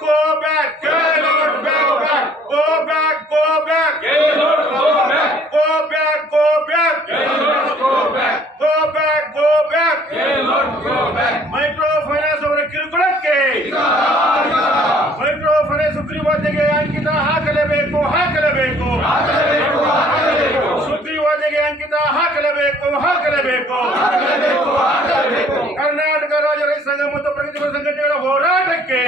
go back. Gaylord, go back. Go back, go back. Gaylord, go back. Go back, go back. Gaylord, go back. Go back, go back. Gaylord, go back. Micro finance ಅವರ ಕಿರುಕುಳಕ್ಕೆ micro finance ಸುಗ್ರೀವಾಜ್ಞೆಗೆ ಅಂಕಿತ ಹಾಕಲೇಬೇಕು. ಸುಗ್ರೀವಾಜ್ಞೆಗೆ ಅಂಕಿತ ಹಾಕಲೇಬೇಕು. ಕರ್ನಾಟಕ ರಾಜ್ಯ ರೈತ ಸಂಘ ಮತ್ತು ಪ್ರಗತಿಪರ ಸಂಘಟನೆಗಳ ಹೋರಾಟಕ್ಕೆ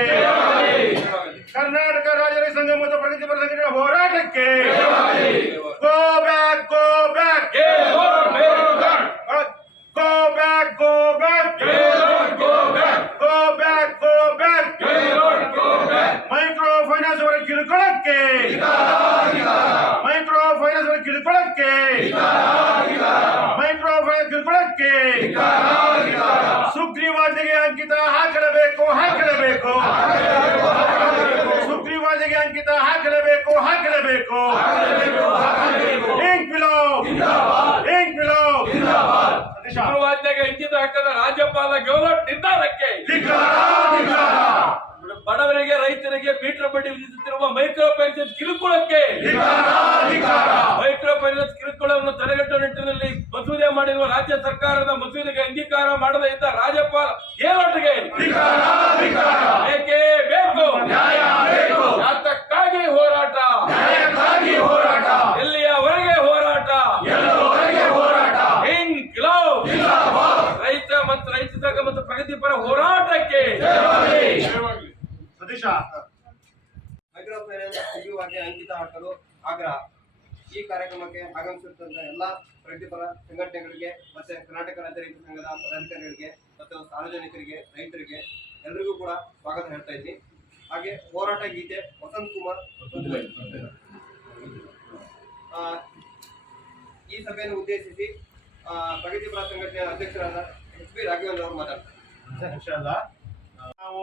ಕರ್ನಾಟಕ ರಾಜ್ಯ ರೈತ ಸಂಘ ಮತ್ತು ಪ್ರಗತಿಪರ ಸಂಘಟನೆಗಳ ಹೋರಾಟಕ್ಕೆ go back, go back, go back, go back, go back, go back. Micro finance ಅವರ ಕಿರುಕುಳಕ್ಕೆ ಮೈಕ್ರೋ ಫೈನಾನ್ಸ್ ಅವರ ಕಿರುಕುಳಕ್ಕೆ ಮೈಕ್ರೋ ಫೈನಾನ್ಸ್ ಕಿರುಕುಳಕ್ಕೆ ಸುಗ್ರೀವಾಜ್ಞೆಗೆ ಅಂಕಿತ ಹಾಕಲೇಬೇಕು. ಸುಗ್ರೀವಾಜ್ಞೆಗೆ ಅಂಕಿತ ಹಾಕಲೇಬೇಕು. ಇಂಕ್ ಬಿಲೋ ಸುಗ್ರೀವಾಜ್ಞೆಗೆ ಅಂಕಿತ ಹಾಕದ ರಾಜ್ಯಪಾಲ ಗೆಹ್ಲೋಟ್ ನಿರ್ಧಾರಕ್ಕೆ ಬಡವರಿಗೆ ರೈತರಿಗೆ ಮೀಟರ್ ಬಡ್ಡಿ ವಿಧಿಸುತ್ತಿರುವ ಮೈಕ್ರೋ ಫೈನಾನ್ಸ್ ಕಿರುಕುಳಕ್ಕೆ ಮೈಕ್ರೋ ಫೈನಾನ್ಸ್ ಕಿರುಕುಳವನ್ನು ತಡೆಗಟ್ಟುವ ನಿಟ್ಟಿನಲ್ಲಿ ಮಸೂದೆ ಮಾಡಿರುವ ರಾಜ್ಯ ಸರ್ಕಾರದ ಮಸೂದೆಗೆ ಅಂಗೀಕಾರ ಮಾಡದೇ ಇದ್ದ ರಾಜ್ಯಪಾಲ ಗೆಹ್ಲೋಟ್ಗೆ ಏಕೆ ಬೇಕು? ಯಾತಕ್ಕಾಗಿ ಹೋರಾಟ? ಎಲ್ಲಿಯವರೆಗೆ ಹೋರಾಟ? ರೈತ ಮತ್ತು ರೈತ ಸಂಘ ಮತ್ತು ಪ್ರಗತಿಪರ ಹೋರಾಟಕ್ಕೆ ಸತೀಶ. ಮೈಕ್ರೋ ಫೈನಾನ್ಸ್ ಸುಗ್ರೀವಾಜ್ಞೆ ಅಂಕಿತ ಹಾಕಲು ಆಗ್ರಹ. ಈ ಕಾರ್ಯಕ್ರಮಕ್ಕೆ ಆಗಮಿಸಿದಂತ ಎಲ್ಲ ಪ್ರಗತಿಪರ ಸಂಘಟನೆಗಳಿಗೆ ಮತ್ತೆ ಕರ್ನಾಟಕ ರಾಜ್ಯ ರೈತ ಸಂಘದ ಪದಾಧಿಕಾರಿಗಳಿಗೆ ಮತ್ತು ಸಾರ್ವಜನಿಕರಿಗೆ ರೈತರಿಗೆ ಎಲ್ಲರಿಗೂ ಕೂಡ ಸ್ವಾಗತ ಹೇಳ್ತಾ ಇದ್ದೀನಿ. ಹಾಗೆ ಹೋರಾಟ ಗೀತೆ ವಸಂತ್ ಕುಮಾರ್ ಈ ಸಭೆಯನ್ನು ಉದ್ದೇಶಿಸಿ ಪ್ರಗತಿಪರ ಸಂಘಟನೆಯ ಅಧ್ಯಕ್ಷರಾದ ಎಚ್ ಬಿ ರಾಘವೇಂದ್ರ ಅವರು ಮಾತಾಡ್ತಾರೆ. ನಾವು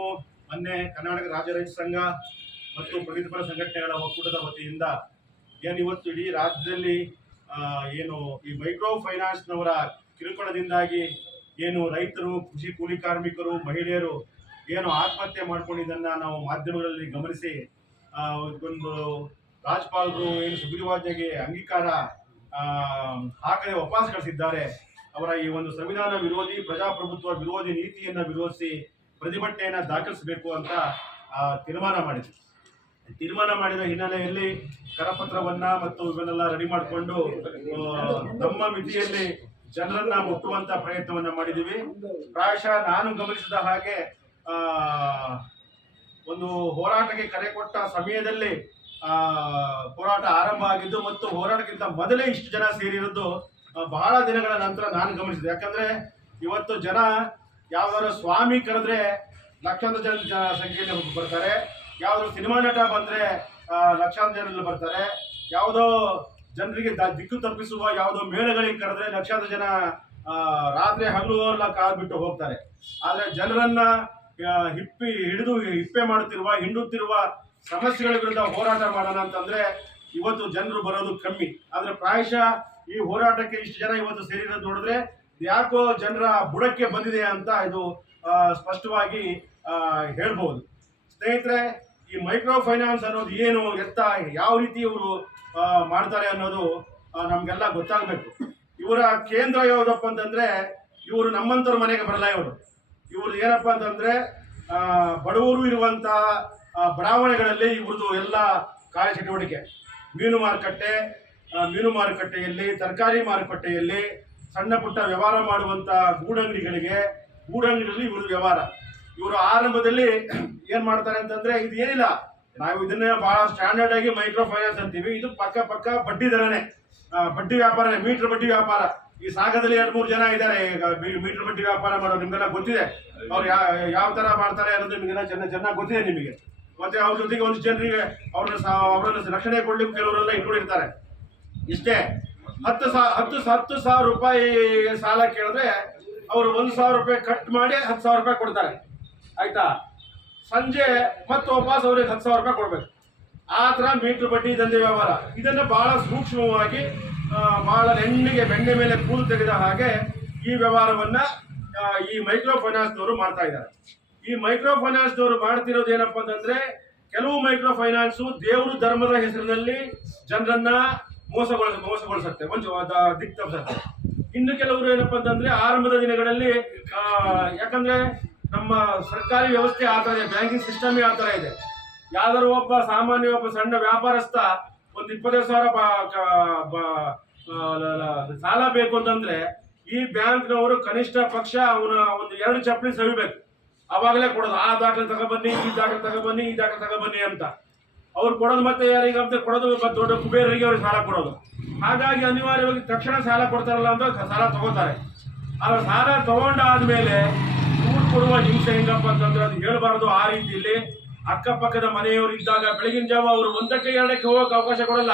ಮೊನ್ನೆ ಕರ್ನಾಟಕ ರಾಜ್ಯ ರೈತ ಸಂಘ ಮತ್ತು ಪ್ರಗತಿಪರ ಸಂಘಟನೆಗಳ ಒಕ್ಕೂಟದ ವತಿಯಿಂದ ಇವತ್ತು ಇಡೀ ರಾಜ್ಯದಲ್ಲಿ ಏನು ಈ ಮೈಕ್ರೋ ಫೈನಾನ್ಸ್ನವರ ಕಿರುಕುಳದಿಂದಾಗಿ ಏನು ರೈತರು, ಕೃಷಿ ಕೂಲಿ ಕಾರ್ಮಿಕರು, ಮಹಿಳೆಯರು ಏನು ಆತ್ಮಹತ್ಯೆ ಮಾಡ್ಕೊಂಡಿದ್ದನ್ನು ನಾವು ಮಾಧ್ಯಮಗಳಲ್ಲಿ ಗಮನಿಸಿ ಒಂದು ರಾಜ್ಯಪಾಲರು ಏನು ಸುಗ್ರೀವಾಜ್ಞೆಗೆ ಅಂಗೀಕಾರ ಹಾಕದೆ ವಾಪಸ್ ಕಳಿಸಿದ್ದಾರೆ. ಅವರ ಈ ಒಂದು ಸಂವಿಧಾನ ವಿರೋಧಿ, ಪ್ರಜಾಪ್ರಭುತ್ವ ವಿರೋಧಿ ನೀತಿಯನ್ನು ವಿರೋಧಿಸಿ ಪ್ರತಿಭಟನೆಯನ್ನು ದಾಖಲಿಸಬೇಕು ಅಂತ ತೀರ್ಮಾನ ಮಾಡಿದ ಹಿನ್ನೆಲೆಯಲ್ಲಿ ಕರಪತ್ರವನ್ನ ಮತ್ತು ಇವನ್ನೆಲ್ಲ ರೆಡಿ ಮಾಡಿಕೊಂಡು ನಮ್ಮ ಮಿತಿಯಲ್ಲಿ ಜನರನ್ನ ಮುಟ್ಟುವಂತ ಪ್ರಯತ್ನವನ್ನ ಮಾಡಿದ್ದೀವಿ. ಪ್ರಾಯಶಃ ನಾನು ಗಮನಿಸಿದ ಹಾಗೆ ಒಂದು ಹೋರಾಟಕ್ಕೆ ಕರೆ ಕೊಟ್ಟ ಸಮಯದಲ್ಲಿ ಹೋರಾಟ ಆರಂಭ ಆಗಿದ್ದು ಮತ್ತು ಹೋರಾಟಕ್ಕಿಂತ ಮೊದಲೇ ಇಷ್ಟು ಜನ ಸೇರಿರೋದು ಬಹಳ ದಿನಗಳ ನಂತರ ನಾನು ಗಮನಿಸಿದೆ. ಯಾಕಂದ್ರೆ ಇವತ್ತು ಜನ ಯಾವ್ದಾದ್ರು ಸ್ವಾಮಿ ಕರೆದ್ರೆ ಲಕ್ಷಾಂತರ ಜನ ಸಂಖ್ಯೆಯಲ್ಲಿ ಬರ್ತಾರೆ, ಯಾವ್ದಾದ್ರು ಸಿನಿಮಾ ನಟ ಬಂದ್ರೆ ಲಕ್ಷಾಂತರ ಜನರಲ್ಲಿ ಬರ್ತಾರೆ, ಯಾವುದೋ ಜನರಿಗೆ ದಿಕ್ಕು ತಪ್ಪಿಸುವ ಯಾವುದೋ ಮೇಳಗಳಿಗೆ ಕರೆದ್ರೆ ಲಕ್ಷಾಂತರ ಜನ ರಾತ್ರಿ ಹಗಲು ಎಲ್ಲ ಕಾದ್ಬಿಟ್ಟು ಹೋಗ್ತಾರೆ. ಆದ್ರೆ ಜನರನ್ನ ಹಿಪ್ಪೆ ಮಾಡುತ್ತಿರುವ, ಹಿಂಡುತ್ತಿರುವ ಸಮಸ್ಯೆಗಳ ವಿರುದ್ಧ ಹೋರಾಟ ಮಾಡೋಣ ಅಂತಂದ್ರೆ ಇವತ್ತು ಜನರು ಬರೋದು ಕಮ್ಮಿ. ಆದ್ರೆ ಪ್ರಾಯಶಃ ಈ ಹೋರಾಟಕ್ಕೆ ಇಷ್ಟು ಜನ ಇವತ್ತು ಸೇರಿರೋದು ನೋಡಿದ್ರೆ ಯಾಕೋ ಜನರ ಬುಡಕ್ಕೆ ಬಂದಿದೆ ಅಂತ ಇದು ಸ್ಪಷ್ಟವಾಗಿ ಹೇಳ್ಬಹುದು. ಸ್ನೇಹಿತರೆ, ಈ ಮೈಕ್ರೋ ಫೈನಾನ್ಸ್ ಅನ್ನೋದು ಏನು, ಎತ್ತ ಯಾವ ರೀತಿ ಇವರು ಮಾಡ್ತಾರೆ ಅನ್ನೋದು ನಮ್ಗೆಲ್ಲ ಗೊತ್ತಾಗಬೇಕು. ಇವರ ಕೇಂದ್ರ ಯಾವುದಪ್ಪ ಅಂತಂದ್ರೆ ಇವರು ನಮ್ಮಂತವ್ರ ಮನೆಗೆ ಬರಲ್ಲ. ಇವ್ರದ್ದು ಏನಪ್ಪ ಅಂತಂದ್ರೆ ಬಡವರು ಇರುವಂತ ಬಡಾವಣೆಗಳಲ್ಲಿ ಇವ್ರದ್ದು ಎಲ್ಲ ಕಾರ್ಯಚಟುವಟಿಕೆ. ಮೀನು ಮಾರುಕಟ್ಟೆಯಲ್ಲಿ, ತರಕಾರಿ ಮಾರುಕಟ್ಟೆಯಲ್ಲಿ, ಸಣ್ಣ ಪುಟ್ಟ ವ್ಯವಹಾರ ಮಾಡುವಂತ ಗೂಡಂಗಡಿಗಳಲ್ಲಿ ಇವ್ರದ್ದು ವ್ಯವಹಾರ. ಇವರು ಆರಂಭದಲ್ಲಿ ಏನ್ ಮಾಡ್ತಾರೆ ಅಂತಂದ್ರೆ ಇದು ಏನಿಲ್ಲ, ನಾವು ಇದನ್ನ ಬಹಳ ಸ್ಟ್ಯಾಂಡರ್ಡ್ ಆಗಿ ಮೈಕ್ರೋ ಫೈನಾನ್ಸ್ ಅಂತೀವಿ. ಇದು ಪಕ್ಕ ಬಡ್ಡಿ ದರನೇ, ಬಡ್ಡಿ ವ್ಯಾಪಾರನೇ, ಮೀಟರ್ ಬಡ್ಡಿ ವ್ಯಾಪಾರ. ಈ ಸಾಗರದಲ್ಲಿ 2-3 ಜನ ಇದ್ದಾರೆ ಮೀಟರ್ ಬಡ್ಡಿ ವ್ಯಾಪಾರ ಮಾಡೋರು, ನಿಮ್ಗೆಲ್ಲ ಗೊತ್ತಿದೆ. ಅವ್ರು ಯಾವ ತರ ಮಾಡ್ತಾರೆ ಅನ್ನೋದು ನಿಮಗೆಲ್ಲ ಚೆನ್ನಾಗಿ ಗೊತ್ತಿದೆ ನಿಮಗೆ. ಮತ್ತೆ ಅವ್ರ ಜೊತೆಗೆ ಒಂದು ಜನರಿಗೆ ಅವ್ರನ್ನ ರಕ್ಷಣೆ ಕೊಡ್ಲಿಕ್ಕೆ ಕೆಲವರೆಲ್ಲ ಇಟ್ಕೊಂಡಿರ್ತಾರೆ. ಇಷ್ಟೇ 10,000 ರೂಪಾಯಿ ಸಾಲ ಕೇಳಿದ್ರೆ ಅವರು 1,000 ರೂಪಾಯಿ ಕಟ್ ಮಾಡಿ 10,000 ರೂಪಾಯಿ ಕೊಡ್ತಾರೆ. ಆಯ್ತಾ? ಸಂಜೆ ಮತ್ತೆ ವಾಪಸ್ ಅವ್ರಿಗೆ 10,000 ರೂಪಾಯಿ ಕೊಡ್ಬೇಕು. ಆ ತರ ಮೀಟರ್ ಬಡ್ಡಿ ದಂಧೆ ವ್ಯವಹಾರ. ಇದನ್ನ ಬಹಳ ಸೂಕ್ಷ್ಮವಾಗಿ ಬಹಳ ಬೆಣ್ಣೆ ಮೇಲೆ ಕೂದಲು ತೆಗೆದ ಹಾಗೆ ಈ ವ್ಯವಹಾರವನ್ನ ಈ ಮೈಕ್ರೋ ಫೈನಾನ್ಸ್ನವರು ಮಾಡ್ತಾ ಇದ್ದಾರೆ. ಈ ಮೈಕ್ರೋ ಫೈನಾನ್ಸ್ನವರು ಮಾಡ್ತಿರೋದು ಏನಪ್ಪಾ ಅಂತಂದ್ರೆ, ಕೆಲವು ಮೈಕ್ರೋ ಫೈನಾನ್ಸ್ ದೇವರು ಧರ್ಮದ ಹೆಸರಿನಲ್ಲಿ ಜನರನ್ನ ಮೋಸಗೊಳಿಸುತ್ತೆ, ದಿಕ್ ತಪ್ಪಿಸುತ್ತೆ. ಇನ್ನು ಕೆಲವರು ಏನಪ್ಪಾ ಅಂತಂದ್ರೆ ಆರಂಭದ ದಿನಗಳಲ್ಲಿ ಯಾಕಂದ್ರೆ ನಮ್ಮ ಸರ್ಕಾರಿ ವ್ಯವಸ್ಥೆ ಆ ಥರ ಇದೆ, ಬ್ಯಾಂಕಿಂಗ್ ಸಿಸ್ಟಮೇ ಆ ಥರ ಇದೆ. ಯಾವ್ದಾದ್ರು ಒಬ್ಬ ಸಣ್ಣ ವ್ಯಾಪಾರಸ್ಥ ಒಂದು 25,000 ಸಾಲ ಬೇಕು ಅಂತಂದ್ರೆ ಈ ಬ್ಯಾಂಕ್ನವರು ಕನಿಷ್ಠ ಪಕ್ಷ ಅವನ ಒಂದು 2 ಚಪ್ಪಲಿ ಸವಿಬೇಕು, ಅವಾಗಲೇ ಕೊಡೋದು. ಆ ದಾಖಲೆ ತಗೊಬನ್ನಿ, ಈ ದಾಖಲೆ ತಗೊಬನ್ನಿ, ಈ ದಾಖಲೆ ತಗೊಬನ್ನಿ ಅಂತ ಅವ್ರು ಕೊಡೋದು. ಮತ್ತೆ ಯಾರಿಗಂತ ಕೊಡೋದು, ದೊಡ್ಡ ಕುಬೇರರಿಗೆ ಅವ್ರಿಗೆ ಸಾಲ ಕೊಡೋದು. ಹಾಗಾಗಿ ಅನಿವಾರ್ಯವಾಗಿ ತಕ್ಷಣ ಸಾಲ ಕೊಡ್ತಾರಲ್ಲ ಅಂತ ಸಾಲ ತಗೋತಾರೆ. ಆದ್ರೆ ಸಾಲ ತಗೊಂಡಾದ್ಮೇಲೆ ಇವ್ರು ಕೊಡುವ ಹಿಂಸೆ ಹೆಂಗಪ್ಪ ಅಂತಂದ್ರೆ ಅದು ಹೇಳಬಾರ್ದು. ಆ ರೀತಿಯಲ್ಲಿ ಅಕ್ಕಪಕ್ಕದ ಮನೆಯವರು ಇದ್ದಾಗ ಬೆಳಗಿನ ಜಾವ ಅವರು 1ಕ್ಕೆ 2ಕ್ಕೆ ಹೋಗೋಕೆ ಅವಕಾಶ ಕೊಡಲ್ಲ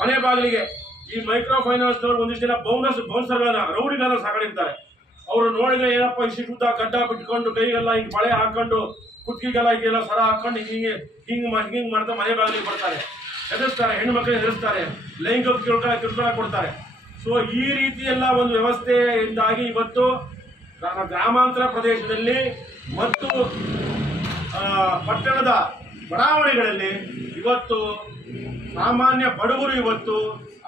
ಮನೆ ಬಾಗಿಲಿಗೆ. ಈ ಮೈಕ್ರೋ ಫೈನಾನ್ಸ್ನವರು ಒಂದಿಷ್ಟು ಜನ ಬೌನ್ಸರ್ಗಳನ್ನ ರೌಡಿಗಳನ್ನ ಸಾಕೊಂಡಿರ್ತಾರೆ. ಅವರು ನೋಡಿದ್ರೆ ಏನಪ್ಪ ಇಷ್ಟುದ್ದ ಗಡ್ಡ ಬಿಟ್ಕೊಂಡು ಕೈಗೆಲ್ಲ ಹಿಂಗೆ ಬಳೆ ಹಾಕೊಂಡು ಕುತ್ತಿಗೆಲ್ಲ ಹೀಗೆಲ್ಲ ಸರ ಹಾಕೊಂಡು ಹಿಂಗೆ ಮಾಡ್ತಾ ಮನೆ ಬಾಗಿಲಿಗೆ ಬರ್ತಾರೆ, ಹೆದರ್ಸ್ತಾರೆ, ಹೆಣ್ಣು ಮಕ್ಕಳಿಗೆ ಹೆದರ್ಸ್ತಾರೆ, ಲೈಂಗಿಕ ಕಿರುಕುಳ ಕೊಡ್ತಾರೆ. ಸೊ ಈ ರೀತಿ ಎಲ್ಲ ಒಂದು ವ್ಯವಸ್ಥೆಯಿಂದಾಗಿ ಇವತ್ತು ಗ್ರಾಮಾಂತರ ಪ್ರದೇಶದಲ್ಲಿ ಮತ್ತು ಪಟ್ಟಣದ ಬಡಾವಣೆಗಳಲ್ಲಿ ಇವತ್ತು ಸಾಮಾನ್ಯ ಬಡವರು ಇವತ್ತು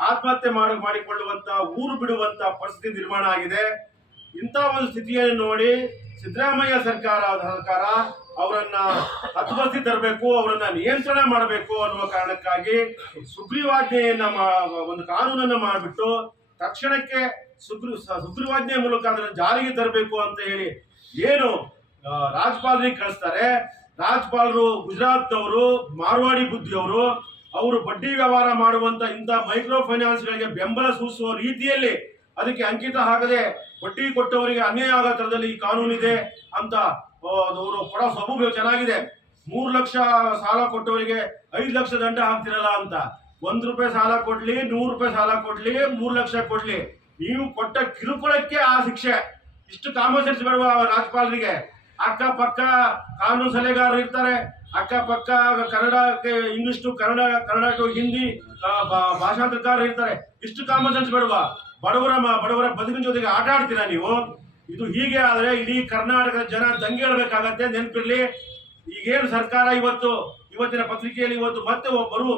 ಆತ್ಮಹತ್ಯೆ ಮಾಡಿಕೊಳ್ಳುವಂತ, ಊರು ಬಿಡುವಂತ ಪರಿಸ್ಥಿತಿ ನಿರ್ಮಾಣ ಆಗಿದೆ. ಇಂಥ ಒಂದು ಸ್ಥಿತಿಯನ್ನು ನೋಡಿ ಸಿದ್ದರಾಮಯ್ಯ ಸರ್ಕಾರ ಅವರನ್ನ ಹತೋಟಿ ತರಬೇಕು, ಅವರನ್ನ ನಿಯಂತ್ರಣ ಮಾಡಬೇಕು ಅನ್ನುವ ಕಾರಣಕ್ಕಾಗಿ ಸುಗ್ರೀವಾಜ್ಞೆಯನ್ನ ಒಂದು ಕಾನೂನನ್ನ ಮಾಡಿಬಿಟ್ಟು ತಕ್ಷಣಕ್ಕೆ ಸುಗ್ರೀವಾಜ್ಞೆ ಮೂಲಕ ಅದನ್ನು ಜಾರಿಗೆ ತರಬೇಕು ಅಂತ ಹೇಳಿ ಏನು ರಾಜ್ಪಾಲರಿಗೆ ಕಳಿಸ್ತಾರೆ. ರಾಜ್ಪಾಲರು ಗುಜರಾತ್ನವರು, ಮಾರ್ವಾಡಿ ಬುದ್ಧಿಯವರು, ಅವರು ಬಡ್ಡಿ ವ್ಯವಹಾರ ಮಾಡುವಂತ ಇಂಥ ಮೈಕ್ರೋ ಫೈನಾನ್ಸ್ಗಳಿಗೆ ಬೆಂಬಲ ಸೂಚಿಸುವ ರೀತಿಯಲ್ಲಿ ಅದಕ್ಕೆ ಅಂಕಿತ ಹಾಕದೆ ಬಡ್ಡಿ ಕೊಟ್ಟವರಿಗೆ ಅನ್ಯಾಯ ಆಗೋ ಥರದಲ್ಲಿ ಈ ಕಾನೂನಿದೆ ಅಂತ ಅವರು ಕೊಡೋ ಸ್ವಭಾವ ಚೆನ್ನಾಗಿದೆ. 3 ಲಕ್ಷ ಸಾಲ ಕೊಟ್ಟವರಿಗೆ 5 ಲಕ್ಷ ದಂಡ ಹಾಕ್ತಿರಲ್ಲ ಅಂತ. 1 ರೂಪಾಯಿ ಸಾಲ ಕೊಡ್ಲಿ, 100 ರೂಪಾಯಿ ಸಾಲ ಕೊಡ್ಲಿ, 3 ಲಕ್ಷ ಕೊಡ್ಲಿ, ನೀವು ಕೊಟ್ಟ ಕಿರುಕುಳಕ್ಕೆ ಆ ಶಿಕ್ಷೆ. ಇಷ್ಟು ಕಾಮನ್ ಸೆನ್ಸ್ ಬೇಡುವ ರಾಜ್ಪಾಲರಿಗೆ. ಅಕ್ಕಪಕ್ಕ ಕಾನೂನು ಸಲಹೆಗಾರರು ಇರ್ತಾರೆ, ಅಕ್ಕಪಕ್ಕ ಕನ್ನಡಕ್ಕೆ English to Kannada to Hindi ಭಾಷಾಂತರಕಾರರು ಇರ್ತಾರೆ. ಇಷ್ಟು ಕಾಮನ್ ಸೆನ್ಸ್ ಬೇಡುವ. ಬಡವರ ಬದುಕಿನ ಜೊತೆಗೆ ಆಟ ಆಡ್ತೀರಾ ನೀವು? ಇದು ಹೀಗೆ ಆದ್ರೆ ಇಡೀ ಕರ್ನಾಟಕದ ಜನ ದಂಗೆ ಹೇಳ್ಬೇಕಾಗತ್ತೆ. ನೆನಪಿರ್ಲಿ, ಈಗೇನು ಸರ್ಕಾರ ಇವತ್ತಿನ ಪತ್ರಿಕೆಯಲ್ಲಿ ಇವತ್ತು ಮತ್ತೆ ಒಬ್ಬರು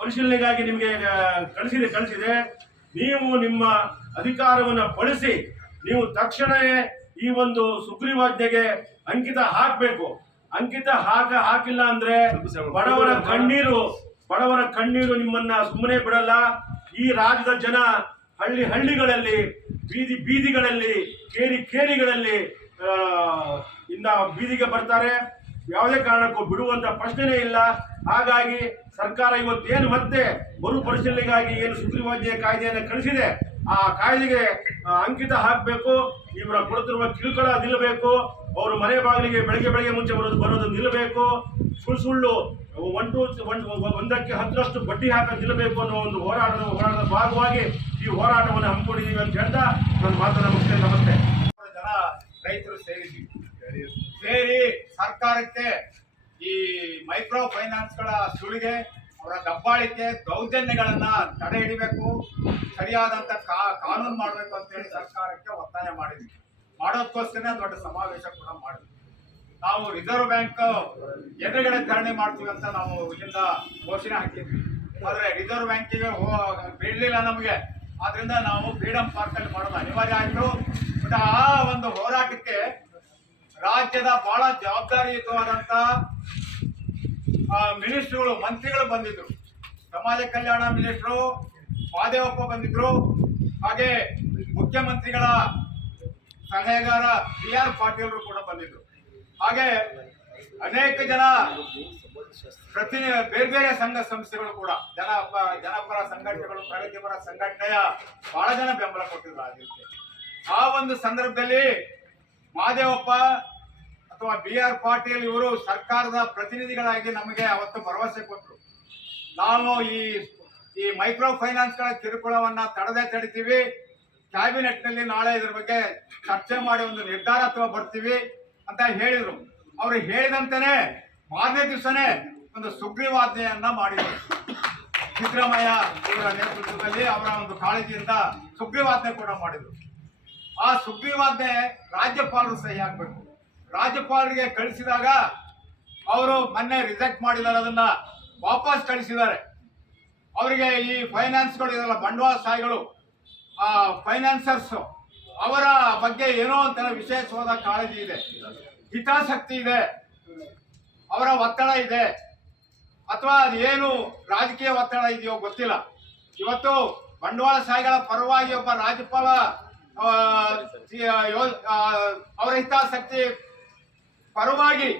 ಪರಿಶೀಲನೆಗಾಗಿ ನಿಮಗೆ ಕಳಿಸಿದೆ. ನೀವು ನಿಮ್ಮ ಅಧಿಕಾರವನ್ನು ಬಳಸಿ ನೀವು ತಕ್ಷಣವೇ ಈ ಒಂದು ಸುಗ್ರೀವಾಜ್ಞೆಗೆ ಅಂಕಿತ ಹಾಕಬೇಕು. ಅಂಕಿತ ಹಾಕಿಲ್ಲ ಅಂದ್ರೆ ಬಡವರ ಕಣ್ಣೀರು ನಿಮ್ಮನ್ನ ಸುಮ್ಮನೆ ಬಿಡಲ್ಲ. ಈ ರಾಜ್ಯದ ಜನ ಹಳ್ಳಿಗಳಲ್ಲಿ, ಬೀದಿಗಳಲ್ಲಿ, ಕೇರಿಗಳಲ್ಲಿ ಬೀದಿಗೆ ಬರ್ತಾರೆ. ಯಾವುದೇ ಕಾರಣಕ್ಕೂ ಬಿಡುವಂತ ಪ್ರಶ್ನೆನೇ ಇಲ್ಲ. ಹಾಗಾಗಿ ಸರ್ಕಾರ ಇವತ್ತೇನು ಮತ್ತೆ ಮರುಪರಿಶೀಲನೆಗಾಗಿ ಏನು ಸುಗ್ರೀವಾಜ್ಞೆ ಕಾಯ್ದೆಯನ್ನು ಕಳಿಸಿದೆ, ಆ ಕಾಯ್ದೆಗೆ ಅಂಕಿತ ಹಾಕಬೇಕು. ಇವರ ಕೊಡುತ್ತಿರುವ ಕಿರುಕುಳ ನಿಲ್ಲಬೇಕು. ಅವರು ಮನೆ ಬಾಗಿಲಿಗೆ ಬೆಳಗ್ಗೆ ಮುಂಚೆ ಬರೋದು ನಿಲ್ಲಬೇಕು. ಸುಳ್ಳು 1ಕ್ಕೆ 10ರಷ್ಟು ಬಡ್ಡಿ ಹಾಕೋದು ನಿಲ್ಲಬೇಕು ಅನ್ನೋ ಒಂದು ಹೋರಾಟದ ಭಾಗವಾಗಿ ಈ ಹೋರಾಟವನ್ನು ಹಮ್ಮಿಕೊಂಡಿದ್ದೀವಿ ಅಂತ ಹೇಳ್ತಾ ನನ್ನ ಮಾತನ್ನ ಮುಗಿಸ್ತೇನೆ. ನಮಸ್ತೆ. ಜನ ರೈತರು ಸೇರಿ ಸರ್ಕಾರಕ್ಕೆ ಈ ಮೈಕ್ರೋ ಫೈನಾನ್ಸ್ಗಳ ಸುಳಿಗೆ, ಅವರ ದಬ್ಬಾಳಿಕೆ, ದೌರ್ಜನ್ಯಗಳನ್ನ ತಡೆ ಹಿಡಿಬೇಕು, ಸರಿಯಾದಂತ ಕಾನೂನು ಮಾಡಬೇಕು ಅಂತ ಹೇಳಿ ಸರ್ಕಾರಕ್ಕೆ ಒತ್ತಾಯ ಮಾಡಿದ್ವಿ. ಮಾಡೋದಕ್ಕೋಸ್ಕರ ದೊಡ್ಡ ಸಮಾವೇಶ ಕೂಡ ಮಾಡಿದ್ವಿ. ನಾವು ರಿಸರ್ವ್ ಬ್ಯಾಂಕ್ ಎದುರುಗಡೆ ಧರಣಿ ಮಾಡ್ತೀವಿ ಅಂತ ನಾವು ಇಲ್ಲಿಂದ ಘೋಷಣೆ ಹಾಕಿದ್ವಿ. ಆದ್ರೆ ರಿಸರ್ವ್ ಬ್ಯಾಂಕಿಗೆ ಬಿಡ್ಲಿಲ್ಲ ನಮಗೆ. ಆದ್ರಿಂದ ನಾವು ಫ್ರೀಡಮ್ ಪಾರ್ಕ್ ಅಲ್ಲಿ ಮಾಡೋದು ಅನಿವಾರ್ಯ ಆಯ್ತು. ಬಟ್ ಆ ಒಂದು ಹೋರಾಟಕ್ಕೆ ರಾಜ್ಯದ ಬಹಳ ಜವಾಬ್ದಾರಿಯುತವಾದಂತ ಮಿನಿಸ್ಟ್ರುಗಳು, ಮಂತ್ರಿಗಳು ಬಂದಿದ್ರು. ಸಮಾಜ ಕಲ್ಯಾಣ ಮಿನಿಸ್ಟ್ರು ಮಾದೇವಪ್ಪ ಬಂದಿದ್ರು. ಹಾಗೆ ಮುಖ್ಯಮಂತ್ರಿಗಳ ಸಲಹೆಗಾರ BR ಪಾಟೀಲ್ರು ಕೂಡ ಬಂದಿದ್ರು. ಹಾಗೆ ಅನೇಕ ಜನ ಬೇರೆ ಸಂಘ ಸಂಸ್ಥೆಗಳು ಕೂಡ, ಜನಪರ ಸಂಘಟನೆಗಳು, ಪ್ರಗತಿಪರ ಸಂಘಟನೆಯ ಬಹಳ ಜನ ಬೆಂಬಲ ಕೊಟ್ಟಿದ್ರು ರಾಜ್ಯಕ್ಕೆ. ಆ ಒಂದು ಸಂದರ್ಭದಲ್ಲಿ ಮಾದೇವಪ್ಪ ಅಥವಾ BR ಪಾಟೀಲ್ ಇವರು ಸರ್ಕಾರದ ಪ್ರತಿನಿಧಿಗಳಾಗಿ ನಮಗೆ ಅವತ್ತು ಭರವಸೆ ಕೊಟ್ಟರು. ನಾವು ಈ ಮೈಕ್ರೋ ಫೈನಾನ್ಸ್ಗಳ ಕಿರುಕುಳವನ್ನ ತಡಿತೀವಿ, ಕ್ಯಾಬಿನೆಟ್ ನಲ್ಲಿ ನಾಳೆ ಇದ್ರ ಬಗ್ಗೆ ಚರ್ಚೆ ಮಾಡಿ ಒಂದು ನಿರ್ಧಾರ ಅಥವಾ ಬರ್ತೀವಿ ಅಂತ ಹೇಳಿದ್ರು. ಅವರು ಹೇಳಿದಂತೆನೆ ಮಾರನೇ ದಿವಸನೇ ಒಂದು ಸುಗ್ರೀವಾಜ್ಞೆಯನ್ನ ಮಾಡಿದರು. ಸಿದ್ದರಾಮಯ್ಯ ಇವರ ನೇತೃತ್ವದಲ್ಲಿ ಅವರ ಒಂದು ಕಾಳಜಿಯಿಂದ ಸುಗ್ರೀವಾಜ್ಞೆ ಕೂಡ ಮಾಡಿದ್ರು. ಆ ಸುಗ್ರೀವಾಜ್ಞೆ ರಾಜ್ಯಪಾಲರು ಸಹಿ ಹಾಕಬೇಕು. ರಾಜ್ಯಪಾಲರಿಗೆ ಕಳಿಸಿದಾಗ ಅವರು ಮೊನ್ನೆ ರಿಜೆಕ್ಟ್ ಮಾಡಿದ್ದಾರೆ, ಅದನ್ನ ವಾಪಸ್ ಕಳಿಸಿದ್ದಾರೆ. ಅವರಿಗೆ ಈ ಫೈನಾನ್ಸ್ಗಳು ಇದೆಲ್ಲ ಬಂಡವಾಳಶಾಹಿಗಳು, ಫೈನಾನ್ಸರ್ಸ್ ಅವರ ಬಗ್ಗೆ ಏನೋ ಒಂಥರ ವಿಶೇಷವಾದ ಕಾಳಜಿ ಇದೆ, ಹಿತಾಸಕ್ತಿ ಇದೆ, ಅವರ ಒತ್ತಡ ಇದೆ, ಅಥವಾ ಅದೇನು ರಾಜಕೀಯ ಒತ್ತಡ ಇದೆಯೋ ಗೊತ್ತಿಲ್ಲ. ಇವತ್ತು ಬಂಡವಾಳಶಾಹಿಗಳ ಪರವಾಗಿ ಒಬ್ಬ ರಾಜ್ಯಪಾಲ ಅವರ ಹಿತಾಸಕ್ತಿ ಪರವಾಗಿ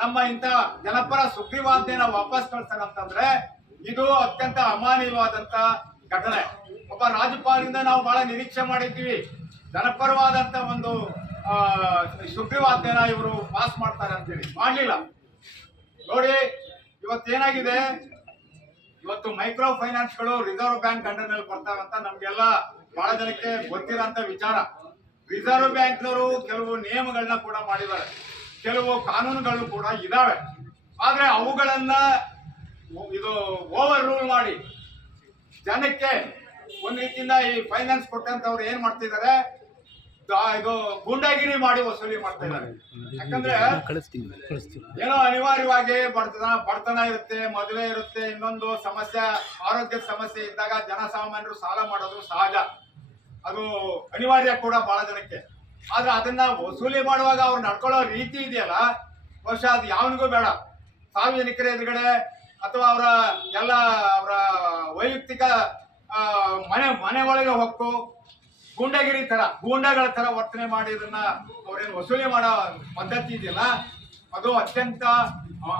ನಮ್ಮ ಇಂಥ ಜನಪರ ಸುಗ್ರೀವಾಜ್ಞೆನ ವಾಪಸ್ ಕಳ್ತಾರೆ ಅಂತಂದ್ರೆ ಇದು ಅತ್ಯಂತ ಅಮಾನವೀಯವಾದಂತ ಘಟನೆ. ಒಬ್ಬ ರಾಜ್ಯಪಾಲರಿಂದ ನಾವು ಬಹಳ ನಿರೀಕ್ಷೆ ಮಾಡಿದ್ದೀವಿ, ಜನಪರವಾದಂತ ಒಂದು ಸುಗ್ರೀವಾಜ್ಞೆನ ಇವರು ಪಾಸ್ ಮಾಡ್ತಾರೆ ಅಂತೇಳಿ ಮಾಡಲಿಲ್ಲ. ನೋಡಿ ಇವತ್ತೇನಾಗಿದೆ, ಇವತ್ತು ಮೈಕ್ರೋ ಫೈನಾನ್ಸ್ಗಳು ರಿಸರ್ವ್ ಬ್ಯಾಂಕ್ ಅಂಡರ್ ನಲ್ಲಿ ಬರ್ತಾವಂತ ನಮ್ಗೆಲ್ಲ ಬಹಳ ಜನಕ್ಕೆ ಗೊತ್ತಿರೋಂತ ವಿಚಾರ. ರಿಸರ್ವ್ ಬ್ಯಾಂಕ್ನವರು ಕೆಲವು ನಿಯಮಗಳನ್ನ ಕೂಡ ಮಾಡಿದ್ದಾರೆ, ಕೆಲವು ಕಾನೂನುಗಳು ಕೂಡ ಇದಾವೆ. ಆದ್ರೆ ಅವುಗಳನ್ನ ಇದು ಓವರ್ ರೂಲ್ ಮಾಡಿ ಜನಕ್ಕೆ ಒಂದ್ ರೀತಿಯಿಂದ ಈ ಫೈನಾನ್ಸ್ ಕೊಟ್ಟಂತವ್ರು ಏನ್ ಮಾಡ್ತಿದ್ದಾರೆ, ಇದು ಗೂಂಡಾಗಿರಿ ಮಾಡಿ ವಸೂಲಿ ಮಾಡ್ತಾ ಇದ್ದಾರೆ. ಯಾಕಂದ್ರೆ ಏನೋ ಅನಿವಾರ್ಯವಾಗಿ ಬಡತನ ಇರುತ್ತೆ, ಮದುವೆ ಇರುತ್ತೆ, ಇನ್ನೊಂದು ಸಮಸ್ಯೆ, ಆರೋಗ್ಯದ ಸಮಸ್ಯೆ ಇದ್ದಾಗ ಜನಸಾಮಾನ್ಯರು ಸಾಲ ಮಾಡೋದು ಸಹಜ, ಅದು ಅನಿವಾರ್ಯ ಕೂಡ ಬಹಳ ಜನಕ್ಕೆ. ಆದ್ರೆ ಅದನ್ನ ವಸೂಲಿ ಮಾಡುವಾಗ ಅವ್ರು ನಡ್ಕೊಳ್ಳೋ ರೀತಿ ಇದೆಯಲ್ಲ, ಬಹುಶಃ ಅದು ಯಾವನಿಗೂ ಬೇಡ. ಸಾರ್ವಜನಿಕರ ಎದುರುಗಡೆ ಅಥವಾ ಅವರ ವೈಯಕ್ತಿಕ ಮನೆ ಒಳಗೆ ಹೊಕ್ಕು ಗೂಂಡಾಗಿರಿ ತರ, ಗೂಂಡಾಗಳ ತರ ವರ್ತನೆ ಮಾಡಿ ಇದನ್ನ ಅವ್ರೇನು ವಸೂಲಿ ಮಾಡೋ ಪದ್ಧತಿ ಇದೆಯಲ್ಲ, ಅದು ಅತ್ಯಂತ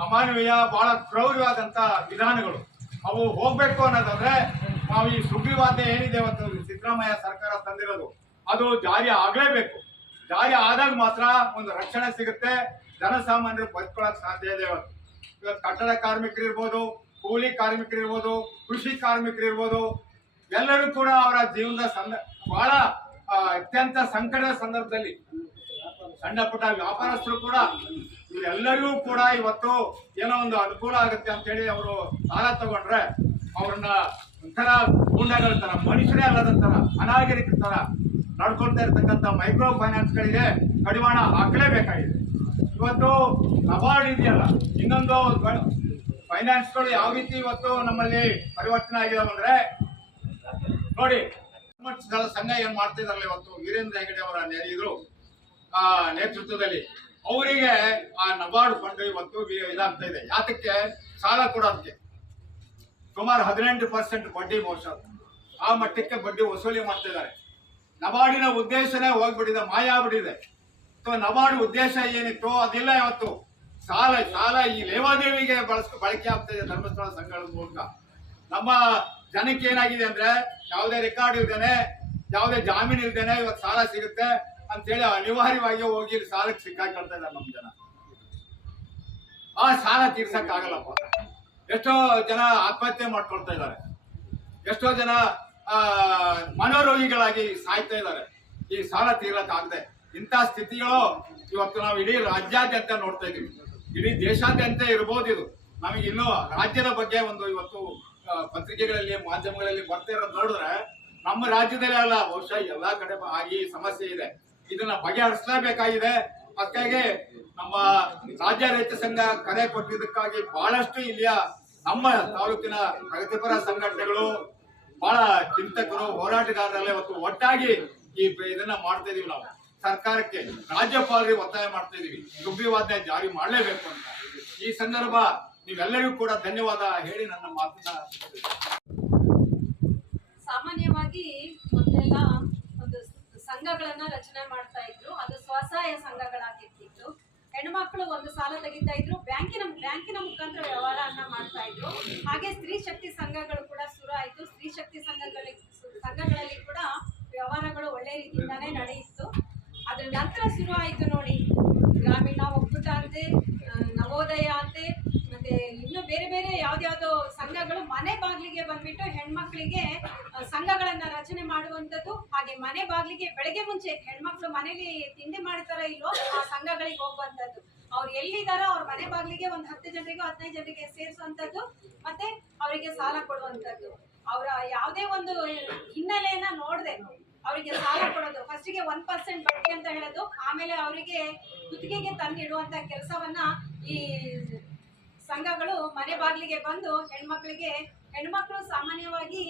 ಅಮಾನವೀಯ, ಬಹಳ ಕ್ರೌರ್ಯವಾದಂತ ವಿಧಾನಗಳು. ಅವು ಹೋಗ್ಬೇಕು ಅನ್ನೋದಾದ್ರೆ ನಾವು ಈ ಸುಗ್ರೀವಾಜ್ಞೆ ಏನಿದೆ ಇವತ್ತು ಸಿದ್ದರಾಮಯ್ಯ ಸರ್ಕಾರ ತಂದಿರೋದು ಅದು ಜಾರಿ ಆಗ್ಲೇಬೇಕು. ಜಾರಿ ಆದಾಗ ಮಾತ್ರ ಒಂದು ರಕ್ಷಣೆ ಸಿಗುತ್ತೆ, ಜನಸಾಮಾನ್ಯರು ಬದುಕೊಳ್ಳಕ್ ಸಾಧ್ಯ ಇದೆ. ಇವತ್ತು ಕಟ್ಟಡ ಕಾರ್ಮಿಕರು ಇರ್ಬೋದು, ಕೂಲಿ ಕಾರ್ಮಿಕರು ಇರ್ಬೋದು, ಕೃಷಿ ಕಾರ್ಮಿಕರು ಇರ್ಬೋದು, ಎಲ್ಲರೂ ಕೂಡ ಅವರ ಜೀವನದ ಬಹಳ ಅತ್ಯಂತ ಸಂಕಟದ ಸಂದರ್ಭದಲ್ಲಿ ಸಣ್ಣ ಪುಟ್ಟ ವ್ಯಾಪಾರಸ್ಥರು ಕೂಡ ಇವರೆಲ್ಲರಿಗೂ ಕೂಡ ಇವತ್ತು ಏನೋ ಒಂದು ಅನುಕೂಲ ಆಗುತ್ತೆ ಅಂತ ಹೇಳಿ ಅವರು ಸಾಲ ತಗೊಂಡ್ರೆ ಅವ್ರನ್ನ ಒಂಥರ ಗೂಂಡಾಗಳ ತರ, ಮನುಷ್ಯರೇ ಅಲ್ಲದ ತರ, ಅನಾಗರಿಕ ತರ ನಡ್ಕೊಳ್ತಾ ಇರ್ತಕ್ಕಂಥ ಮೈಕ್ರೋ ಫೈನಾನ್ಸ್ ಗಳಿಗೆ ಕಡಿವಾಣ ಹಾಕಲೇಬೇಕಾಗಿದೆ. ಇವತ್ತು ನಬಾರ್ಡ್ ಇದೆಯಲ್ಲ, ಇನ್ನೊಂದು ಫೈನಾನ್ಸ್ಗಳು ಯಾವ ರೀತಿ ಇವತ್ತು ನಮ್ಮಲ್ಲಿ ಪರಿವರ್ತನೆ ಆಗಿದಾವೆ ಅಂದ್ರೆ ನೋಡಿ, ಸಂಘ ಏನ್ ಮಾಡ್ತಾ ಇದಾರಲ್ಲ ಇವತ್ತು ವೀರೇಂದ್ರ ಹೆಗಡೆ ಅವರ ನೇತೃತ್ವದಲ್ಲಿ ಅವರಿಗೆ ಆ ನಬಾರ್ಡ್ ಫಂಡ್ ಇವತ್ತು ಇದಾಗ್ತಾ ಇದೆ. ಯಾತಕ್ಕೆ? ಸಾಲ ಕೊಡೋದಕ್ಕೆ ಸುಮಾರು 18% ಬಡ್ಡಿ, ಬಹುಶಃ ಆ ಮಟ್ಟಕ್ಕೆ ಬಡ್ಡಿ ವಸೂಲಿ ಮಾಡ್ತಾ ಇದ್ದಾರೆ. ನಬಾರ್ಡಿನ ಉದ್ದೇಶನೇ ಹೋಗ್ಬಿಟ್ಟಿದೆ, ಮಾಯ ಆಗ್ಬಿಟ್ಟಿದೆ. ನಬಾರ್ಡ್ ಉದ್ದೇಶ ಏನಿತ್ತು ಅದಿಲ್ಲ. ಇವತ್ತು ಸಾಲ ಈ ಲೇವಾದೇವಿಗೆ ಬಳಕೆ ಆಗ್ತಾ ಇದೆ ಧರ್ಮಸ್ಥಳ ಸಂಘಗಳ ಮೂಲಕ. ನಮ್ಮ ಜನಕ್ಕೆ ಏನಾಗಿದೆ ಅಂದ್ರೆ ಯಾವುದೇ ರೆಕಾರ್ಡ್ ಇಲ್ದೇನೆ, ಯಾವುದೇ ಜಾಮೀನು ಇಲ್ದೇನೆ ಇವತ್ತು ಸಾಲ ಸಿಗುತ್ತೆ ಅಂತೇಳಿ ಅನಿವಾರ್ಯವಾಗಿ ಹೋಗಿ ಸಾಲಕ್ಕೆ ಸಿಕ್ಕಾಕೊಳ್ತಾ ಇದ್ದಾರೆ ನಮ್ಮ ಜನ. ಆ ಸಾಲ ತೀರ್ಸಕ್ ಆಗಲ್ಲಪ್ಪ. ಎಷ್ಟೋ ಜನ ಆತ್ಮಹತ್ಯೆ ಮಾಡ್ಕೊಳ್ತಾ ಇದ್ದಾರೆ, ಎಷ್ಟೋ ಜನ ಮನೋರೋಗಿಗಳಾಗಿ ಸಾಯ್ತಾ ಇದ್ದಾರೆ ಈ ಸಾಲ ತೀರ್ಲಕ್ ಆಗದೆ. ಇಂಥ ಸ್ಥಿತಿಗಳು ಇವತ್ತು ನಾವು ಇಡೀ ರಾಜ್ಯಾದ್ಯಂತ ನೋಡ್ತಾ ಇದೀವಿ, ಇಡೀ ದೇಶಾದ್ಯಂತ ಇರ್ಬೋದು. ಇದು ನಮಗೆ ಇನ್ನೂ ರಾಜ್ಯದ ಬಗ್ಗೆ ಒಂದು ಇವತ್ತು ಪತ್ರಿಕೆಗಳಲ್ಲಿ, ಮಾಧ್ಯಮಗಳಲ್ಲಿ ಬರ್ತಾ ಇರೋದು ನೋಡಿದ್ರೆ ನಮ್ಮ ರಾಜ್ಯದಲ್ಲೇ ಅಲ್ಲ, ಬಹುಶಃ ಎಲ್ಲಾ ಕಡೆ ಆಗಿ ಸಮಸ್ಯೆ ಇದೆ. ಇದನ್ನ ಬಗೆಹರಿಸಲೇಬೇಕಾಗಿದೆ. ಅದಕ್ಕಾಗಿ ನಮ್ಮ ರಾಜ್ಯ ರೈತ ಸಂಘ ಕರೆ ಕೊಟ್ಟಿದ್ದಕ್ಕಾಗಿ ಬಹಳಷ್ಟು ಇಲ್ಲಿಯ ನಮ್ಮ ತಾಲೂಕಿನ ಪ್ರಗತಿಪರ ಸಂಘಟನೆಗಳು, ಬಹಳ ಚಿಂತಕರು, ಹೋರಾಟಗಾರರೆಲ್ಲ ಇವತ್ತು ಒಟ್ಟಾಗಿ ಇದನ್ನ ಮಾಡ್ತಾ ಇದೀವಿ. ನಾವು ಸರ್ಕಾರಕ್ಕೆ, ರಾಜ್ಯಪಾಲರಿಗೆ ಒತ್ತಾಯ ಮಾಡ್ತಾ ಇದೀವಿ, ಸುಗ್ರೀವಾಜ್ಞೆ ಜಾರಿ ಮಾಡಲೇಬೇಕು ಅಂತ. ಈ ಸಂದರ್ಭ ನೀವೆಲ್ಲರಿಗೂ ಕೂಡ ಧನ್ಯವಾದ ಹೇಳಿ ನನ್ನ ಮಾತನ್ನ. ಸಾಮಾನ್ಯವಾಗಿ ಮೊದಲೆಲ್ಲ ಒಂದು ಸಂಘಗಳನ್ನ ರಚನೆ ಮಾಡ್ತಾ ಇದ್ರು, ಅದು ಸ್ವಸಹಾಯ ಸಂಘಗಳಾಗಿರ್ತಿತ್ತು. ಹೆಣ್ಮಕ್ಳು ಒಂದು ಸಾಲ ತೆಗಿತಾ ಇದ್ರು, ಬ್ಯಾಂಕಿನ ಮುಖಾಂತರ ವ್ಯವಹಾರವನ್ನ ಮಾಡ್ತಾ ಇದ್ರು. ಹಾಗೆ ಸ್ತ್ರೀ ಶಕ್ತಿ ಸಂಘಗಳು ಕೂಡ ಶುರು ಆಯ್ತು. ಸ್ತ್ರೀ ಶಕ್ತಿ ಸಂಘಗಳಲ್ಲಿ ಕೂಡ ವ್ಯವಹಾರಗಳು ಒಳ್ಳೆ ರೀತಿಯಿಂದಾನೇ ನಡೆಯಿತು. ಅದ್ರ ನಂತರ ಶುರು ಆಯ್ತು ನೋಡಿ, ಗ್ರಾಮೀಣ ಒಕ್ಕೂಟ ಅಂತೆ, ನವೋದಯ ಅಂತೆ, ಮತ್ತೆ ಇನ್ನು ಬೇರೆ ಬೇರೆ ಯಾವ್ದ್ಯಾವ್ದೋ ಸಂಘಗಳು ಮನೆ ಬಾಗಿಲಿಗೆ ಬಂದ್ಬಿಟ್ಟು ಹೆಣ್ಮಕ್ಳಿಗೆ ಸಂಘಗಳನ್ನ ರಚನೆ ಮಾಡುವಂಥದ್ದು. ಹಾಗೆ ಮನೆ ಬಾಗಿಲಿಗೆ ಬೆಳಗ್ಗೆ ಮುಂಚೆ ಹೆಣ್ಮಕ್ಳು ಮನೇಲಿ ತಿಂಡಿ ಮಾಡ್ತಾರ ಇಲ್ವೋ ಆ ಸಂಘಗಳಿಗೆ ಹೋಗುವಂಥದ್ದು. ಅವ್ರು ಎಲ್ಲಿದಾರೋ ಅವ್ರ ಮನೆ ಬಾಗಿಲಿಗೆ ಒಂದು 10 ಜನರಿಗೂ 15 ಜನರಿಗೆ ಸೇರಿಸುವಂಥದ್ದು, ಮತ್ತೆ ಅವರಿಗೆ ಸಾಲ ಕೊಡುವಂಥದ್ದು. ಅವರ ಯಾವುದೇ ಒಂದು ಹಿನ್ನೆಲೆಯನ್ನ ನೋಡದೆ ಅವರಿಗೆ ಸಾಲ ಕೊಡೋದು, ಫಸ್ಟಿಗೆ 1% ಬಡ್ಡಿ ಅಂತ ಹೇಳೋದು, ಆಮೇಲೆ ಅವರಿಗೆ ಗುತ್ತಿಗೆಗೆ ತಂದಿಡುವಂತ ಕೆಲಸವನ್ನ ಈ ಸಂಘಗಳು ಮನೆ ಬಾಗಿಲಿಗೆ ಬಂದು ಹೆಣ್ಮಕ್ಳು ಸಾಮಾನ್ಯವಾಗಿ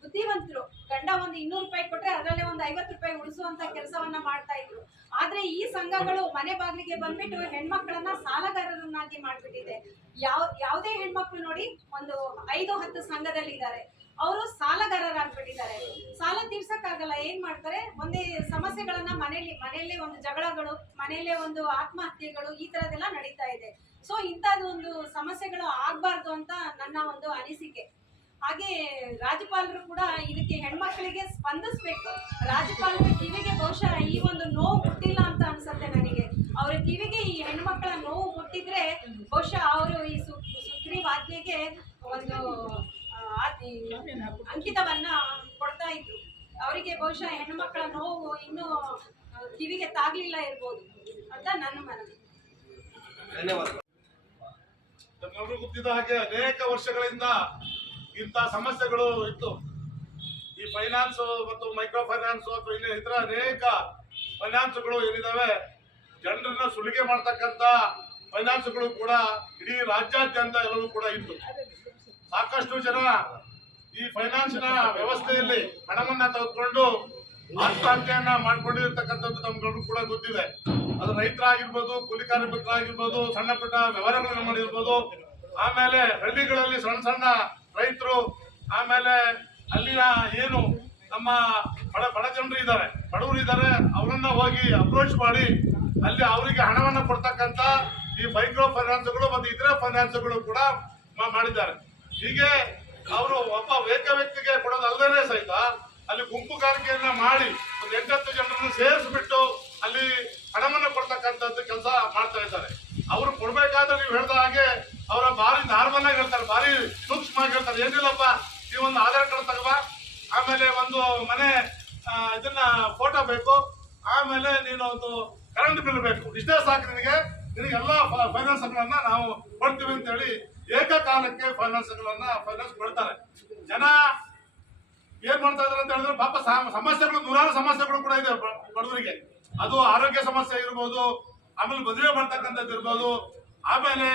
ಬುದ್ಧಿವಂತರು, ಗಂಡ ಒಂದು 200 ರೂಪಾಯಿ ಕೊಟ್ರೆ ಅದರಲ್ಲೇ ಒಂದು 50 ರೂಪಾಯಿ ಉಳಿಸುವಂತ ಕೆಲಸವನ್ನ ಮಾಡ್ತಾ ಇದ್ರು. ಆದ್ರೆ ಈ ಸಂಘಗಳು ಮನೆ ಬಾಗಿಲಿಗೆ ಬಂದ್ಬಿಟ್ಟು ಹೆಣ್ಮಕ್ಳನ್ನ ಸಾಲಗಾರರನ್ನಾಗಿ ಮಾಡ್ಬಿಟ್ಟಿದೆ. ಯಾವುದೇ ಹೆಣ್ಮಕ್ಳು ನೋಡಿ ಒಂದು 5-10 ಸಂಘದಲ್ಲಿ ಇದ್ದಾರೆ, ಅವರು ಸಾಲಗಾರರಾಗ್ಬಿಟ್ಟಿದ್ದಾರೆ. ಸಾಲ ತೀರ್ಸಕ್ಕಾಗಲ್ಲ, ಏನ್ ಮಾಡ್ತಾರೆ, ಒಂದೇ ಸಮಸ್ಯೆಗಳನ್ನ ಮನೆಯಲ್ಲೇ ಒಂದು ಜಗಳಗಳು, ಮನೆಯಲ್ಲೇ ಒಂದು ಆತ್ಮಹತ್ಯೆಗಳು, ಈ ತರದೆಲ್ಲ ನಡೀತಾ ಇದೆ. ಸೊ ಇಂಥದ್ದೊಂದು ಸಮಸ್ಯೆಗಳು ಆಗ್ಬಾರ್ದು ಅಂತ ನನ್ನ ಒಂದು ಅನಿಸಿಕೆ. ಹಾಗೆ ರಾಜ್ಯಪಾಲರು ಕೂಡ ಇದಕ್ಕೆ ಹೆಣ್ಮಕ್ಳಿಗೆ ಸ್ಪಂದಿಸ್ಬೇಕು. ರಾಜ್ಯಪಾಲರ ಕಿವಿಗೆ ಬಹುಶಃ ಈ ಒಂದು ನೋವು ಮುಟ್ಟಿಲ್ಲ ಅಂತ ಅನ್ಸುತ್ತೆ ನನಗೆ. ಅವ್ರ ಕಿವಿಗೆ ಈ ಹೆಣ್ಮಕ್ಳ ನೋವು ಮುಟ್ಟಿದ್ರೆ ಬಹುಶಃ ಅವರು ಈ ಸುಗ್ರೀವಾಜ್ಞೆಗೆ ಒಂದು ಅಂಕಿತವನ್ನ ಕೊಡ್ತಾ ಇದ್ರು. ಅವರಿಗೆ ಬಹುಶಃ ಹೆಣ್ಮಕ್ಳ ನೋವು ಇನ್ನೂ ಕಿವಿಗೆ ತಾಗ್ಲಿಲ್ಲ ಇರ್ಬೋದು ಅಂತ ನನ್ನ ಮನವಿ. ಧನ್ಯವಾದಗಳು. ನಮಗೂ ಗೊತ್ತಿದ್ದ ಹಾಗೆ ಅನೇಕ ವರ್ಷಗಳಿಂದ ಇಂಥ ಸಮಸ್ಯೆಗಳು ಇತ್ತು. ಈ ಫೈನಾನ್ಸ್ ಮತ್ತು ಮೈಕ್ರೋ ಫೈನಾನ್ಸ್ ಅಥವಾ ಇತರ ಅನೇಕ ಫೈನಾನ್ಸ್ಗಳು ಏನಿದಾವೆ, ಜನರನ್ನ ಸುಲಿಗೆ ಮಾಡ್ತಕ್ಕಂಥ ಫೈನಾನ್ಸ್ಗಳು ಕೂಡ ಇಡೀ ರಾಜ್ಯಾದ್ಯಂತ ಎಲ್ಲವೂ ಕೂಡ ಇತ್ತು. ಸಾಕಷ್ಟು ಜನ ಈ ಫೈನಾನ್ಸ್ನ ವ್ಯವಸ್ಥೆಯಲ್ಲಿ ಹಣವನ್ನ ತೆಗೆದುಕೊಂಡು ಆತ್ಮಹತ್ಯೆಯನ್ನ ಮಾಡ್ಕೊಂಡಿರ್ತಕ್ಕಂಥದ್ದು ನಮ್ಗೆಲ್ಲರೂ ಕೂಡ ಗೊತ್ತಿದೆ. ಅದು ರೈತರಾಗಿರ್ಬೋದು, ಕೂಲಿ ಕಾರ್ಮಿಕರಾಗಿರ್ಬೋದು, ಸಣ್ಣ ಪುಟ್ಟ ವ್ಯವಹಾರಗಳನ್ನು ಮಾಡಿರ್ಬೋದು, ಆಮೇಲೆ ಹಳ್ಳಿಗಳಲ್ಲಿ ಸಣ್ಣ ಸಣ್ಣ ರೈತರು, ಆಮೇಲೆ ಅಲ್ಲಿನ ಏನು ನಮ್ಮ ಬಡ ಜನರು ಇದ್ದಾರೆ, ಬಡವರು ಇದ್ದಾರೆ, ಅವರನ್ನ ಹೋಗಿ ಅಪ್ರೋಚ್ ಮಾಡಿ ಅಲ್ಲಿ ಅವರಿಗೆ ಹಣವನ್ನ ಕೊಡ್ತಕ್ಕಂಥ ಈ ಮೈಕ್ರೋ ಫೈನಾನ್ಸ್ಗಳು ಮತ್ತು ಇತರ ಫೈನಾನ್ಸ್ಗಳು ಕೂಡ ಮಾಡಿದ್ದಾರೆ. ಹೀಗೆ ಅವರು ಒಬ್ಬ ವ್ಯಕ್ತಿಗೆ ಕೊಡೋದಲ್ಲದೇ ಸಹಿತ ಅಲ್ಲಿ ಗುಂಪುಗಾರಿಕೆಯನ್ನ ಮಾಡಿ ಒಂದು 8-10 ಜನರನ್ನು ಸೇರಿಸ್ಬಿಟ್ಟು ಅಲ್ಲಿ ಹಣವನ್ನು ಕೊಡ್ತಕ್ಕಂಥದ್ದು ಕೆಲಸ ಮಾಡ್ತಾ ಇದ್ದಾರೆ. ಅವರು ಕೊಡ್ಬೇಕಾದ್ರೆ ನೀವು ಹೇಳ್ದ ಹಾಗೆ ಅವರ ಭಾರಿ ನಾರ್ಮಲ್ ಆಗಿ ಹೇಳ್ತಾರೆ, ಭಾರಿ ಸೂಕ್ಷ್ಮವಾಗಿ ಹೇಳ್ತಾರೆ. ಏನಿಲ್ಲಪ್ಪ, ನೀವು ಒಂದು ಆಧಾರ್ ಕಾರ್ಡ್ ತಗೋಬಾ, ಆಮೇಲೆ ಒಂದು ಮನೆ ಇದನ್ನ ಫೋಟೋ ಬೇಕು, ಆಮೇಲೆ ನೀನು ಒಂದು ಕರೆಂಟ್ ಬಿಲ್ ಬೇಕು, ಇಷ್ಟೇ ಸಾಕು ನಿನಗೆ ಎಲ್ಲ ಫೈನಾನ್ಸ್ಗಳನ್ನ ನಾವು ಕೊಡ್ತೀವಿ ಅಂತ ಹೇಳಿ ಏಕಕಾಲಕ್ಕೆ ಫೈನಾನ್ಸ್ ಕೊಡ್ತಾರೆ. ಜನ ಏನ್ ಮಾಡ್ತಾ ಇದಾರೆ ಅಂತ ಹೇಳಿದ್ರೆ, ಪಾಪ ಸಮಸ್ಯೆಗಳು, ನೂರಾರು ಸಮಸ್ಯೆಗಳು ಕೂಡ ಇದೆ ಬಡವರಿಗೆ. ಅದು ಆರೋಗ್ಯ ಸಮಸ್ಯೆ ಇರ್ಬೋದು, ಆಮೇಲೆ ಮದುವೆ ಮಾಡ್ತಕ್ಕಂಥದ್ದು ಇರ್ಬೋದು, ಆಮೇಲೆ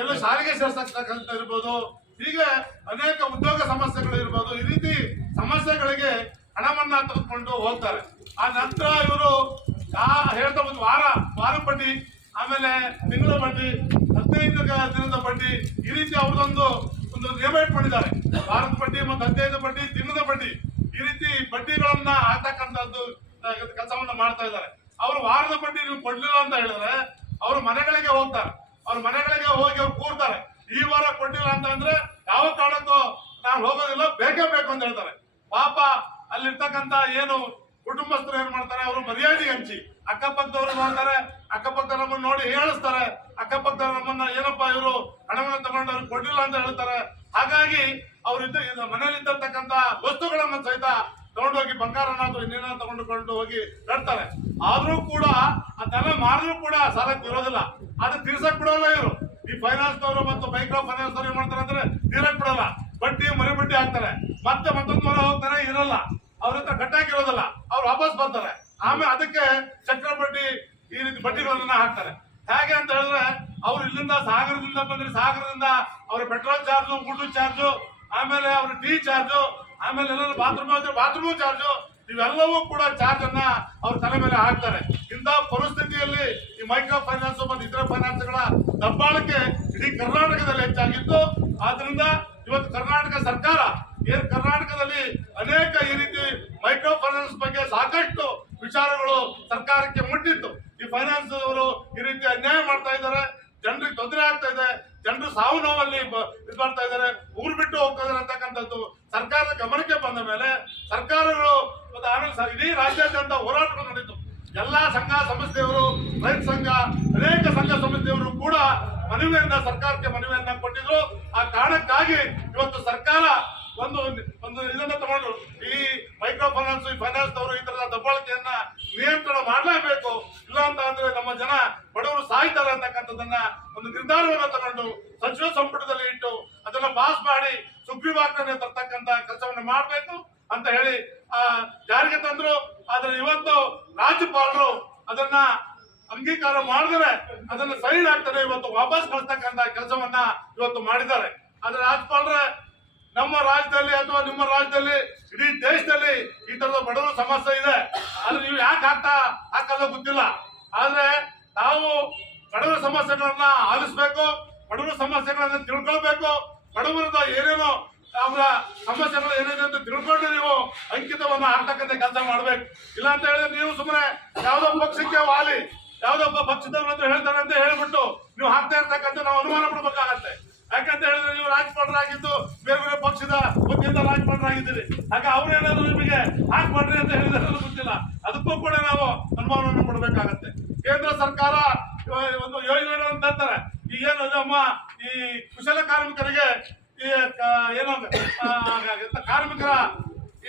ಎಲ್ಲ ಶಾಲೆಗೆ ಸೇರ್ಸತಕ್ಕಂಥ ಇರ್ಬೋದು, ಹೀಗೆ ಅನೇಕ ಉದ್ಯೋಗ ಸಮಸ್ಯೆಗಳು ಇರ್ಬೋದು. ಈ ರೀತಿ ಸಮಸ್ಯೆಗಳಿಗೆ ಹಣವನ್ನ ತೆಗೆದುಕೊಂಡು ಹೋಗ್ತಾರೆ. ಆ ನಂತರ ಇವರು ಹೇಳ್ತಾ ಒಂದು ವಾರ ಬಡ್ಡಿ, ಆಮೇಲೆ ತಿಂಗಳ ಬಡ್ಡಿ, 15 ದಿನದ ಬಡ್ಡಿ, ಈ ರೀತಿ ಅವ್ರದೊಂದು ನಿಯಮ ಇಟ್ಕೊಂಡಿದ್ದಾರೆ. ವಾರದ ಬಡ್ಡಿ ಮತ್ತು 15 ಬಡ್ಡಿ, ದಿನದ ಬಡ್ಡಿ, ಈ ರೀತಿ ಬಡ್ಡಿಗಳನ್ನ ಹಾಕ್ತಕ್ಕಂಥದ್ದು ಕೆಲಸವನ್ನ ಮಾಡ್ತಾ ಇದ್ದಾರೆ. ಅವರು ವಾರದ ಬಡ್ಡಿ ನೀವು ಕೊಡ್ಲಿಲ್ಲ ಅಂತ ಹೇಳಿದ್ರೆ ಅವ್ರ ಮನೆಗಳಿಗೆ ಹೋಗ್ತಾರೆ. ಅವ್ರ ಮನೆಗಳಿಗೆ ಹೋಗಿ ಅವ್ರು ಕೂರ್ತಾರೆ. ಈ ವಾರ ಕೊಡ್ಲಿಲ್ಲ ಅಂತ ಅಂದ್ರೆ ಯಾವ ಕಾರಣಕ್ಕೂ ನಾನು ಹೋಗೋದಿಲ್ಲ, ಬೇಕೇ ಬೇಕು ಅಂತ ಹೇಳ್ತಾರೆ. ಪಾಪ ಅಲ್ಲಿರ್ತಕ್ಕಂಥ ಏನು ಕುಟುಂಬಸ್ಥರು ಏನ್ ಮಾಡ್ತಾರೆ, ಅವರು ಮರ್ಯಾದೆ ಹಂಚಿ ಅಕ್ಕಪಕ್ಕದವ್ರು ನೋಡ್ತಾರೆ, ಅಕ್ಕಪಕ್ಕದವ್ರು ನಮ್ಮನ್ನ ನೋಡಿ ಹೇಳಿಸ್ತಾರೆ, ಅಕ್ಕಪಕ್ಕದವ್ರು ನಮ್ಮನ್ನ ಏನಪ್ಪಾ ಇವರು ಹಣವನ್ನು ತಗೊಂಡು ಅವ್ರಿಗೆ ಕೊಡ್ಲಿಲ್ಲ ಅಂತ ಹೇಳ್ತಾರೆ. ಹಾಗಾಗಿ ಅವ್ರಿದ್ದ ಮನೇಲಿ ಇದ್ದಿರ್ತಕ್ಕಂಥ ವಸ್ತುಗಳನ್ನ ಸಹಿತ ತಗೊಂಡೋಗಿ ಬಂಗಾರನಾದ್ರು ಇನ್ನೇನ ತಗೊಂಡುಕೊಂಡು ಹೋಗಿ ಕಟ್ತಾರೆ. ಆದ್ರೂ ಕೂಡ ಅದೆಲ್ಲ ಮಾಡಿದ್ರು ಕೂಡ ಸಾಲ ಇರೋದಿಲ್ಲ, ಅದು ತೀರ್ಸಕ್ ಬಿಡೋಲ್ಲ ಇವರು. ಈ ಫೈನಾನ್ಸ್ ನವರು ಮತ್ತು ಮೈಕ್ರೋ ಫೈನಾನ್ಸ್ ನವರು ಏನ್ ಮಾಡ್ತಾರೆ ಅಂದ್ರೆ ತೀರಕ್ ಬಿಡಲ್ಲ, ಬಡ್ಡಿ ಮರಿ ಬಡ್ಡಿ ಹಾಕ್ತಾರೆ, ಮತ್ತೆ ಮತ್ತೊಂದು ಮರ ಹೋಗ್ತಾರೆ, ಇರಲ್ಲ ಅವ್ರ ಹತ್ರ ಕಟ್ಟಾಕಿರೋದಿಲ್ಲ, ಅವ್ರು ವಾಪಸ್ ಬರ್ತಾರೆ. ಆಮೇಲೆ ಅದಕ್ಕೆ ಚಕ್ರ ಬಡ್ಡಿ, ಈ ರೀತಿ ಬಡ್ಡಿಗಳನ್ನ ಹಾಕ್ತಾರೆ. ಹೇಗೆ ಅಂತ ಹೇಳಿದ್ರೆ, ಅವ್ರು ಇಲ್ಲಿಂದ ಸಾಗರದಿಂದ ಬಂದ್ರೆ ಸಾಗರದಿಂದ ಅವ್ರ ಪೆಟ್ರೋಲ್ ಚಾರ್ಜು, ಊಟದ ಚಾರ್ಜು, ಆಮೇಲೆ ಅವ್ರ ಟೀ ಚಾರ್ಜು, ಆಮೇಲೆ ಎಲ್ಲರೂ ಬಾತ್ರೂಮ್ ಚಾರ್ಜು, ಇವೆಲ್ಲವೂ ಕೂಡ ಚಾರ್ಜ್ ಅನ್ನ ಅವ್ರ ತಲೆ ಮೇಲೆ ಹಾಕ್ತಾರೆ. ಇಂಥ ಪರಿಸ್ಥಿತಿಯಲ್ಲಿ ಈ ಮೈಕ್ರೋ ಫೈನಾನ್ಸ್ ಮತ್ತು ಇತರ ಫೈನಾನ್ಸ್ಗಳ ದಬ್ಬಾಳಿಕೆ ಇಡೀ ಕರ್ನಾಟಕದಲ್ಲಿ ಹೆಚ್ಚಾಗಿತ್ತು. ಆದ್ರಿಂದ ಇವತ್ತು ಕರ್ನಾಟಕ ಸರ್ಕಾರ ಕರ್ನಾಟಕದಲ್ಲಿ ಅನೇಕ ಈ ರೀತಿ ಮೈಕ್ರೋ ಫೈನಾನ್ಸ್ ಬಗ್ಗೆ ಸಾಕಷ್ಟು ವಿಚಾರಗಳು ಸರ್ಕಾರಕ್ಕೆ ಮುಟ್ಟಿತ್ತು. ಈ ಫೈನಾನ್ಸ್ ಅವರು ಈ ರೀತಿ ಅನ್ಯಾಯ ಮಾಡ್ತಾ ಇದ್ದಾರೆ, ಜನರಿಗೆ ತೊಂದರೆ ಆಗ್ತಾ ಇದೆ, ಜನರು ಸಾವು ನೋವಲ್ಲಿ ಇದು ಮಾಡ್ತಾ ಇದ್ದಾರೆ, ಊರು ಬಿಟ್ಟು ಹೋಗ್ತಾ ಇದ್ದಾರೆ ಅಂತಕ್ಕಂಥದ್ದು ಸರ್ಕಾರದ ಗಮನಕ್ಕೆ ಬಂದ ಮೇಲೆ ಸರ್ಕಾರಗಳು ಮತ್ತು ಆಮೇಲೆ ಇಡೀ ರಾಜ್ಯಾದ್ಯಂತ ಹೋರಾಟಗಳು ನಡೀತು. ಎಲ್ಲಾ ಸಂಘ ಸಂಸ್ಥೆಯವರು, ರೈತ ಸಂಘ, ಅನೇಕ ಸಂಘ ಸಂಸ್ಥೆಯವರು ಕೂಡ ಸರ್ಕಾರಕ್ಕೆ ಮನವಿಯನ್ನ ಕೊಟ್ಟಿದ್ರು. ಆ ಕಾರಣಕ್ಕಾಗಿ ಇವತ್ತು ಸರ್ಕಾರ ಒಂದು ಇದನ್ನ ತಗೊಂಡು ಈ ಮೈಕ್ರೋ ಫೈನಾನ್ಸ್ ಅವರು ಈ ತರದ ದಬ್ಬಾಳಿಕೆಯನ್ನ ನಿಯಂತ್ರಣ ಮಾಡಲೇಬೇಕು, ಇಲ್ಲ ಅಂತ ಅಂದ್ರೆ ನಮ್ಮ ಜನ ಬಡವರು ಸಾಯ್ತಾರೆ ಅಂತಕ್ಕಂಥದ್ದನ್ನ ಒಂದು ನಿರ್ಧಾರವನ್ನ ತಗೊಂಡು ಸಚಿವ ಸಂಪುಟದಲ್ಲಿ ಇಟ್ಟು ಅದನ್ನ ಪಾಸ್ ಮಾಡಿ ಸುಗ್ರೀವಾಜ್ಞೆ ತರ್ತಕ್ಕಂಥ ಕೆಲಸವನ್ನ ಮಾಡಬೇಕು ಅಂತ ಹೇಳಿ ಜಾರಿಗೆ ತಂದ್ರು. ಆದ್ರೆ ಇವತ್ತು ರಾಜ್ಯಪಾಲರು ಅದನ್ನ ಅಂಗೀಕಾರ ಮಾಡಿದರೆ ಅದನ್ನ ಸೈಡ್ ಆಗ್ತಾರೆ, ಇವತ್ತು ವಾಪಸ್ ಕಳಿಸ್ತಕ್ಕಂತ ಕೆಲಸವನ್ನ ಇವತ್ತು ಮಾಡಿದ್ದಾರೆ. ಆದ್ರೆ ರಾಜ್ಯಪಾಲರೇ, ನಮ್ಮ ರಾಜ್ಯದಲ್ಲಿ ಅಥವಾ ನಿಮ್ಮ ರಾಜ್ಯದಲ್ಲಿ ಇಡೀ ದೇಶದಲ್ಲಿ ಈ ತರದ ಬಡವರ ಸಮಸ್ಯೆ ಇದೆ. ಆದ್ರೆ ನೀವು ಯಾಕೆ ಹಾಕಲ್ಲ ಗೊತ್ತಿಲ್ಲ. ಆದ್ರೆ ನಾವು ಬಡವರ ಸಮಸ್ಯೆಗಳನ್ನ ಆಲಿಸ್ಬೇಕು, ಬಡವರ ಸಮಸ್ಯೆಗಳನ್ನ ತಿಳ್ಕೊಳ್ಬೇಕು, ಬಡವರದ ಏನೇನೋ ಅವರ ಸಮಸ್ಯೆಗಳು ಏನಿದೆ ಅಂತ ತಿಳ್ಕೊಂಡು ನೀವು ಅಂಕಿತವನ್ನ ಹಾಕ್ತಕ್ಕಂಥ ಕೆಲಸ ಮಾಡ್ಬೇಕು. ಇಲ್ಲ ಅಂತ ಹೇಳಿದ್ರೆ ನೀವು ಸುಮ್ಮನೆ ಯಾವ್ದೋ ಪಕ್ಷಕ್ಕೆ ವಾಲಿ, ಯಾವ್ದೋ ಪಕ್ಷದವ್ರು ಅಂತ ಹೇಳ್ತಾರೆ ಅಂತ ಹೇಳ್ಬಿಟ್ಟು ನೀವು ಹಾಕ್ತಾ ಇರ್ತಕ್ಕಂಥ ನಾವು ಅನುಮಾನ ಪಡ್ಬೇಕಾಗತ್ತೆ. ಯಾಕಂತ ಹೇಳಿದ್ರೆ ನೀವು ರಾಜ್ಯಪಾಲರಾಗಿದ್ದು ಬೇರೆ ಬೇರೆ ಪಕ್ಷದ ವತಿಯಿಂದ ರಾಜ್ಯಪಾಲರಾಗಿದ್ದೀರಿ. ಹಾಗೆ ಅವ್ರೇನಾದ್ರು ನಿಮಗೆ ಹಾಕ್ಬಾರ್ರಿ ಅಂತ ಹೇಳಿದ್ರೆ ಗೊತ್ತಿಲ್ಲ, ಅದಕ್ಕೂ ಕೂಡ ನಾವು ಅನುಮಾನವನ್ನು ಪಡ್ಬೇಕಾಗತ್ತೆ. ಕೇಂದ್ರ ಸರ್ಕಾರ ಒಂದು ಯೋಜನೆ ಅಂತ ಅಂತಾರೆ. ಈಗೇನು ನಮ್ಮ ಈ ಕುಶಲ ಕಾರ್ಮಿಕರಿಗೆ ಈ ಏನು ಕಾರ್ಮಿಕರ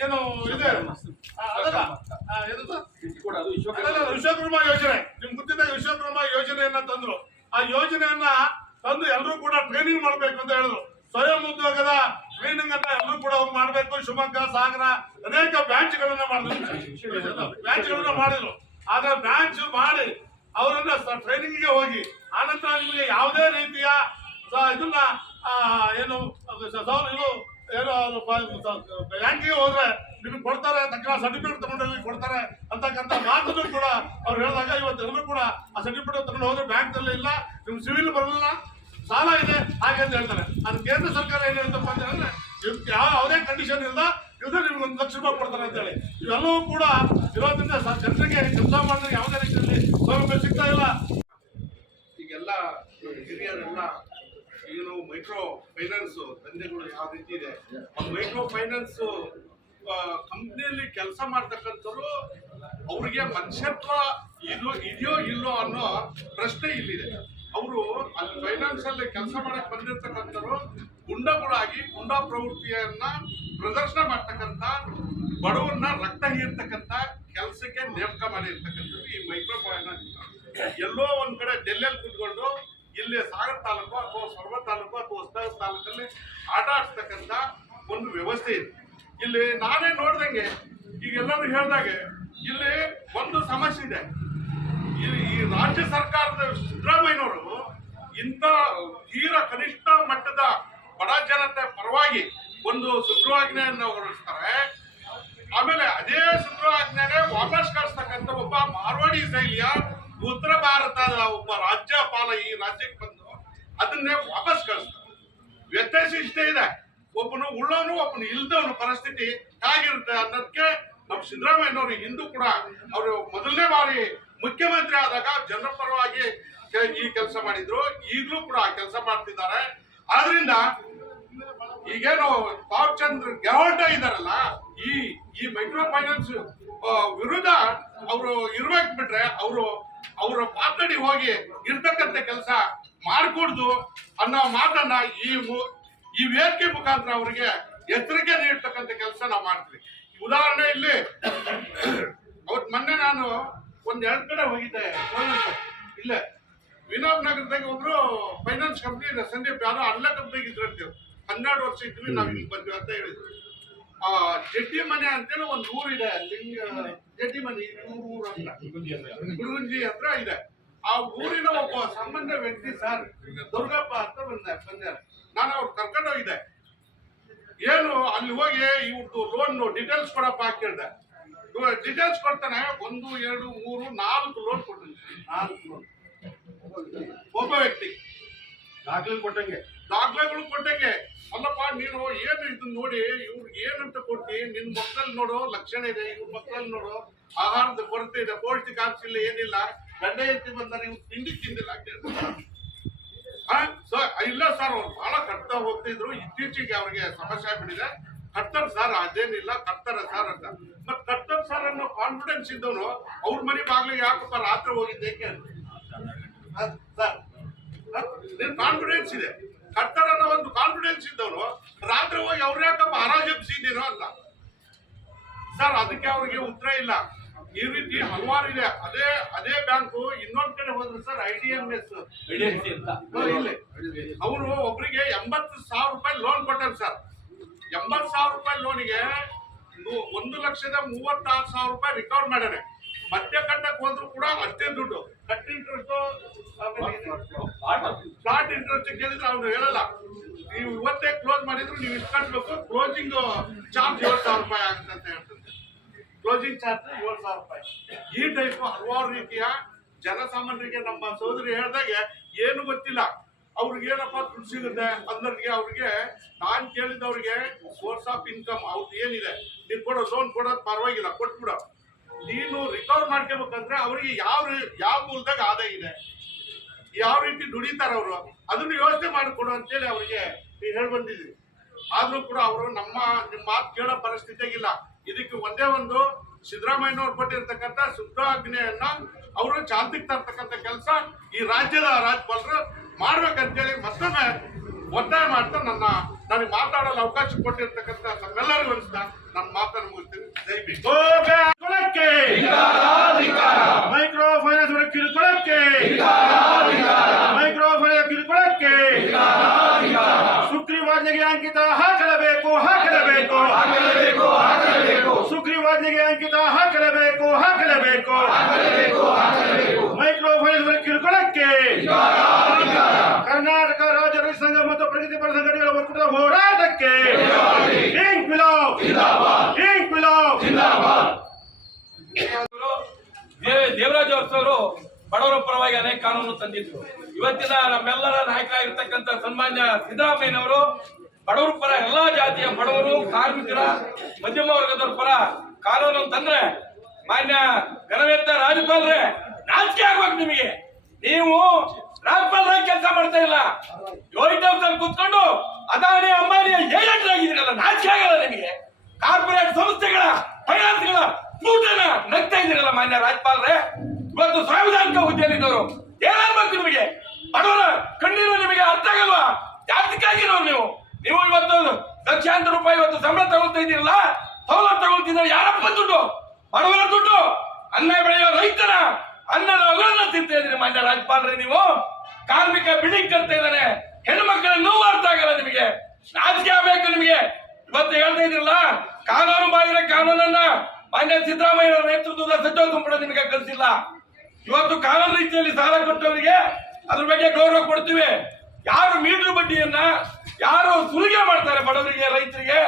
ಏನು ಇದೆ ಅದಲ್ಲ ವಿಶ್ವಕರ್ಮ ಯೋಜನೆ, ನಿಮ್ಗೆ ಗೊತ್ತಿದ್ದ ವಿಶ್ವಕರ್ಮ ಯೋಜನೆಯನ್ನ ತಂದ್ರು. ಆ ಯೋಜನೆಯನ್ನ ತಂದು ಎಲ್ಲರೂ ಕೂಡ ಟ್ರೈನಿಂಗ್ ಮಾಡ್ಬೇಕು ಅಂತ ಹೇಳಿದ್ರು. ಸ್ವಯಂ ಉದ್ಯೋಗದ ಟ್ರೈನಿಂಗ್ ಅಂತ ಎಲ್ಲರೂ ಕೂಡ ಮಾಡ್ಬೇಕು. ಶಿವಮೊಗ್ಗ, ಸಾಗರ ಅನೇಕ ಬ್ರಾಂಚ್ಗಳನ್ನ ಮಾಡಿದ್ರು. ಆದ್ರೆ ಬ್ರಾಂಚ್ ಮಾಡಿ ಅವರನ್ನ ಟ್ರೈನಿಂಗ್ಗೆ ಹೋಗಿ ಆನಂತರ ನಿಮಗೆ ಯಾವುದೇ ರೀತಿಯ ಇದನ್ನ ಏನು ಬ್ಯಾಂಕಿಗೆ ಹೋದ್ರೆ ನಿಮ್ಗೆ ಕೊಡ್ತಾರೆ, ತಕ್ಷಣ ಸರ್ಟಿಫಿಕೇಟ್ ತಗೊಂಡೋಗಿ ಕೊಡ್ತಾರೆ ಅಂತಕ್ಕಂಥ ಮಾತನ್ನು ಕೂಡ ಅವ್ರು ಹೇಳಿದಾಗ ಇವತ್ತು ಎಲ್ಲರೂ ಕೂಡ ಆ ಸರ್ಟಿಫಿಕೇಟ್ ತಗೊಂಡು ಹೋದ್ರೆ ಬ್ಯಾಂಕ್ ನಲ್ಲಿ ಇಲ್ಲ, ನಿಮ್ ಸಿವಿಲ್ ಬರಲಿಲ್ಲ, ಸಾಲ ಇದೆ ಹಾಗೆ ಅಂತ ಹೇಳ್ತಾರೆ. ಅದು ಕೇಂದ್ರ ಸರ್ಕಾರ ಏನ್ ಹೇಳ್ತಪ್ಪ ಅಂತ ಹೇಳಿದ್ರೆ ಯಾವುದೇ ಕಂಡೀಷನ್ ಇಲ್ಲ, ಇದ್ರೆ ನಿಮ್ಗೆ 1 ಲಕ್ಷ ರೂಪಾಯಿ ಕೊಡ್ತಾರೆ ಅಂತ ಹೇಳಿ ಇವೆಲ್ಲವೂ ಕೂಡ ಇರೋದ್ರಿಂದ ಜನರಿಗೆ ಕೆಲಸ ಮಾಡಿದ್ರೆ ಯಾವುದೇ ರೀತಿಯಲ್ಲಿ ಸೌಲಭ್ಯ ಸಿಗ್ತಾ ಇಲ್ಲ. ಈಗೆಲ್ಲ ಹಿರಿಯರೆಲ್ಲ ಏನು ಮೈಕ್ರೋ ಫೈನಾನ್ಸ್ ದಂಧೆಗಳು ಯಾವ ರೀತಿ ಇದೆ, ಮೈಕ್ರೋ ಫೈನಾನ್ಸ್ ಕಂಪ್ನಿಯಲ್ಲಿ ಕೆಲಸ ಮಾಡ್ತಕ್ಕಂಥವ್ರು ಅವ್ರಿಗೆ ಮನುಷ್ಯತ್ವ ಇದೆಯೋ ಇಲ್ಲೋ ಅನ್ನೋ ಪ್ರಶ್ನೆ ಇಲ್ಲಿದೆ. ಅವರು ಅಲ್ಲಿ ಫೈನಾನ್ಸ್ ಅಲ್ಲಿ ಕೆಲಸ ಮಾಡಕ್ ಬಂದಿರ್ತಕ್ಕಂಥವ್ರು ಗುಂಡಗಳಾಗಿ ಗುಂಡಾ ಪ್ರವೃತ್ತಿಯನ್ನ ಪ್ರದರ್ಶನ ಮಾಡ್ತಕ್ಕಂಥ, ಬಡವರನ್ನ ರಕ್ತ ಹೀರ್ತಕ್ಕಂಥ ಕೆಲಸಕ್ಕೆ ನೇಮಕ ಮಾಡಿರ್ತಕ್ಕಂಥದ್ದು ಈ ಮೈಕ್ರೋ ಫೈನಾನ್ಸ್. ಎಲ್ಲೋ ಒಂದ್ ಕಡೆ ಡೆಲ್ಲಿಯಲ್ಲಿ ಕುತ್ಕೊಂಡು ಇಲ್ಲಿ ಸಾಗರ ತಾಲೂಕು ಅಥವಾ ಸೊರಬ ತಾಲೂಕು ಅಥವಾ ಹೊಸದಾಗಿ ತಾಲೂಕಲ್ಲಿ ಆಟ ಆಡ್ತಕ್ಕಂಥ ಒಂದು ವ್ಯವಸ್ಥೆ ಇದೆ. ಇಲ್ಲಿ ನಾನೇ ನೋಡ್ದಂಗೆ ಈಗೆಲ್ಲರೂ ಹೇಳ್ದಾಗೆ ಇಲ್ಲಿ ಒಂದು ಸಮಸ್ಯೆ ಇದೆ. ಈ ರಾಜ್ಯ ಸರ್ಕಾರದ ಸಿದ್ದರಾಮಯ್ಯನವರು ಇಂಥ ತೀರ ಕನಿಷ್ಠ ಮಟ್ಟದ ಬಡ ಜನತೆ ಪರವಾಗಿ ಒಂದು ಸುಗ್ರೀವಾಜ್ಞೆಯನ್ನು ಹೊರಡಿಸ್ತಾರೆ. ಆಮೇಲೆ ಅದೇ ಸುಗ್ರೀವಾಜ್ಞೆಗೆ ವಾಪಸ್ ಕಳಿಸ್ತಕ್ಕಂಥ ಒಬ್ಬ ಮಾರ್ವಾಡಿ ಶೈಲಿಯ ಉತ್ತರ ಭಾರತದ ಒಬ್ಬ ರಾಜ್ಯಪಾಲ ಈ ರಾಜ್ಯಕ್ಕೆ ಬಂದು ಅದನ್ನೇ ವಾಪಸ್ ಕಳಿಸ್ತಾರೆ. ವ್ಯತ್ಯಾಸ ಇಷ್ಟೇ ಇದೆ, ಒಬ್ಬನು ಉಳ್ಳವನು ಒಬ್ಬನು ಇಲ್ದವನು ಪರಿಸ್ಥಿತಿ ಹೇಗಿರುತ್ತೆ ಅನ್ನೋದಕ್ಕೆ ನಮ್ಮ ಸಿದ್ದರಾಮಯ್ಯನವರು ಹಿಂದೂ ಕೂಡ ಅವರು ಮೊದಲನೇ ಬಾರಿ ಮುಖ್ಯಮಂತ್ರಿ ಆದಾಗ ಜನರ ಪರವಾಗಿ ಈ ಕೆಲಸ ಮಾಡಿದ್ರು, ಈಗಲೂ ಕೂಡ ಕೆಲಸ ಮಾಡ್ತಿದ್ದಾರೆ. ಆದ್ರಿಂದ ಈಗೇನು ತಾವರ್ಚಂದ್ರ ಗೆಹ್ಲೋಟ್ ಇದಾರಲ್ಲ, ಈ ಮೈಕ್ರೋ ಫೈನಾನ್ಸ್ ವಿರುದ್ಧ ಅವರು ಇರ್ಬೇಕು ಬಿಟ್ರೆ ಅವರ ಮಾತಡಿ ಹೋಗಿ ಇರ್ತಕ್ಕಂಥ ಕೆಲಸ ಮಾಡ್ಕೊಡ್ದು ಅನ್ನೋ ಮಾತನ್ನ ಈ ವೇದಿಕೆ ಮುಖಾಂತರ ಅವರಿಗೆ ಎಚ್ಚರಿಕೆ ನೀಡ್ತಕ್ಕಂಥ ಕೆಲಸ ನಾವು ಮಾಡ್ತೀವಿ. ಉದಾಹರಣೆ ಇಲ್ಲಿ ಅವತ್ ಮೊನ್ನೆ ನಾನು ಒಂದ್ 2 ಕಡೆ ಹೋಗಿದ್ದೆ. ಇಲ್ಲೇ ವಿನೋದ್ ನಗರದಾಗ ಒಬ್ರು ಫೈನಾನ್ಸ್ ಕಂಪ್ನಿ ಸಂದೀಪ್ ಯಾರೋ ಅಲ್ಲ ಕಂಪ್ನಿಗೆ ಇದ್ರಂತೀವಿ. 12 ವರ್ಷ ಇದ್ವಿ ನಾವ್ ಇಲ್ಲಿ ಬಂದ್ವಿ ಅಂತ ಹೇಳಿದ್ರು. ಜಡ್ಡಿ ಮನೆ ಅಂತೇಳಿ ಒಂದು ಊರಿದೆ, ಜಡ್ಡಿ ಮನೆ ಊರು ಅಂತ ಗುಡುಗುಂಜಿ ಹತ್ರ ಇದೆ. ಆ ಊರಿನ ಒಬ್ಬ ಸಾಮಾನ್ಯ ವ್ಯಕ್ತಿ ಸರ್ ದುರ್ಗಪ್ಪ ಅಂತ ಬಂದಾರೆ. ನಾನು ಅವ್ರು ಕರ್ಕೊಂಡು ಹೋಗಿದ್ದೆ. ಏನು ಅಲ್ಲಿ ಹೋಗಿ ಇವ್ರದ್ದು ಲೋನ್ ಡೀಟೇಲ್ಸ್ ಕೊಡಪ್ಪ ಕೇಳಿದೆ. ಡೀಟೇಲ್ಸ್ ಕೊಡ್ತಾನೆ. 1, 2, 3, 4 ಲೋನ್ ಕೊಡ್ತೀನಿ. 4 ಲೋನ್ ಒಬ್ಬ ವ್ಯಕ್ತಿ ದಾಖಲೆಗಳು ಕೊಟ್ಟಂಗೆ. ಅಲ್ಲಪ್ಪ ನೀನು ಏನು ಇದನ್ನ ನೋಡಿ ಇವ್ರಿಗೆ ಏನಂತ ಕೊಡ್ತಿ, ನಿನ್ ಮಕ್ಕಳಲ್ಲಿ ನೋಡು ಲಕ್ಷಣ ಇದೆ, ಇವ್ರ ಮಕ್ಕಳಲ್ಲಿ ನೋಡು ಆಹಾರದ ಕೊರತೆ ಇದೆ, ಪೌಷ್ಟಿಕಾಂಶ ಇಲ್ಲ, ಏನಿಲ್ಲ, ಗಂಡ ಎತ್ತಿ ಬಂದಾರೆ, ಇವ್ರು ತಿಂಡಿ ತಿಂದಿಲ್ಲ ಇಲ್ಲ ಸರ್ ಅವ್ರು ಬಹಳ ಕಟ್ತಾ ಹೋಗ್ತಿದ್ರು. ಇತ್ತೀಚೆಗೆ ಅವ್ರಿಗೆ ಸಮಸ್ಯೆ ಆಗ್ಬಿಟ್ಟಿದೆ. ಕಟ್ತಾರೆ ಸರ್, ಅದೇನಿಲ್ಲ ಕಟ್ತಾರೆ ಸರ್ ಅಂತ. ಮತ್ ಕಟ್ತಾರೆ ಸರ್ ಅನ್ನೋ ಕಾನ್ಫಿಡೆನ್ಸ್ ಇದ್ದವನು ಅವ್ರ ಮನೆ ಬಾಗ್ಲಿಗೆ ಯಾಕಪ್ಪ ರಾತ್ರಿ ಹೋಗಿದ್ದೆ ಸರ್, ಕಾನ್ಫಿಡೆನ್ಸ್ ಇದೆ, ಕಟ್ತಾರೆ ಅನ್ನೋ ಒಂದು ಕಾನ್ಫಿಡೆನ್ಸ್ ಇದ್ದವನು ರಾತ್ರಿ ಹೋಗಿ ಅವ್ರ ಯಾಕಪ್ಪ ಹರಾಜು ಎಬ್ಸಿದ್ದೀನೋ ಅಂತ ಸರ್. ಅದಕ್ಕೆ ಅವ್ರಿಗೆ ಉತ್ತರ ಇಲ್ಲ. ಈ ರೀತಿ ಹಲವಾರು ಇದೆ. ಅದೇ ಬ್ಯಾಂಕು ಇನ್ನೊಂದ್ ಕಡೆ ಹೋದ್ರೆ ಸರ್ IDMS ಇಲ್ಲ, ಅವರು ಒಬ್ಬರಿಗೆ 80,000 ರೂಪಾಯಿ ಲೋನ್ ಕೊಟ್ಟಾರೆ ಸರ್. 80,000 ರೂಪಾಯಿ ಲೋನಿಗೆ 1,36,000 ರೂಪಾಯಿ ರಿಕವರ್ ಮಾಡ್ಯಾನೆ. ಮತ್ತೆ ಕಟ್ಟಕ್ ಹೋದ್ರು ಕೂಡ ಅಷ್ಟೇ ದುಡ್ಡು. ಕಟ್ ಇಂಟ್ರೆಸ್ಟ್, ಫ್ಲಾಟ್ ಇಂಟ್ರೆಸ್ಟ್ ಕೇಳಿದ್ರೆ ಅವ್ರು ಹೇಳಲ್ಲ, ನೀವು ಇವತ್ತೇ ಕ್ಲೋಸ್ ಮಾಡಿದ್ರು ನೀವು ಇಷ್ಟು ಕಟ್ಬೇಕು, ಕ್ಲೋಸಿಂಗ್ ಚಾರ್ಜ್ 7,000 ರೂಪಾಯಿ ಆಗುತ್ತೆ ಅಂತ ಹೇಳ್ತಾರೆ. ಕ್ಲೋಸಿಂಗ್ ಚಾರ್ಜ್ 7,000 ರೂಪಾಯಿ. ಈ ಟೈಪ್ ಹಲವಾರು ರೀತಿಯ ಜನಸಾಮಾನ್ಯರಿಗೆ ನಮ್ಮ ಸೋದರಿ ಹೇಳ್ದಾಗೆ ಏನು ಗೊತ್ತಿಲ್ಲ, ಅವ್ರಿಗೆ ಏನಪ್ಪ ದುಡ್ಡು ಸಿಗುತ್ತೆ ಅಂದವ್ರಿಗೆ, ಅವ್ರಿಗೆ ನಾನ್ ಕೇಳಿದವ್ರಿಗೆ ಸೋರ್ಸ್ ಆಫ್ ಇನ್ಕಮ್ ಅವ್ರದ್ದು ಏನಿದೆ, ನೀವು ಕೊಡೋ ಲೋನ್ ಕೊಡೋದು ಪರವಾಗಿಲ್ಲ, ಕೊಟ್ಬಿಡೋ. ನೀನು ರಿಕವರ್ ಮಾಡ್ಕೋಬೇಕಂದ್ರೆ ಅವ್ರಿಗೆ ಯಾವ ಮೂಲದಾಗ ಆದಾಯ ಇದೆ, ಯಾವ ರೀತಿ ದುಡಿತಾರೆ ಅವರು, ಅದನ್ನು ಯೋಚನೆ ಮಾಡಿಕೊಡು ಅಂತೇಳಿ ಅವ್ರಿಗೆ ಹೇಳಿ ಬಂದಿದ್ವಿ. ಆದ್ರೂ ಕೂಡ ಅವರು ನಿಮ್ಮ ಮಾತು ಕೇಳೋ ಪರಿಸ್ಥಿತಿಯಾಗಿಲ್ಲ. ಇದಕ್ಕೆ ಒಂದೇ ಒಂದು ಸಿದ್ದರಾಮಯ್ಯನವ್ರು ಕೊಟ್ಟಿರ್ತಕ್ಕಂಥ ಸುಗ್ರಾಜ್ಞೆಯನ್ನ ಅವರು ಚಾಲ್ತಿಗೆ ತರ್ತಕ್ಕಂಥ ಕೆಲಸ ಈ ರಾಜ್ಯದ ರಾಜ್ಯಪಾಲರು ಮಾಡ್ಬೇಕಂತೇಳಿ ಮತ್ತೊಮ್ಮೆ ಒತ್ತಾಯ ಮಾಡ್ತಾ ನನಗೆ ಮಾತಾಡಲು ಅವಕಾಶ ಕೊಟ್ಟಿರ್ತಕ್ಕಂಥ ತಮ್ಮೆಲ್ಲರಿಗೂ ಅನಿಸ್ತಾ ನನ್ನ ಮಾತನ್ನು ಮುಗಿಸ್ತೀನಿ. ಜೈ ಬಿ. ಮೈಕ್ರೋ ಫೈನಾನ್ಸ್ ಕಿರುಕುಳಕ್ಕೆ, ಮೈಕ್ರೋ ಫೈನಾನ್ಸ್ ಕಿರುಕುಳಕ್ಕೆ ಸುಗ್ರೀವಾಜ್ಞೆಗೆ ಅಂಕಿತ ಹಾಕಲೇಬೇಕು, ಹಾಕಲೇಬೇಕು, ಸುಗ್ರೀವಾಜ್ಞೆಗೆ ಅಂಕಿತ ಹಾಕಲೇಬೇಕು, ಹಾಕಲೇಬೇಕು. ಮೈಕ್ರೋ ಫೈನಾನ್ಸ್ ಕಿರುಕುಳಕ್ಕೆ ಕರ್ನಾಟಕ ರಾಜ್ಯ ರೈತ ಸಂಘ ಮತ್ತು ಪ್ರಗತಿಪರ ಸಂಘಟನೆಗಳ ಒಕ್ಕೂಟದ ಹೋರಾಟಕ್ಕೆ ಇನ್ಕ್ವಿಲಾಬ್, ಇನ್ಕ್ವಿಲಾಬ್. ದೇವರಾಜ್ ಅವರು ಬಡವರ ಪರವಾಗಿ ಅನೇಕ ಕಾನೂನು ತಂದಿದ್ರು. ಇವತ್ತಿನ ನಮ್ಮೆಲ್ಲರ ನಾಯಕರಾಗಿರ್ತಕ್ಕಂಥ ಸನ್ಮಾನ್ಯ ಸಿದ್ದರಾಮಯ್ಯನವರು ಬಡವರ ಪರ, ಎಲ್ಲಾ ಜಾತಿಯ ಬಡವರು, ಕಾರ್ಮಿಕರ, ಮಧ್ಯಮ ವರ್ಗದವರ ಪರ ಕಾನೂನು ತಂದ್ರೆ, ಮಾನ್ಯ ಘನವೇತ್ತ ರಾಜ್ಯಪಾಲರೇ ನಾಚಿಕೆ ಆಗ್ಬೇಕು ನಿಮಗೆ. ನೀವು ರಾಜ್ಯಪಾಲರಾಗಿ ಕೆಲಸ ಮಾಡ್ತಾ ಇಲ್ಲ, ವೈಟ್ ಹೌಸ್ ಅಲ್ಲಿ ಕೂತ್ಕೊಂಡು ಅದಾನಿ ಅಂಬಾನಿಯ ಏಜೆಂಟ್ ಆಗಿದ್ದೀರಲ್ಲ, ನಾಚಿಕೆ ಆಗಲ್ಲ ನಿಮಗೆ? ಕಾರ್ಪೊರೇಟ್ ಸಂಸ್ಥೆಗಳ ಫೈನಾನ್ಸ್ಗಳ ಊಟನ ನಗ್ತಾ ಇದ್ದೀರಲ್ಲ ಮಾನ್ಯ ರಾಜ್ಯಪಾಲರೇ. ಇವತ್ತು ಸಾಂವಿಧಾನಿಕ ಹುದ್ದೆಯಲ್ಲಿದ್ದವರು ಏನಾಗ್ಬೇಕು ನಿಮಗೆ? ಬಡವರ ಕಣ್ಣೀರು ನಿಮಗೆ ಅರ್ಥ ಆಗಲ್ವಾ? ಜಾತಿಕಾಗಿರೋರು ನೀವು ಇವತ್ತು ಲಕ್ಷಾಂತರ ರೂಪಾಯಿ ಇವತ್ತು ಸಂಬಳ ತಗೊಳ್ತಾ ಇದ್ದೀರಲ್ಲ, ಸವಲತ್ತು ತಗೊಳ್ತಿದ್ದಾರೆ. ಯಾರಪ್ಪ ದುಡ್ಡು? ಬಡವರ ದುಡ್ಡು. ಅನ್ನ ಬೆಳೆಯುವ ರೈತರ ಅನ್ನದ ಅಗಲನ್ನ ತಿಂತಾ ಇದ್ದೀರಿ ಮಾನ್ಯ ರಾಜ್ಯಪಾಲರೇ. ನೀವು ಕಾರ್ಮಿಕ ಬಿಲ್ಡಿಂಗ್ ಕಟ್ತಾ ಇದ್ದಾನೆ, ಹೆಣ್ಮಕ್ಳ ನೋವು ಅರ್ಥ ಆಗಲ್ಲ ನಿಮಗೆ? ನಾಚಿಕೆ ಆಗ್ಬೇಕು ನಿಮಗೆ. ಇವತ್ತು ಹೇಳ್ತಾ ಇದ್ರಲ್ಲ, ಕಾನೂನು ಬಾಹಿರ ಕಾನೂನನ್ನ ಮಾನ್ಯ ಸಿದ್ದರಾಮಯ್ಯ ನೇತೃತ್ವದ ಸಚಿವ ಸಂಪುಟ ನಿಮಗೆ ಕಳಿಸಿಲ್ಲ. ಇವತ್ತು ಕಾನೂನು ರೀತಿಯಲ್ಲಿ ಸಾಲ ಕೊಟ್ಟವರಿಗೆ ಅದ್ರ ಬಗ್ಗೆ ಗೌರವ ಕೊಡ್ತೀವಿ. ಯಾರು ಮೀಟರ್ ಬಡ್ಡಿಯನ್ನ, ಯಾರು ಸುಲಿಗೆ ಮಾಡ್ತಾರೆ ಬಡವರಿಗೆ, ರೈತರಿಗೆ,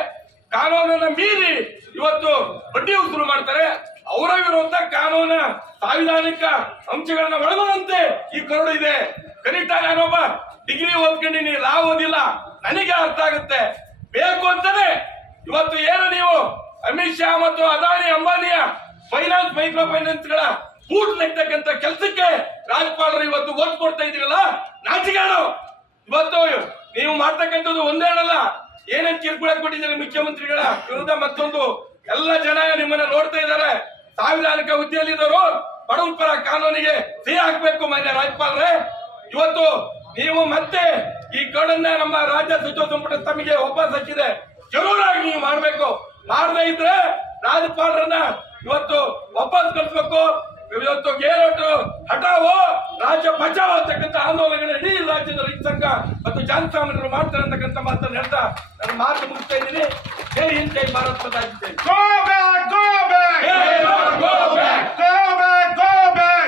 ಕಾನೂನನ್ನ ಮೀರಿ ಇವತ್ತು ಬಡ್ಡಿ ವಸೂಲು ಮಾಡ್ತಾರೆ, ಅವರ ವಿರುದ್ಧ ಕಾನೂನ ಸಾಂವಿಧಾನಿಕ ಅಂಶಗಳನ್ನ ಒಳಗೊಂಡಂತೆ ಈ ಕರಡು ಇದೆ. ಕನಿಷ್ಠ ನಾನೊಬ್ಬ ಡಿಗ್ರಿ ಓದ್ಕೊಂಡಿನಿ, ಲಾ ಓದಿಲ್ಲ, ನನಗೆ ಅರ್ಥ ಆಗುತ್ತೆ. ಬೇಕು ಅಂತಾನೆ ಇವತ್ತು ಏನು ನೀವು ಅಮಿತ್ ಶಾ ಮತ್ತು ಅದಾನಿ ಅಂಬಾನಿಯ ಫೈನಾನ್ಸ್, ಮೈಕ್ರೋ ಫೈನಾನ್ಸ್ ಗಳ ಬೂಟ್ ನೆಕ್ತಕ್ಕಂತ ಕೆಲಸಕ್ಕೆ ರಾಜ್ಯಪಾಲರು ಇವತ್ತು ಓಟ್ ಕೊಡ್ತಾ ಇದ್ದೀರಲ್ಲ, ನಾಚಿಕೆಗಳು. ಇವತ್ತು ನೀವು ಮಾಡ್ತಕ್ಕಂಥದ್ದು ಒಂದೇ ಅಲ್ಲ, ಏನೇನ್ ಕಿರುಕುಳ ಕೊಟ್ಟಿದ್ದೀರಿ ಮುಖ್ಯಮಂತ್ರಿಗಳ ವಿರುದ್ಧ. ಮತ್ತೊಂದು, ಎಲ್ಲ ಜನ ನಿಮ್ಮನ್ನ ನೋಡ್ತಾ ಇದ್ದಾರೆ. ಸಾಂವಿಧಾನಿಕ ಹುದ್ದೆಯಲ್ಲಿದ್ದವರು ಬಡವರ ಪರ ಕಾನೂನಿಗೆ ಸಹಿ ಹಾಕಬೇಕು ಮಾನ್ಯ ರಾಜ್ಯಪಾಲರೇ. ಇವತ್ತು ನೀವು ಮತ್ತೆ ಈ ಕಡನ್ನ ನಮ್ಮ ರಾಜ್ಯ ಸಚಿವ ಸಂಪುಟ ತಮಗೆ ವಾಪಸ್ ಹಚ್ಚಿದೆ, ಜರೂರಾಗಿ ನೀವು ಮಾಡ್ಬೇಕು. ಮಾಡದೇ ಇದ್ರೆ ರಾಜ್ಯಪಾಲರನ್ನ ಇವತ್ತು ವಾಪಸ್ ಕಳಿಸ್ಬೇಕು. ಇವತ್ತು ಗೇರೋಟು ಹಠಾವೋ ರಾಜ್ಯ ಬಚಾವೋ ಅಂತಕ್ಕಂಥ ಆಂದೋಲನಗಳು ಇಡೀ ರಾಜ್ಯದ ರೈತ ಸಂಘ ಮತ್ತು ಜನಸಾಮಾನ್ಯರು ಮಾಡ್ತಾರೆ ಅಂತಕ್ಕಂಥ ಮಾತನ್ನು ಹೇಳ್ತಾ ನಾನು ಮಾತು ಮುಗಿಸ್ತಾ ಇದ್ದೀನಿ. ಜೈ ಹಿಂದ್, ಜೈ ಭಾರತ್ ಮಾತಾ ಕಿ ಜೈ. Go back, go back, Go back, go back, go back.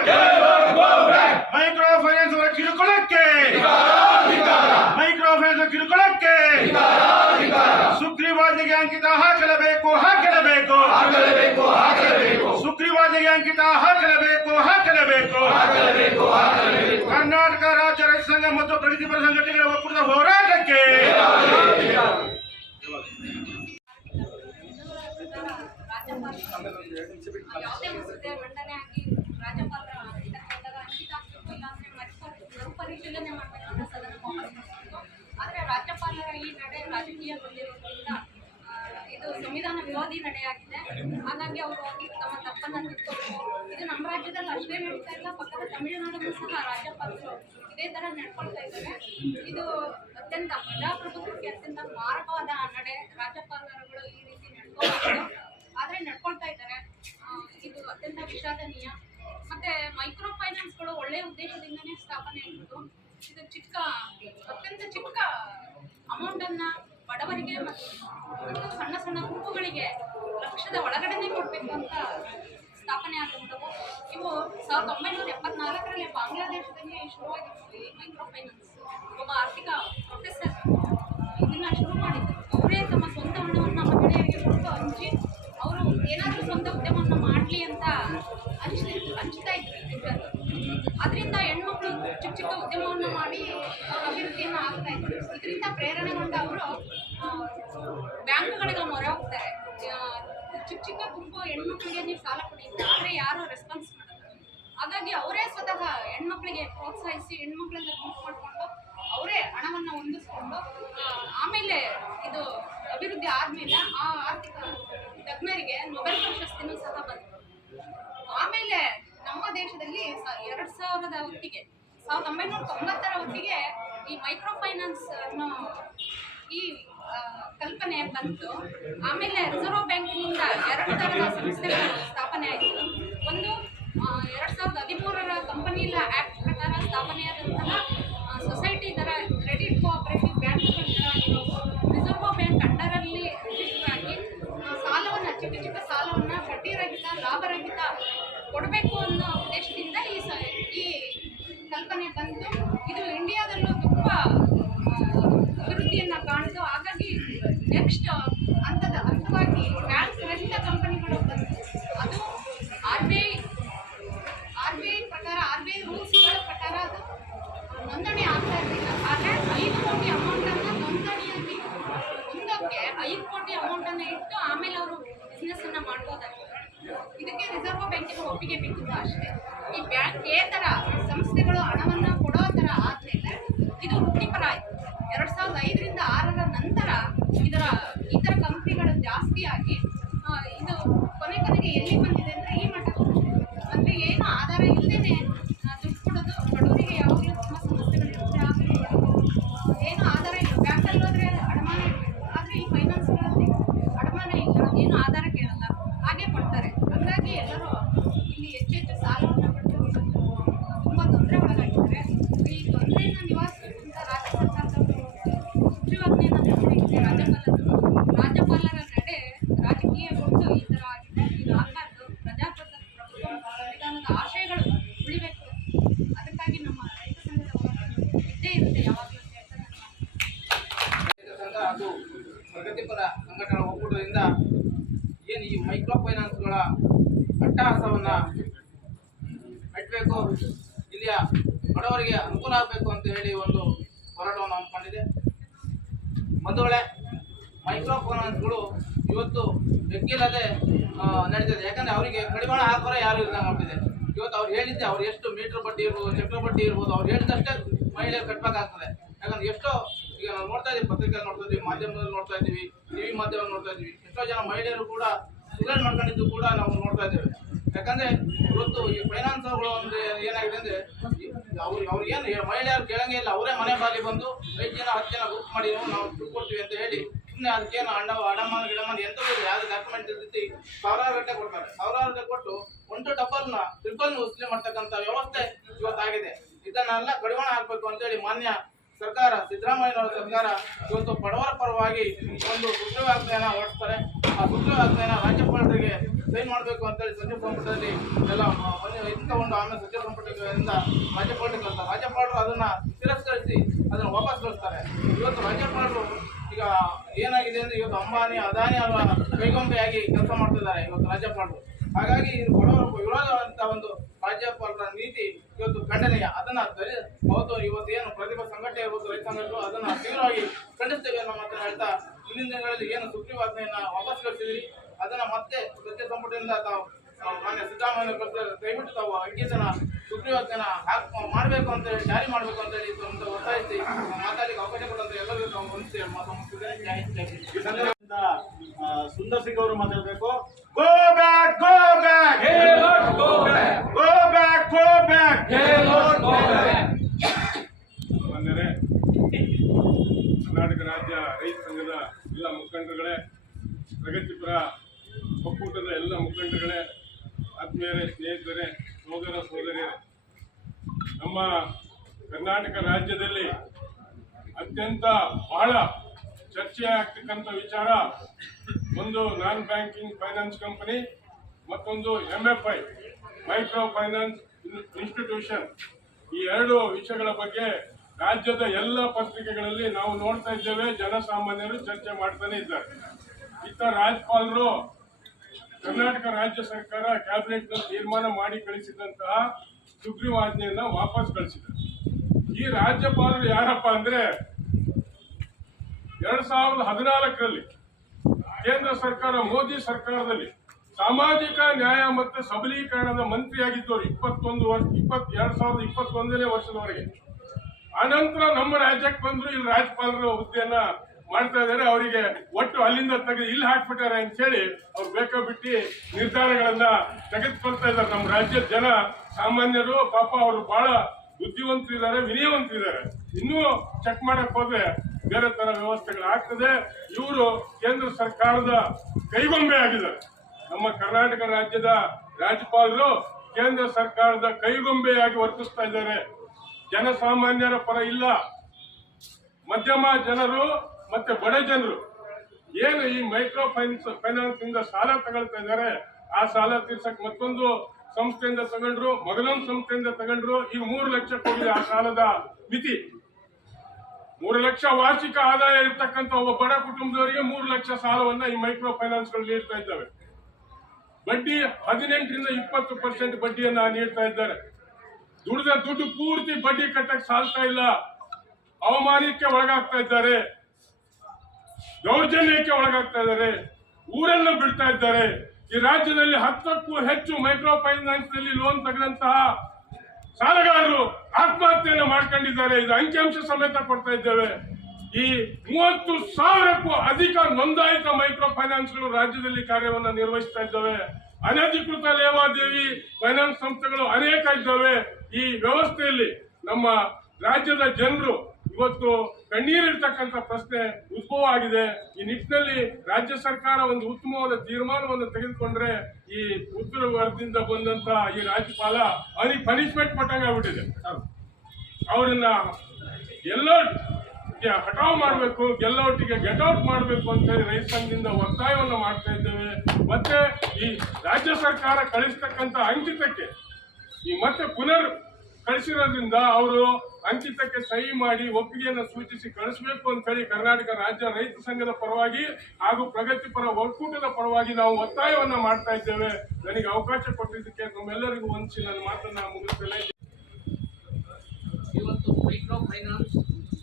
go back. Micro finance ಅವರ ಕಿರುಕುಳಕ್ಕೆ, ಮೈಕ್ರೋ ಫೈನಾನ್ಸ್ ಕಿರುಕುಳಕ್ಕೆ ಸುಗ್ರೀವಾಜ್ಞೆಗೆ ಅಂಕಿತ ಹಾಕಲೇಬೇಕು, ಹಾಕಲೇಬೇಕು, ಸುಗ್ರೀವಾಜ್ಞೆಗೆ ಅಂಕಿತ ಹಾಕಲೇಬೇಕು, ಹಾಕಲೇಬೇಕು. ಕರ್ನಾಟಕ ರಾಜ್ಯ ರೈತ ಸಂಘ ಮತ್ತು ಪ್ರಗತಿಪರ ಸಂಘಟನೆಗಳ ಒಕ್ಕೂಟದ ಹೋರಾಟಕ್ಕೆ ಯಾವುದೇ ಮಸೂದೆ ಮಂಡನೆ ಆಗಿ ರಾಜ್ಯಪಾಲರ ಅಂಕಿತ ಹಾಕಬೇಕು, ಇಲ್ಲಾಂದ್ರೆ ಮರುಪರಿಶೀಲನೆ ಮಾಡಬೇಕಂತ ಸದನ ಆದ್ರೆ ರಾಜ್ಯಪಾಲರ ಈ ನಡೆ ರಾಜಕೀಯ ಬಂದಿರೋದ್ರಿಂದ ಇದು ಸಂವಿಧಾನ ವಿರೋಧಿ ನಡೆಯಾಗಿದೆ. ಹಾಗಾಗಿ ಅವರು ತಮ್ಮ ತಪ್ಪನ್ನ ತಿಳ್ಕೋಬೇಕು. ಇದು ನಮ್ಮ ರಾಜ್ಯದಲ್ಲಿ ಅಷ್ಟೇ ನಡೀತಾ ಇಲ್ಲ, ಪಕ್ಕದ ತಮಿಳುನಾಡಲ್ಲೂ ಸಹ ರಾಜ್ಯಪಾಲರು ಇದೇ ತರ ನಡ್ಕೊಳ್ತಾ ಇದ್ದಾರೆ. ಇದು ಅತ್ಯಂತ ಪ್ರಜಾಪ್ರಭುತ್ವಕ್ಕೆ ಅತ್ಯಂತ ಮಾರಕವಾದ ನಡೆ. ರಾಜ್ಯಪಾಲರುಗಳು ಈ ರೀತಿ ನಡ್ಕೋಬಾರ್ದು, ಆದ್ರೆ ನಡ್ಕೊಳ್ತಾ ಇದ್ದಾರೆ. ಇದು ಅತ್ಯಂತ ವಿಷಾದನೀಯ. ಮತ್ತೆ ಮೈಕ್ರೋ ಫೈನಾನ್ಸ್ಗಳು ಒಳ್ಳೆಯ ಉದ್ದೇಶದಿಂದನೇ ಸ್ಥಾಪನೆ ಆಗಿತ್ತು. ಇದು ಅತ್ಯಂತ ಚಿಕ್ಕ ಅಮೌಂಟ್ ಅನ್ನ ಬಡವರಿಗೆ ಮತ್ತು ಸಣ್ಣ ಸಣ್ಣ ಗುಂಪುಗಳಿಗೆ ಪಕ್ಷದ ಒಳಗಡೆನೆ ಕೊಡ್ಬೇಕು ಅಂತ ಸ್ಥಾಪನೆ ಆದಂಥವು. ಇವು 1974ರಲ್ಲಿ ಬಾಂಗ್ಲಾದೇಶದಲ್ಲಿ ಶುರುವಾಗಿತ್ತು ಈ ಮೈಕ್ರೋ ಫೈನಾನ್ಸ್. ಒಬ್ಬ ಆರ್ಥಿಕ ಪ್ರೊಫೆಸರ್ ಇದನ್ನ ಶುರು ಮಾಡಿದ್ರು. ಅವರೇ ತಮ್ಮ ಸ್ವಂತ ಹಣವನ್ನು ಮಹಿಳೆಯರಿಗೆ ಕೊಟ್ಟು ಹಂಚಿ ಅವರು ಏನಾದರೂ ಸ್ವಂತ ಉದ್ಯಮವನ್ನು ಮಾಡಲಿ ಅಂತ ಹಂಚ್ತಾ ಇದ್ರು. ಅದರಿಂದ ಹೆಣ್ಮಕ್ಳು ಚಿಕ್ಕ ಚಿಕ್ಕ ಉದ್ಯಮವನ್ನು ಮಾಡಿ ಅವ್ರ ಅಭಿವೃದ್ಧಿಯನ್ನು ಆಗ್ತಾ ಇದ್ರು. ಇದರಿಂದ ಪ್ರೇರಣೆಗೊಂಡ ಅವರು ಬ್ಯಾಂಕ್ಗಳಿಗೆ ಮೊರೆ ಹೋಗ್ತಾರೆ. ಚಿಕ್ಕ ಚಿಕ್ಕ ಗುಂಪು ಹೆಣ್ಮಕ್ಳಿಗೆ ನೀವು ಸಾಲ ಕೊಡಿ ಅಂತ, ಆದರೆ ಯಾರು ರೆಸ್ಪಾನ್ಸ್ ಮಾಡಲ್ಲ. ಹಾಗಾಗಿ ಅವರೇ ಸ್ವತಃ ಹೆಣ್ಮಕ್ಳಿಗೆ ಪ್ರೋತ್ಸಾಹಿಸಿ ಹೆಣ್ಮಕ್ಳಿಂದ ಗುಂಪು ಮಾಡಿಕೊಂಡು ಅವರೇ ಹಣವನ್ನು ಹೊಂದಿಸ್ಕೊಂಡು ಆಮೇಲೆ ಇದು ಅಭಿವೃದ್ಧಿ ಆದ್ಮೇಲೆ ಆ ಆರ್ಥಿಕ ತಜ್ಞರಿಗೆ ನೊಬೆಲ್ ಪ್ರಶಸ್ತಿನೂ ಸಹ ಬಂತು. ಆಮೇಲೆ ನಮ್ಮ ದೇಶದಲ್ಲಿ 2000ರ ಹೊತ್ತಿಗೆ 1990ರ ಹೊತ್ತಿಗೆ ಈ ಮೈಕ್ರೋ ಫೈನಾನ್ಸ್ ಅನ್ನೋ ಈ ಕಲ್ಪನೆ ಬಂತು. ಆಮೇಲೆ ರಿಸರ್ವ್ ಬ್ಯಾಂಕಿನಿಂದ 2 ಥರದ ಸಂಸ್ಥೆಗಳು ಸ್ಥಾಪನೆ ಆಯಿತು. ಒಂದು 2013ರ ಕಂಪನಿ ಲಾ ಆಕ್ಟ್ ಪ್ರಕಾರ ಸ್ಥಾಪನೆಯಾದಂತಹ ಸೊಸೈಟಿ ದರ ಕ್ರೆಡಿಟ್ ಕೋಆಪರೇಟಿವ್ ಬ್ಯಾಂಕ್ಗಳು ರಿಸರ್ವ್ ಬ್ಯಾಂಕ್ ಅಂಡರಲ್ಲಿ ರಿಜಿಸ್ಟರ್ ಆಗಿ ಸಾಲವನ್ನು ಚಿಕ್ಕ ಚಿಕ್ಕ ಸಾಲವನ್ನು ಬಡ್ಡಿರಹಿತ ಲಾಭರಹಿತ ಕೊಡಬೇಕು ಅನ್ನೋ ಉದ್ದೇಶದಿಂದ ಈ ಕಲ್ಪನೆ ಬಂತು. ಇದು ಇಂಡಿಯಾದಲ್ಲೂ ತುಂಬ ಅಭಿವೃದ್ಧಿಯನ್ನು ಕಾಣ್ತು. ಹಾಗಾಗಿ ನೆಕ್ಸ್ಟ್ ಹಂತವಾಗಿ ಬ್ಯಾಂಕ್ ರಹಿತ ಕಂಪನಿಗಳು ಬಂತು. ಅದು ಆರ್ ಬಿ ಐ ಪ್ರಕಾರ RBI ರೂಲ್ಸ್ಗಳ ಪ್ರಕಾರ ಅದು ನೋಂದಣಿ ಆಗ್ತಾ ಇರಲಿಲ್ಲ. ಆದರೆ 5 ಕೋಟಿ ಅಮೌಂಟನ್ನು ನೋಂದಣಿಯಲ್ಲಿ ಒಂದಕ್ಕೆ 5 ಕೋಟಿ ಅಮೌಂಟನ್ನು ಇಟ್ಟು ಆಮೇಲೆ ಅವರು ಬಿಸ್ನೆಸ್ಸನ್ನು ಮಾಡ್ಬೋದಾಗಿತ್ತು. ಇದಕ್ಕೆ ರಿಸರ್ವ್ ಬ್ಯಾಂಕಿನ ಒಪ್ಪಿಗೆ ಬೇಕಿತ್ತು ಅಷ್ಟೇ. ಈ ಬ್ಯಾಂಕೇತರ ಸಂಸ್ಥೆಗಳು ಹಣವನ್ನು ಕೊಡೋ ಥರ ಆದಮೇಲೆ ಇದು ವೃತ್ತಿಪರ ಆಯಿತು. 2005ರಿಂದ 6ರ ನಂತರ ಈ ಥರ ಕಂಪ್ನಿಗಳು ಜಾಸ್ತಿ ಆಗಿ ಇದು ಕೊನೆಗೆ ಎಲ್ಲಿ ಬಂದಿದೆ ಅಂದರೆ ಈ ಮಟ್ಟ. ಅಂದರೆ ಏನು ಆಧಾರ ಇಲ್ಲದೇ ದುಡ್ಡು ಕೊಡೋದು ಬಡವರಿಗೆ ಯಾವಾಗಲೂ ತುಂಬ ಸಮಸ್ಯೆಗಳಿರುತ್ತೆ. ಏನು ಆಧಾರ ಇಲ್ಲ. ಬ್ಯಾಂಕಲ್ಲಿ ಹೋದರೆ ಅಡಮಾನ ಇರಬೇಕು, ಆದರೆ ಈ ಫೈನಾನ್ಸ್ಗಳಲ್ಲಿ ಅಡಮಾನ ಇಲ್ಲ, ಏನು ಆಧಾರ ಕೇಳಲ್ಲ, ಹಾಗೆ ಕೊಡ್ತಾರೆ. ಹಾಗಾಗಿ ಎಲ್ಲರೂ ಇಲ್ಲಿ ಹೆಚ್ಚು ಸಾಲವನ್ನು ಪಡೆದು ತುಂಬ ತೊಂದರೆ ಒಳಗಾಗಿದ್ದಾರೆ. ಈ ತೊಂದರೆಯನ್ನು ನಿವಾರಿಸಬೇಕಂತ ರಾಜ್ಯ ಸರ್ಕಾರದವರು ಸುಗ್ರೀವಾಜ್ಞೆಯನ್ನು ನಿರ್ವಹಿಸಿದೆ. ರಾಜ್ಯಪಾಲರ ನಡೆ ರಾಜಕೀಯ ಕೊಟ್ಟು ಈ ಥರ ಆಗಿದೆ. ಇದು ಆಗಬಾರ್ದು. ಪ್ರಜಾಪ್ರಭುತ್ವ ಸಂವಿಧಾನದ ಆಶಯಗಳು ಉಳಿಬೇಕು. ಅದಕ್ಕಾಗಿ ನಮ್ಮ ರೈತ ಸಂಘದ ಹೋರಾಟ ಇದ್ದೇ ಇರುತ್ತೆ ಯಾವಾಗಲೂ ಅಂತ ಹೇಳ್ತಾರೆ. ರೈತ ಸಂಘ ಹಾಗೂ ಪ್ರಗತಿಪರ ಸಂಘಟನೆಗಳ ಒಕ್ಕೂಟದಿಂದ ಏನು ಈ ಮೈಕ್ರೋ ಫೈನಾನ್ಸ್ಗಳ ಅಟ್ಟಹಾಸವನ್ನು ಮೆಟ್ಟಬೇಕು, ಇಲ್ಲಿಯ ಬಡವರಿಗೆ ಅನುಕೂಲ ಆಗಬೇಕು ಅಂತ ಹೇಳಿ ಒಂದು ಹೋರಾಟವನ್ನು ಹಮ್ಮಿಕೊಂಡಿದೆ. ಬಂಧುಗಳೇ, ಮೈಕ್ರೋ ಫೈನಾನ್ಸ್ಗಳು ಇವತ್ತು ಲೆಕ್ಕಿಲ್ಲದೆ ನಡೀತಿದೆ. ಯಾಕಂದರೆ ಅವರಿಗೆ ಕಡಿವಾಣ ಹಾಕೋರೆ ಯಾರು ಇಲ್ದಂಗೆ ಆಗ್ತಿದೆ. ಇವತ್ತು ಅವ್ರು ಹೇಳಿದ್ದೆ, ಅವ್ರು ಎಷ್ಟು ಮೀಟರ್ ಬಡ್ಡಿ ಇರ್ಬೋದು, ಚಕ್ರ ಬಡ್ಡಿ ಇರ್ಬೋದು, ಅವ್ರು ಹೇಳಿದಷ್ಟೇ ಮಹಿಳೆಯರು ಕಟ್ಟಬೇಕಾಗ್ತದೆ. ಯಾಕಂದ್ರೆ ಎಷ್ಟೋ ಈಗ ನಾವು ನೋಡ್ತಾ ಇದ್ದೀವಿ, ಪತ್ರಿಕೆಯಲ್ಲಿ ನೋಡ್ತಾ ಇದ್ದೀವಿ, ಮಾಧ್ಯಮದಲ್ಲಿ ನೋಡ್ತಾ ಇದ್ದೀವಿ, ಟಿವಿ ಮಾಧ್ಯಮದಲ್ಲಿ ನೋಡ್ತಾ ಇದ್ದೀವಿ, ಎಷ್ಟೋ ಜನ ಮಹಿಳೆಯರು ಕೂಡ ಸುಧಾರಣೆ ಮಾಡ್ಕೊಂಡಿದ್ದು ಕೂಡ ನಾವು ನೋಡ್ತಾ ಇದ್ದೇವೆ. ಯಾಕಂದ್ರೆ ಇವತ್ತು ಈ ಫೈನಾನ್ಸ್ಗಳು ಒಂದು ಏನಾಗಿದೆ ಅಂದ್ರೆ ಅವ್ರು ಏನು ಮಹಿಳೆಯರು ಕೇಳಂಗೆ ಇಲ್ಲ. ಅವರೇ ಮನೆ ಬಾಲಿ ಬಂದು 5 ಜನ 10 ಜನ ಗ್ರೂಪ್ ಮಾಡಿ ನಾವು ದುಡ್ಡು ಕೊಡ್ತೀವಿ ಅಂತ ಹೇಳಿ ಸುಮ್ಮನೆ ಅದಕ್ಕೇನು ಅಡಮಾನ ಗಿಡಮಾನ ಎಂಥದ್ದು ಯಾವ್ದು ಡಾಕ್ಯುಮೆಂಟ್ ಇರ್ತಿ ಸಾವಿರಾರು ಗಂಟೆ ಕೊಡ್ತಾರೆ. ಸಾವಿರಾರು ಗಂಟೆ ಕೊಟ್ಟು 1 ಟ್ರಿಪಲ್ ವಸೂಲಿ ಮಾಡ್ತಕ್ಕಂಥ ವ್ಯವಸ್ಥೆ ಇವತ್ತಾಗಿದೆ. ಇದನ್ನೆಲ್ಲ ಕಡಿವಾಣ ಹಾಕಬೇಕು ಅಂತೇಳಿ ಮಾನ್ಯ ಸರ್ಕಾರ, ಸಿದ್ದರಾಮಯ್ಯನವರ ಸರ್ಕಾರ ಇವತ್ತು ಬಡವರ ಪರವಾಗಿ ಒಂದು ಸುಗ್ರೀವಾಜ್ಞೆಯನ್ನು ಹೊರಡಿಸ್ತಾರೆ. ಆ ಸುಗ್ರೀವಾಜ್ಞೆಯನ್ನು ರಾಜ್ಯಪಾಲರಿಗೆ ಸೈನ್ ಮಾಡಬೇಕು ಅಂತೇಳಿ ಸಚಿವ ಸಂಪುಟದಲ್ಲಿ ಎಲ್ಲ ತಗೊಂಡು ಆಮೇಲೆ ಸಚಿವ ಸಂಪುಟದಿಂದ ರಾಜ್ಯಪಾಲರಿಗೆ ಕಳಿಸ್ತಾರೆ. ರಾಜ್ಯಪಾಲರು ಅದನ್ನು ತಿರಸ್ಕರಿಸಿ ಅದನ್ನು ವಾಪಸ್ ಕಳಿಸ್ತಾರೆ. ಇವತ್ತು ರಾಜ್ಯಪಾಲರು ಈಗ ಏನಾಗಿದೆ ಅಂದರೆ ಇವತ್ತು ಅಂಬಾನಿ ಅದಾನಿ ಅವರ ಕೈಗೊಂಬೆಯಾಗಿ ಕೆಲಸ ಮಾಡ್ತಿದ್ದಾರೆ ಇವತ್ತು ರಾಜ್ಯಪಾಲರು. ಹಾಗಾಗಿ ಇದು ಬಡವರ ವಿರೋಧವಾದಂಥ ಒಂದು ರಾಜ್ಯಪಾಲರ ನೀತಿ ಇವತ್ತು ಖಂಡನೀಯ. ಅದನ್ನು ಅವತ್ತು ಇವತ್ತು ಏನು ಪ್ರತಿಭಾ ಸಂಘಟನೆ ಇರ್ಬೋದು, ರೈತ ಸಂಘಟನೆಗಳು ಅದನ್ನು ತೀವ್ರವಾಗಿ ಖಂಡಿಸ್ತೇವೆ ಅನ್ನೋ ಮಾತನ್ನು ಹೇಳ್ತಾ, ಮುಂದಿನ ದಿನಗಳಲ್ಲಿ ಏನು ಸುಗ್ರೀವಾಜ್ಞೆಯನ್ನು ವಾಪಸ್ ಕಳಿಸಿದಿರಿ ಅದನ್ನು ಮತ್ತೆ ಸಚಿವ ಸಂಪುಟದಿಂದ ತಾವು ಮಾನ್ಯ ಸಿದ್ದರಾಮಯ್ಯ ಕಳಿಸಿದರೆ ದಯವಿಟ್ಟು ತಾವು ಅಂಗೀಕರಣ ಸುಗ್ರೀವಾಜ್ಞೆನ ಮಾಡಬೇಕು ಅಂತ ಹೇಳಿ, ಜಾರಿ ಮಾಡಬೇಕು ಅಂತ ಹೇಳಿ ಒತ್ತಾಯಿಸಿ ಮಾತಾಡಲಿಕ್ಕೆ ಅವಕಾಶ ಕೊಟ್ಟಂತ ಎಲ್ಲರಿಗೂ ತಾವು ಹೊಂದಿಸಿ ಮಾತು ಮುಗಿಸಿದ್ದಾರೆ. ಜೈ ಹಿಂದ್, ಜೈ ಹಿಂದ್. ಈ ಸಂದರ್ಭದಿಂದ ಸುಂದರ್ ಸಿಂಗ್ ಅವರು ಮಾತಾಡಬೇಕು. Go back, go back, go back, go back, go back, go back. ಅಂದರೆ ಕರ್ನಾಟಕ ರಾಜ್ಯ ರೈತ ಸಂಘದ ಎಲ್ಲ ಮುಖಂಡರುಗಳೇ, ಪ್ರಗತಿಪರ ಒಕ್ಕೂಟದ ಎಲ್ಲ ಮುಖಂಡರುಗಳೇ, ಆತ್ಮೀಯರೇ, ಸ್ನೇಹಿತರೇ, ಸೋದರ ಸೋದರಿಯರೇ, ನಮ್ಮ ಕರ್ನಾಟಕ ರಾಜ್ಯದಲ್ಲಿ ಅತ್ಯಂತ ಬಹಳ ಚರ್ಚೆ ಆಗ್ತಕ್ಕಂಥ ವಿಚಾರ ಒಂದು ನಾನ್ ಬ್ಯಾಂಕಿಂಗ್ ಫೈನಾನ್ಸ್ ಕಂಪನಿ, ಮತ್ತೊಂದು MFI ಮೈಕ್ರೋ ಫೈನಾನ್ಸ್ ಇನ್ಸ್ಟಿಟ್ಯೂಷನ್. ಈ ಎರಡು ವಿಷಯಗಳ ಬಗ್ಗೆ ರಾಜ್ಯದ ಎಲ್ಲ ಪತ್ರಿಕೆಗಳಲ್ಲಿ ನಾವು ನೋಡ್ತಾ ಇದ್ದೇವೆ. ಜನಸಾಮಾನ್ಯರು ಚರ್ಚೆ ಮಾಡ್ತಾನೆ ಇದ್ದಾರೆ. ಇತ್ತ ರಾಜ್ಯಪಾಲರು ಕರ್ನಾಟಕ ರಾಜ್ಯ ಸರ್ಕಾರ ಕ್ಯಾಬಿನೆಟ್ ತೀರ್ಮಾನ ಮಾಡಿ ಕಳಿಸಿದಂತಹ ಸುಗ್ರೀವಾಜ್ಞೆಯನ್ನ ವಾಪಸ್ ಕಳಿಸಿದ್ದಾರೆ. ಈ ರಾಜ್ಯಪಾಲರು ಯಾರಪ್ಪ ಅಂದ್ರೆ 2014ರಲ್ಲಿ ಕೇಂದ್ರ ಸರ್ಕಾರ ಮೋದಿ ಸರ್ಕಾರದಲ್ಲಿ ಸಾಮಾಜಿಕ ನ್ಯಾಯ ಮತ್ತು ಸಬಲೀಕರಣದ ಮಂತ್ರಿಯಾಗಿದ್ದವರು 2021ನೇ ವರ್ಷದವರೆಗೆ. ಆನಂತರ ನಮ್ಮ ರಾಜ್ಯಕ್ಕೆ ಬಂದ್ರು, ಇಲ್ಲಿ ರಾಜ್ಯಪಾಲರ ಹುದ್ದೆಯನ್ನ ಮಾಡ್ತಾ ಇದ್ದಾರೆ. ಅವರಿಗೆ ಒಟ್ಟು ಅಲ್ಲಿಂದ ತೆಗೆದು ಇಲ್ಲಿ ಹಾಕ್ಬಿಟ್ಟಾರೆ ಅಂತ ಹೇಳಿ ಅವ್ರು ಬೇಕಾಬಿಟ್ಟಿ ನಿರ್ಧಾರಗಳನ್ನ ತೆಗೆದುಕೊಳ್ತಾ ಇದ್ದಾರೆ. ನಮ್ಮ ರಾಜ್ಯದ ಜನ ಸಾಮಾನ್ಯರು ಪಾಪ ಅವರು ಬಹಳ ಬುದ್ಧಿವಂತರಿದ್ದಾರೆ, ವಿನಯವಂತರಿದ್ದಾರೆ. ಇನ್ನೂ ಚೆಕ್ ಮಾಡಕ್ ಹೋದ್ರೆ ಬೇರೆ ತರ ವ್ಯವಸ್ಥೆಗಳು ಆಗ್ತದೆ. ಇವರು ಕೇಂದ್ರ ಸರ್ಕಾರದ ಕೈಗೊಂಬೆ ಆಗಿದ್ದಾರೆ. ನಮ್ಮ ಕರ್ನಾಟಕ ರಾಜ್ಯದ ರಾಜ್ಯಪಾಲರು ಕೇಂದ್ರ ಸರ್ಕಾರದ ಕೈಗೊಂಬೆಯಾಗಿ ವರ್ತಿಸ್ತಾ ಇದ್ದಾರೆ. ಜನಸಾಮಾನ್ಯರ ಪರ ಇಲ್ಲ. ಮಧ್ಯಮ ಜನರು ಮತ್ತೆ ಬಡ ಜನರು ಏನು ಈ ಮೈಕ್ರೋ ಫೈನಾನ್ಸ್ ಇಂದ ಸಾಲ ತಗೊಳ್ತಾ ಇದ್ದಾರೆ, ಆ ಸಾಲ ತೀರ್ಸಕ್ ಮತ್ತೊಂದು ಸಂಸ್ಥೆಯಿಂದ ತಗೊಂಡ್ರು, ಮೊದಲೊಂದು ಸಂಸ್ಥೆಯಿಂದ ತಗೊಂಡ್ರು. ಈಗ 3 ಲಕ್ಷ ಕೊಡಿ ಆ ಸಾಲದ ಮಿತಿ. 3 ಲಕ್ಷ ವಾರ್ಷಿಕ ಆದಾಯ ಇರ್ತಕ್ಕಂಥ ಒಬ್ಬ ಬಡ ಕುಟುಂಬದವರಿಗೆ 3 ಲಕ್ಷ ಸಾಲವನ್ನ ಈ ಮೈಕ್ರೋ ಫೈನಾನ್ಸ್ ಗಳು ನೀಡ್ತಾ ಇದ್ದಾವೆ. ಬಡ್ಡಿ 18ರಿಂದ 20% ಬಡ್ಡಿಯನ್ನ ನೀಡ್ತಾ ಇದ್ದಾರೆ. ದುಡಿದ ದುಡ್ಡು ಪೂರ್ತಿ ಬಡ್ಡಿ ಕಟ್ಟಕ್ಕೆ ಸಾಲ್ತಾ ಇಲ್ಲ. ಅವಮಾನಕ್ಕೆ ಒಳಗಾಗ್ತಾ ಇದ್ದಾರೆ, ದೌರ್ಜನ್ಯಕ್ಕೆ ಒಳಗಾಗ್ತಾ ಇದ್ದಾರೆ, ಊರನ್ನು ಬಿಡ್ತಾ ಇದ್ದಾರೆ. ಈ ರಾಜ್ಯದಲ್ಲಿ 10ಕ್ಕೂ ಹೆಚ್ಚು ಮೈಕ್ರೋ ಫೈನಾನ್ಸ್ ನಲ್ಲಿ ಲೋನ್ ತೆಗೆದಂತಹ ಸಾಲಗಾರರು ಆತ್ಮಹತ್ಯೆಯನ್ನು ಮಾಡ್ಕೊಂಡಿದ್ದಾರೆ. ಇದು ಅಂಕಿಅಂಶ ಸಮೇತ ಕೊಡ್ತಾ ಇದ್ದೇವೆ. ಈ 30,000ಕ್ಕೂ ಅಧಿಕ ನೋಂದಾಯಿತ ಮೈಕ್ರೋ ಫೈನಾನ್ಸ್ಗಳು ರಾಜ್ಯದಲ್ಲಿ ಕಾರ್ಯವನ್ನು ನಿರ್ವಹಿಸ್ತಾ ಇದ್ದಾವೆ. ಅನಧಿಕೃತ ಲೇವಾದೇವಿ ಫೈನಾನ್ಸ್ ಸಂಸ್ಥೆಗಳು ಅನೇಕ ಇದ್ದಾವೆ. ಈ ವ್ಯವಸ್ಥೆಯಲ್ಲಿ ನಮ್ಮ ರಾಜ್ಯದ ಜನರು ಇವತ್ತು ಕಣ್ಣೀರಿರ್ತಕ್ಕಂಥ ಪ್ರಶ್ನೆ ಉದ್ಭವ ಆಗಿದೆ. ಈ ನಿಟ್ಟಿನಲ್ಲಿ ರಾಜ್ಯ ಸರ್ಕಾರ ಒಂದು ಉತ್ತಮವಾದ ತೀರ್ಮಾನವನ್ನು ತೆಗೆದುಕೊಂಡ್ರೆ ಈ ಉತ್ತರ ವರ್ಗದಿಂದ ಬಂದಂತ ಈ ರಾಜ್ಯಪಾಲ ಅವರಿಗೆ ಪನಿಷ್ಮೆಂಟ್ ಕೊಟ್ಟಂಗೆ ಆಗ್ಬಿಟ್ಟಿದೆ. ಅವರನ್ನ ಎಲ್ಲೋ ಹಟಾವ್ ಮಾಡಬೇಕು, ಗೆಲ್ಲೊಟ್ಟಿಗೆ ಗೆಟ್ ಔಟ್ ಮಾಡಬೇಕು ಅಂತ ಹೇಳಿ ರೈತ ಸಂಘದಿಂದ ಒತ್ತಾಯವನ್ನು ಮಾಡ್ತಾ ಇದ್ದೇವೆ. ಮತ್ತೆ ಈ ರಾಜ್ಯ ಸರ್ಕಾರ ಕಳಿಸ್ತಕ್ಕಂಥ ಅಂಕಿತಕ್ಕೆ ಈ ಮತ್ತೆ ಪುನರ್ ಕಳಿಸಿರೋದ್ರಿಂದ ಅವರು ಅಂಕಿತಕ್ಕೆ ಸಹಿ ಮಾಡಿ ಒಪ್ಪಿಗೆಯನ್ನು ಸೂಚಿಸಿ ಕಳಿಸಬೇಕು ಅಂತ ಹೇಳಿ ಕರ್ನಾಟಕ ರಾಜ್ಯ ರೈತ ಸಂಘದ ಪರವಾಗಿ ಹಾಗೂ ಪ್ರಗತಿಪರ ಒಕ್ಕೂಟದ ಪರವಾಗಿ ನಾವು ಒತ್ತಾಯವನ್ನ ಮಾಡ್ತಾ ಇದ್ದೇವೆ. ನನಗೆ ಅವಕಾಶ ಕೊಟ್ಟಿದ್ದಕ್ಕೆ ನಮ್ಮೆಲ್ಲರಿಗೂ ವಂದಿಸಿ ನನ್ನ ಮಾತನ್ನ ಮುಗಿಸ್ತೇನೆ. ಇವತ್ತು ಮೈಕ್ರೋ ಫೈನಾನ್ಸ್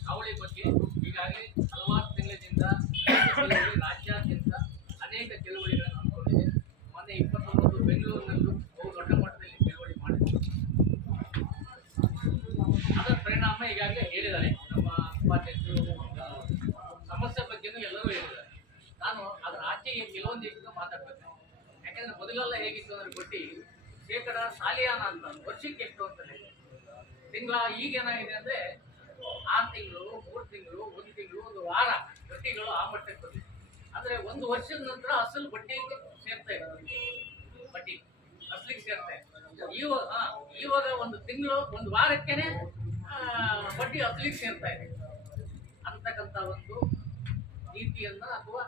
ಹಾವಳಿ ಬಗ್ಗೆ ಈಗಾಗಲೇ ಹಲವಾರು ತಿಂಗಳಿಂದ ರಾಜ್ಯಾದ್ಯಂತ ಅನೇಕ ಚಳುವಳಿಗಳನ್ನು ಹಮ್ಮಿಕೊಂಡಿದೆ. ಮೊನ್ನೆ 29 ಬೆಂಗಳೂರಿನಲ್ಲೂ ಬಹು ದೊಡ್ಡ ಮಟ್ಟದಲ್ಲಿ ಚಳುವಳಿ ಮಾಡಿದ್ರು. ಅದರ ಪರಿಣಾಮ ಈಗಾಗಲೇ ಹೇಳಿದ್ದಾರೆ ನಮ್ಮ ಉಪಾಧ್ಯಕ್ಷರು. ಸಮಸ್ಯೆ ಬಗ್ಗೆನೂ ಎಲ್ಲರೂ ಹೇಳಿದ್ದಾರೆ. ನಾನು ಅದರ ಆಚೆಗೆ ಕೆಲವೊಂದಿಷ್ಟು ಮಾತಾಡ್ಬೇಕು. ಯಾಕೆಂದ್ರೆ ಮೊದಲೆಲ್ಲ ಹೇಗಿತ್ತು ಅಂದ್ರೆ ಬಡ್ಡಿ ಶೇಕಡ ಸಾಲಿಯಾನ ಅಂತ ವರ್ಷಕ್ಕೆ ಎಷ್ಟು ಅಂತ ಹೇಳಿ ತಿಂಗಳ. ಈಗೇನಾಗಿದೆ ಅಂದ್ರೆ 6 ತಿಂಗಳು, 3 ತಿಂಗಳು, 1 ತಿಂಗಳು, 1 ವಾರ ಬಡ್ಡಿಗಳು ಆ ಮಟ್ಟಕ್ಕೆ ಬಂದಿದೆ. ಅಂದ್ರೆ 1 ವರ್ಷದ ನಂತರ ಅಸಲು ಬಡ್ಡಿಗೆ ಸೇರ್ತಾ ಇದೆ. ಬಡ್ಡಿ ಅಸಲಿಗೆ ಸೇರ್ತಾ ಇದೆ. ಇವಾಗ 1 ತಿಂಗಳು, 1 ವಾರಕ್ಕೇನೆ ಬಡ್ಡಿ ಅಸಲಿಗೆ ಸೇರ್ತಾ ಇದೆ ಅಂತಕ್ಕಂಥ ಒಂದು ನೀತಿಯನ್ನ ಅಥವಾ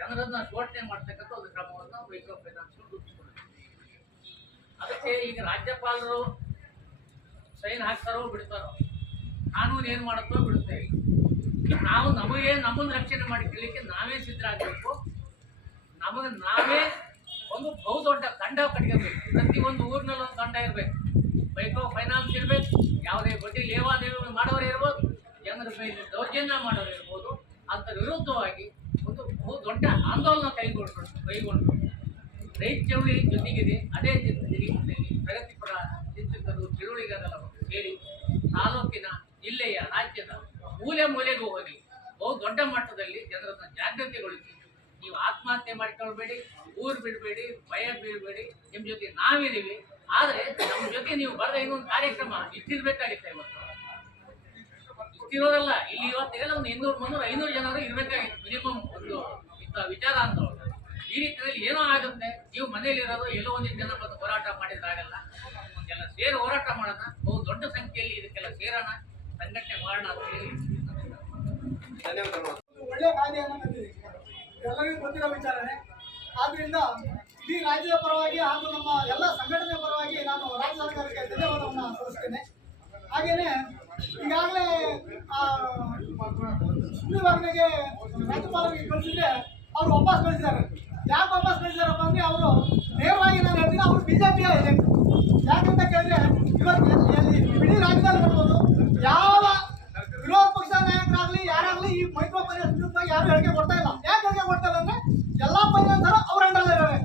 ಜನರನ್ನ ಶೋಷಣೆ ಮಾಡ್ತಕ್ಕಂಥ ಒಂದು ಕ್ರಮವನ್ನು ಮೈಕ್ರೋ ಫೈನಾನ್ಸ್ ರೂಪಿಸಿಕೊಂಡಿದೆ. ಅದಕ್ಕೆ ಈಗ ರಾಜ್ಯಪಾಲರು ಸೈನ್ ಹಾಕ್ತಾರೋ ಬಿಡ್ತಾರೋ, ಕಾನೂನು ಏನ್ ಮಾಡುತ್ತೋ ಬಿಡುತ್ತೇವೆ. ನಾವು ನಮ್ಮನ್ನು ರಕ್ಷಣೆ ಮಾಡಿಕೊಳ್ಳಿಕ್ಕೆ ನಾವೇ ಸಿದ್ಧರಾಗಬೇಕು. ನಾವೇ ಒಂದು ಬಹುದೊಡ್ಡ ತಂಡ ಕಟ್ಕೋಬೇಕು. ಪ್ರತಿಯೊಂದು ಊರಿನಲ್ಲಿ ಒಂದು ತಂಡ ಇರಬೇಕು. ಮೈಕ್ರೋ ಫೈನಾನ್ಸ್ ಇರಬೇಕು. ಯಾವುದೇ ಬಡ್ಡಿ ಲೇವಾದೇವಿ ಮಾಡೋರು ಇರ್ಬೋದು, ಜನರ ಮೇಲೆ ದೌರ್ಜನ್ಯ ಮಾಡೋರು ಇರ್ಬೋದು. ಅಂತ ವಿರುದ್ಧವಾಗಿ ಒಂದು ಬಹು ದೊಡ್ಡ ಆಂದೋಲನ ಕೈಗೊಂಡು ರೈತ ಚಳುವಳಿ ಜೊತೆಗಿದೆ. ಅದೇ ನಿರೀಕ್ಷೆಯಲ್ಲಿ ಪ್ರಗತಿಪರ ಚಿಂತಕರು, ಚಳುವಳಿಗಾರರು ಸೇರಿ ತಾಲೂಕಿನ, ಜಿಲ್ಲೆಯ, ರಾಜ್ಯದ ಮೂಲೆಗೂ ಹೋಗಿ ಬಹು ದೊಡ್ಡ ಮಟ್ಟದಲ್ಲಿ ಜನರನ್ನ ಜಾಗೃತಿಗೊಳಿಸಿ, ನೀವು ಆತ್ಮಹತ್ಯೆ ಮಾಡಿಕೊಳ್ಬೇಡಿ, ಊರು ಬಿಡಬೇಡಿ, ಭಯ ಬೀಳಬೇಡಿ, ನಿಮ್ಮ ಜೊತೆ ನಾವಿದ್ದೀವಿ. ಆದರೆ ನಮ್ಮ ಜೊತೆ ನೀವು ಬರೆದ ಇನ್ನೊಂದು ಕಾರ್ಯಕ್ರಮ ಇಷ್ಟಿರ್ಬೇಕಾಗಿತ್ತೆ. ಇಷ್ಟಿರೋದಲ್ಲ, ಇಲ್ಲಿ ಇವತ್ತಿಗೆಲ್ಲ ಒಂದು 200, 300, 500 ಜನರು ಇರ್ಬೇಕಾಗಿತ್ತು ಮಿನಿಮಮ್. ಒಂದು ಇಂಥ ವಿಚಾರ ಅಂತ ಈ ರೀತಿಯಲ್ಲಿ ಏನೋ ಆಗುತ್ತೆ. ನೀವು ಮನೆಯಲ್ಲಿರೋದು ಎಲ್ಲೋ ಒಂದಿಷ್ಟು ಜನ ಬಂದು ಹೋರಾಟ ಮಾಡಿದ್ರಾಗಲ್ಲ. ಒಂದೆಲ್ಲ ಸೇರಿ ಹೋರಾಟ ಮಾಡೋಣ, ಬಹು ದೊಡ್ಡ ಸಂಖ್ಯೆಯಲ್ಲಿ ಇದಕ್ಕೆಲ್ಲ ಸೇರೋಣ, ಸಂಘಟನೆ ಮಾಡೋಣ ಅಂತ ಹೇಳಿ ಧನ್ಯವಾದಗಳು. ಒಳ್ಳೆಯ ಕಾಯ್ದೆಯನ್ನು ತಂದಿದೆ, ಎಲ್ಲರಿಗೂ ಗೊತ್ತಿರೋ ವಿಚಾರನೆ. ಆದ್ದರಿಂದ ಇಡೀ ರಾಜ್ಯದ ಪರವಾಗಿ ಹಾಗೂ ನಮ್ಮ ಎಲ್ಲ ಸಂಘಟನೆ ಪರವಾಗಿ ನಾನು ರಾಜ್ಯ ಸರ್ಕಾರಕ್ಕೆ ಧನ್ಯವಾದವನ್ನು ಸಲ್ಲಿಸ್ತೇನೆ. ಹಾಗೆಯೇ ಈಗಾಗಲೇ ಸುಗ್ರೀವಾಜ್ಞೆಗೆ ರಾಜ್ಯಪಾಲರಿಗೆ ಕಳಿಸಿದ್ರೆ ಅವರು ವಾಪಸ್ ಕಳಿಸಿದ್ದಾರೆ. ಯಾಕೆ ವಾಪಸ್ ಕಳಿಸಿದಾರಪ್ಪ ಅಂದರೆ ಅವರು ನೇರವಾಗಿ ನಾನು ಹೇಳ್ತೀನಿ, ಅವರು ಬಿಜೆಪಿಯ ಏಜೆಂಟ್. ಯಾಕಂತ ಕೇಳಿದ್ರೆ ಇವತ್ತು ಇಡೀ ರಾಜ್ಯದಲ್ಲಿ ನೋಡ್ಬೋದು, ಯಾವ ವಿರೋಧ ಪಕ್ಷದ ನಾಯಕರಾಗಲಿ ಯಾರಾಗಲಿ ಈ ಮೈಕ್ರೋ ಫೈನಾನ್ಸ್ ವಿರುದ್ಧ ಯಾರು ಹೇಳಿಕೆ ಕೊಡ್ತಾ ಇಲ್ಲ. ಯಾಕೆ ಹೇಳಿಕೆ ಕೊಡ್ತಾ ಇಲ್ಲ ಅಂದರೆ ಎಲ್ಲ ಫೈನಾನ್ಸರು ಅವ್ರ ಅಂಡರ್ಲೇ ಇದ್ದಾವೆ,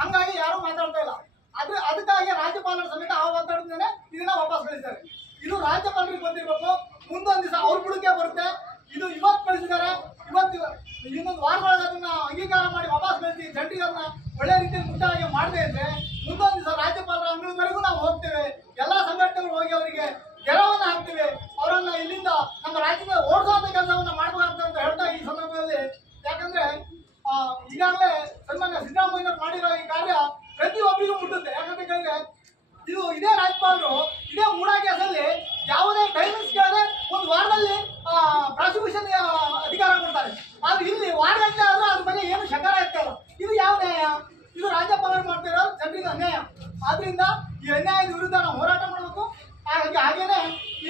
ಹಂಗಾಗಿ ಯಾರು ಮಾತಾಡ್ತಾ ಇಲ್ಲ. ಅದಕ್ಕಾಗಿ ರಾಜ್ಯಪಾಲರ ಸಮೇತ ಆ ಮಾತಾಡಿದ್ರೆ ಇದನ್ನ ವಾಪಸ್ ಕಳಿಸಿದ್ದಾರೆ. ಇದು ರಾಜ್ಯಪಾಲರಿಗೆ ಗೊತ್ತಿರಬೇಕು. ಮುಂದೊಂದು ದಿವಸ ಅವ್ರ ಬುಡಕ್ಕೆ ಬರುತ್ತೆ. ಇದು ಇವತ್ತು ಕಳಿಸಿದ್ದಾರೆ, ಇವತ್ತು ಇನ್ನೊಂದು ವಾರದೊಳಗೆ ಅದನ್ನ ಅಂಗೀಕಾರ ಮಾಡಿ ವಾಪಸ್ ಕಳಿಸಿ ಜಂಟಿಗಳನ್ನ ಒಳ್ಳೆ ರೀತಿಯಲ್ಲಿ ಮುಟ್ಟಾಗಿ ಮಾಡದೇ ಇದ್ರೆ ಮುಂದೊಂದು ದಿವಸ ರಾಜ್ಯಪಾಲರ ಅಂಗಳವರೆಗೂ ನಾವು ಹೋಗ್ತೇವೆ. ಎಲ್ಲ ಸಂಘಟನೆಗಳು ಹೋಗಿ ಅವರಿಗೆ ಗೆರವನ್ನು ಹಾಕ್ತೇವೆ. ಅವರನ್ನ ಇಲ್ಲಿಂದ ನಮ್ಮ ರಾಜ್ಯದ ಓಡಿಸುವಂತ ಕೆಲಸವನ್ನ ಮಾಡಬೇಕಾಗ್ತದೆ ಅಂತ ಹೇಳ್ತಾ ಈ ಸಂದರ್ಭದಲ್ಲಿ, ಯಾಕಂದ್ರೆ ಈಗಾಗಲೇ ಸನ್ಮಾನ್ಯ ಸಿದ್ದರಾಮಯ್ಯ ಮಾಡಿರೋ ಈ ಕಾರ್ಯ ಪ್ರತಿಯೊಬ್ಬರಿಗೂ ಮುಟ್ಟುತ್ತೆ. ಯಾಕಂತ ಕೇಳಿದ್ರೆ ಇದು ಇದೇ ರಾಜ್ಯಪಾಲರು ಇದೇ ಮೂಡಾ ಕೇಸಲ್ಲಿ ಯಾವುದೇ ಟೈಮಿಂಗ್ಸ್ ಕೇಳದೆ ಒಂದು ವಾರದಲ್ಲಿ ಪ್ರಾಸಿಕ್ಯೂಷನ್ ಅಧಿಕಾರ ಕೊಡ್ತಾರೆ. ಆದ್ರೆ ಇಲ್ಲಿ ವಾರಗಟ್ಟಲೆ ಆದ್ರೂ ಅದ್ರ ಬಗ್ಗೆ ಏನು ಶಂಕರ ಇರ್ತಾ ಇಲ್ಲ. ಇದು ಯಾವ ನ್ಯಾಯ? ಇದು ರಾಜ್ಯಪಾಲರು ಮಾಡ್ತಿರೋ ಜನರಿಗೆ ಅನ್ಯಾಯ. ಆದ್ರಿಂದ ಈ ಅನ್ಯಾಯದ ವಿರುದ್ಧ ನಾವು ಹೋರಾಟ ಮಾಡಬೇಕು. ಹಾಗೇನೆ ಈ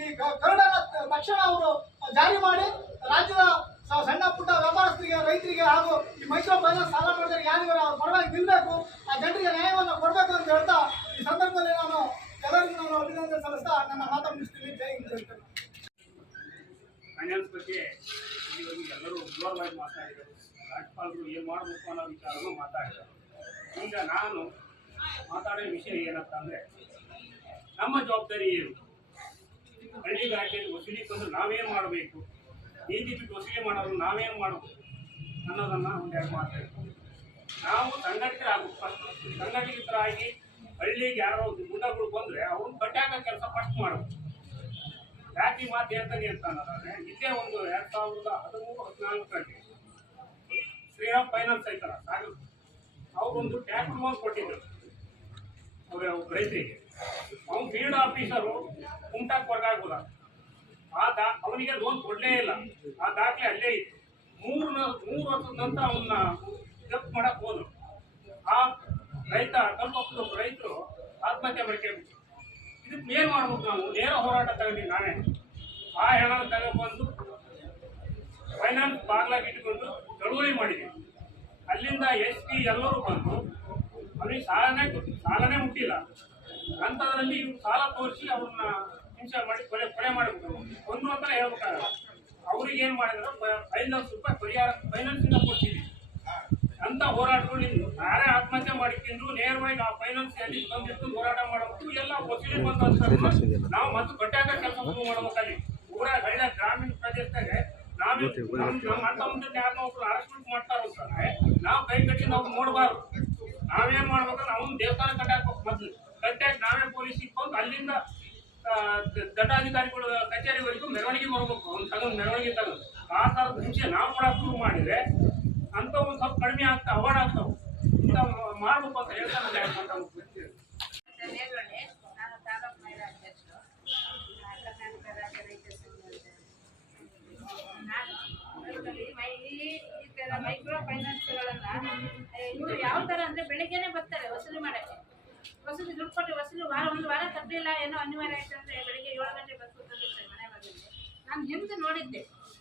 ಈ ಕರಡನ್ನ ತಕ್ಷಣ ಅವರು ಜಾರಿ ಮಾಡಿ ರಾಜ್ಯದ ಸಣ್ಣ ಪುಟ್ಟ ವ್ಯಾಪಾರಸ್ಥರಿಗೆ, ರೈತರಿಗೆ ಹಾಗೂ ಈ ಮೈಕ್ರೋ ಫೈನಾನ್ಸ್ ಸಾಲ ಮಾಡಿದ್ರೆ ಯಾರಿಗಾರ ಅವ್ರ ಪರವಾಗಿ ನಿಲ್ಲಬೇಕು, ಆ ಜನರಿಗೆ ನ್ಯಾಯವನ್ನು ಕೊಡಬೇಕು ಅಂತ ಹೇಳ್ತಾ ಈ ಸಂದರ್ಭದಲ್ಲಿ ನಾನು ಎಲ್ಲರಿಗೂ ನಾನು ಅಭಿನಂದನೆ ಸಲ್ಲಿಸ್ತಾ ನನ್ನ ಮಾತು ಮುಗಿಸ್ತೀನಿ. ಜೈ ಹಿಂದ್, ಜೈ ಕರ್ನಾಟಕ. ಫೈನಾನ್ಸ್ ಬಗ್ಗೆ ಇಲ್ಲಿವರೆಗೂ ಎಲ್ಲರೂ ವಿವರವಾಗಿ ಮಾತಾಡಿದರು. ರಾಜ್ಯಪಾಲರು ಏನು ಮಾಡಬೇಕು ಅನ್ನೋ ವಿಚಾರನೂ ಮಾತಾಡಿದರು. ಈಗ ನಾನು ಮಾತಾಡೋ ವಿಷಯ ಏನಂತ ಅಂದರೆ, ನಮ್ಮ ಜವಾಬ್ದಾರಿ ಏನು? ಹಳ್ಳಿಗಾರಿಕೆಯಲ್ಲಿ ವಸೂಲಿ ತಂದು ನಾವೇನು ಮಾಡಬೇಕು, ನೀತಿ ಬಿಟ್ಟು ವಸೂಲಿ ಮಾಡೋದು ನಾವೇನು ಮಾಡಬೇಕು ಅನ್ನೋದನ್ನು ಒಂದೆರಡು ಮಾತಾಡ್ತೀವಿ. ನಾವು ಸಂಘಟಿತರಾಗಿ ಹಳ್ಳಿಗೆ ಯಾರೋ ಗುಡ್ಡಗಳು ಬಂದರೆ ಅವ್ರನ್ನ ಕಟ್ಟಾಕ ಕೆಲಸ ಫಸ್ಟ್ ಮಾಡಬೇಕು. ಯಾಕೆ ಈ ಮಾತು ಹೇಳ್ತಾನೆ ಅಂತ ಅನ್ನೋದಾದ್ರೆ, ಇಲ್ಲೇ ಒಂದು 2013-14 ಶ್ರೀರಾಮ್ ಫೈನಾನ್ಸ್ ಐತಲ್ಲ ಸಾಗರ, ಅವ್ರೊಂದು ಟ್ಯಾಕ್ಸ್ ಲೋನ್ ಕೊಟ್ಟಿದ್ದರು ರೈತರಿಗೆ. ಅವ್ನು ಫೀಲ್ಡ್ ಆಫೀಸರು ಕುಮಟಾಕ್ ವರ್ಗಾಗ್ಬೋದ, ಅವನಿಗೆ ಲೋನ್ ಕೊಡಲೇ ಇಲ್ಲ. ಆ ದಾಖಲೆ ಅಲ್ಲೇ ಇತ್ತು. 3 ವರ್ಷದ ನಂತರ ಅವನ್ನ ಜಪ್ತ್ ಮಾಡಕ್ ಹೋದ್ರು. ಆ ರೈತ ಸ್ವಲ್ಪ ರೈತರು ಆತ್ಮಹತ್ಯೆ ಮಾಡ್ಕೊಬೇಕು. ಇದಕ್ಕೆ ಏನು ಮಾಡ್ಬೇಕು? ನಾವು ನೇರ ಹೋರಾಟ ತಗೊಂಡಿವಿ. ನಾವೇ ಆ ಹೆಣ ತಗೊಂಡ್ಬಂದು ಫೈನಾನ್ಸ್ ಬಾಗ್ಲಾಗಿ ಇಟ್ಕೊಂಡು ಚಳುವಳಿ ಮಾಡಿದ್ದೀವಿ. ಅಲ್ಲಿಂದ SP ಎಲ್ಲರೂ ಬಂದು ಅವ್ರಿಗೆ ಸಾಲನೇ ಮುಟ್ಟಿಲ್ಲ ಅಂಥದ್ರಲ್ಲಿ ಇವ್ರು ಸಾಲ ತೋರಿಸಿ ಅವ್ರನ್ನ ಹಿಂಸೆ ಮಾಡಿ ಕೊಲೆ ಮಾಡಬೇಕು ಒಂದು ಅಂತ ಹೇಳ್ಬೇಕಾಗಲ್ಲ. ಅವ್ರಿಗೆ ಏನು ಮಾಡಿದ್ರು, 5 ಲಕ್ಷ ರೂಪಾಯಿ ಪರಿಹಾರ ಫೈನಾನ್ಸಿಂದ ಕೊಡ್ತೀವಿ ಅಂತ ಹೋರಾಟಗಳು. ಯಾರೇ ಆತ್ಮಹತ್ಯೆ ಮಾಡಿಕೊಂಡು ನೇರವಾಗಿ ಆ ಫೈನಾನ್ಸ್ ಎಲ್ಲಿ ಬಂದಿಟ್ಟು ಹೋರಾಟ ಮಾಡಬೇಕು. ಎಲ್ಲ ವಸೂಲಿ ಬಂದ ನಾವು ಮತ್ತು ಕಟ್ಟಾಕ ಕೆಲಸ ಶುರು ಮಾಡ್ಬೇಕಲ್ಲಿ ಊರಾಗ ಹಳ್ಳಿಯ ಗ್ರಾಮೀಣ ಪ್ರದೇಶದಾಗ. ನಮ್ಮ ಅಂತ ಮುಂದೆ ಯಾರನ್ನ ಒಬ್ರು ಅರೆಸ್ಟ್ಮೆಂಟ್ ಮಾಡ್ತಾರಂತಂದ್ರೆ ನಾವು ಕೈ ಕಟ್ಟಿ ನಾವು ನೋಡಬಾರ್ದು. ನಾವೇನ್ ಮಾಡ್ಬೇಕಂದ್ರೆ ಅವ್ನು ದೇವಸ್ಥಾನ ಕಟ್ಟಾಕ್ಬೇಕು. ಮೊದಲು ಕಟ್ಟಾಕಿ ನಾವೇ ಪೊಲೀಸಿಗೆ ಬಂದು ಅಲ್ಲಿಂದ ದಂಡಾಧಿಕಾರಿಗಳು ಕಚೇರಿವರೆಗೂ ಮೆರವಣಿಗೆ ಬರ್ಬೇಕು. ಅವ್ನು ತಗೊಂಡು ಮೆರವಣಿಗೆ ತಗೊಂಡು ಆ ಥರದ ಹಿಂಸೆ ನಾವು ಕೂಡ ಶುರು ಮಾಡಿದ್ರೆ ಅಂತ ಒಂದು ಸ್ವಲ್ಪ ಕಡಿಮೆ ಆಗ್ತಾ ಅವಾರ್ಡ್ ಆಗ್ತಾವೆ. ಇಂಥ ಮಾಡ್ಬೇಕು ಅಂತ ಹೇಳ್ತಾರೆ. ನಾನು ತಾಲೂಕು ಮಹಿಳಾ ಅಧ್ಯಕ್ಷರು, ಕರ್ನಾಟಕ ರಾಜ್ಯ ರೈತ ಈ ಥರ ಮೈಕ್ರೋ ಫೈನಾನ್ಸ್ಗಳನ್ನ ಇವರು ಯಾವ ಥರ ಅಂದರೆ ಬೆಳಿಗ್ಗೆನೆ ಬರ್ತಾರೆ ವಸೂಲಿ ಮಾಡೋಕ್ಕೆ. ವಸೂಲಿ ದುಡ್ಡು ಕೊಟ್ಟು ವಸೂಲಿ ಒಂದು ವಾರ ತಪ್ಪಲಿಲ್ಲ, ಏನೋ ಅನಿವಾರ್ಯ ಆಯ್ತು ಅಂದರೆ ಬೆಳಿಗ್ಗೆ 7 ಗಂಟೆ ಬಸ್ ತಂದಿರ್ತಾರೆ ಮನೆ ಮಗನಿಗೆ. ನಾನು ಹಿಂದೆ ನೋಡಿದ್ದೆ,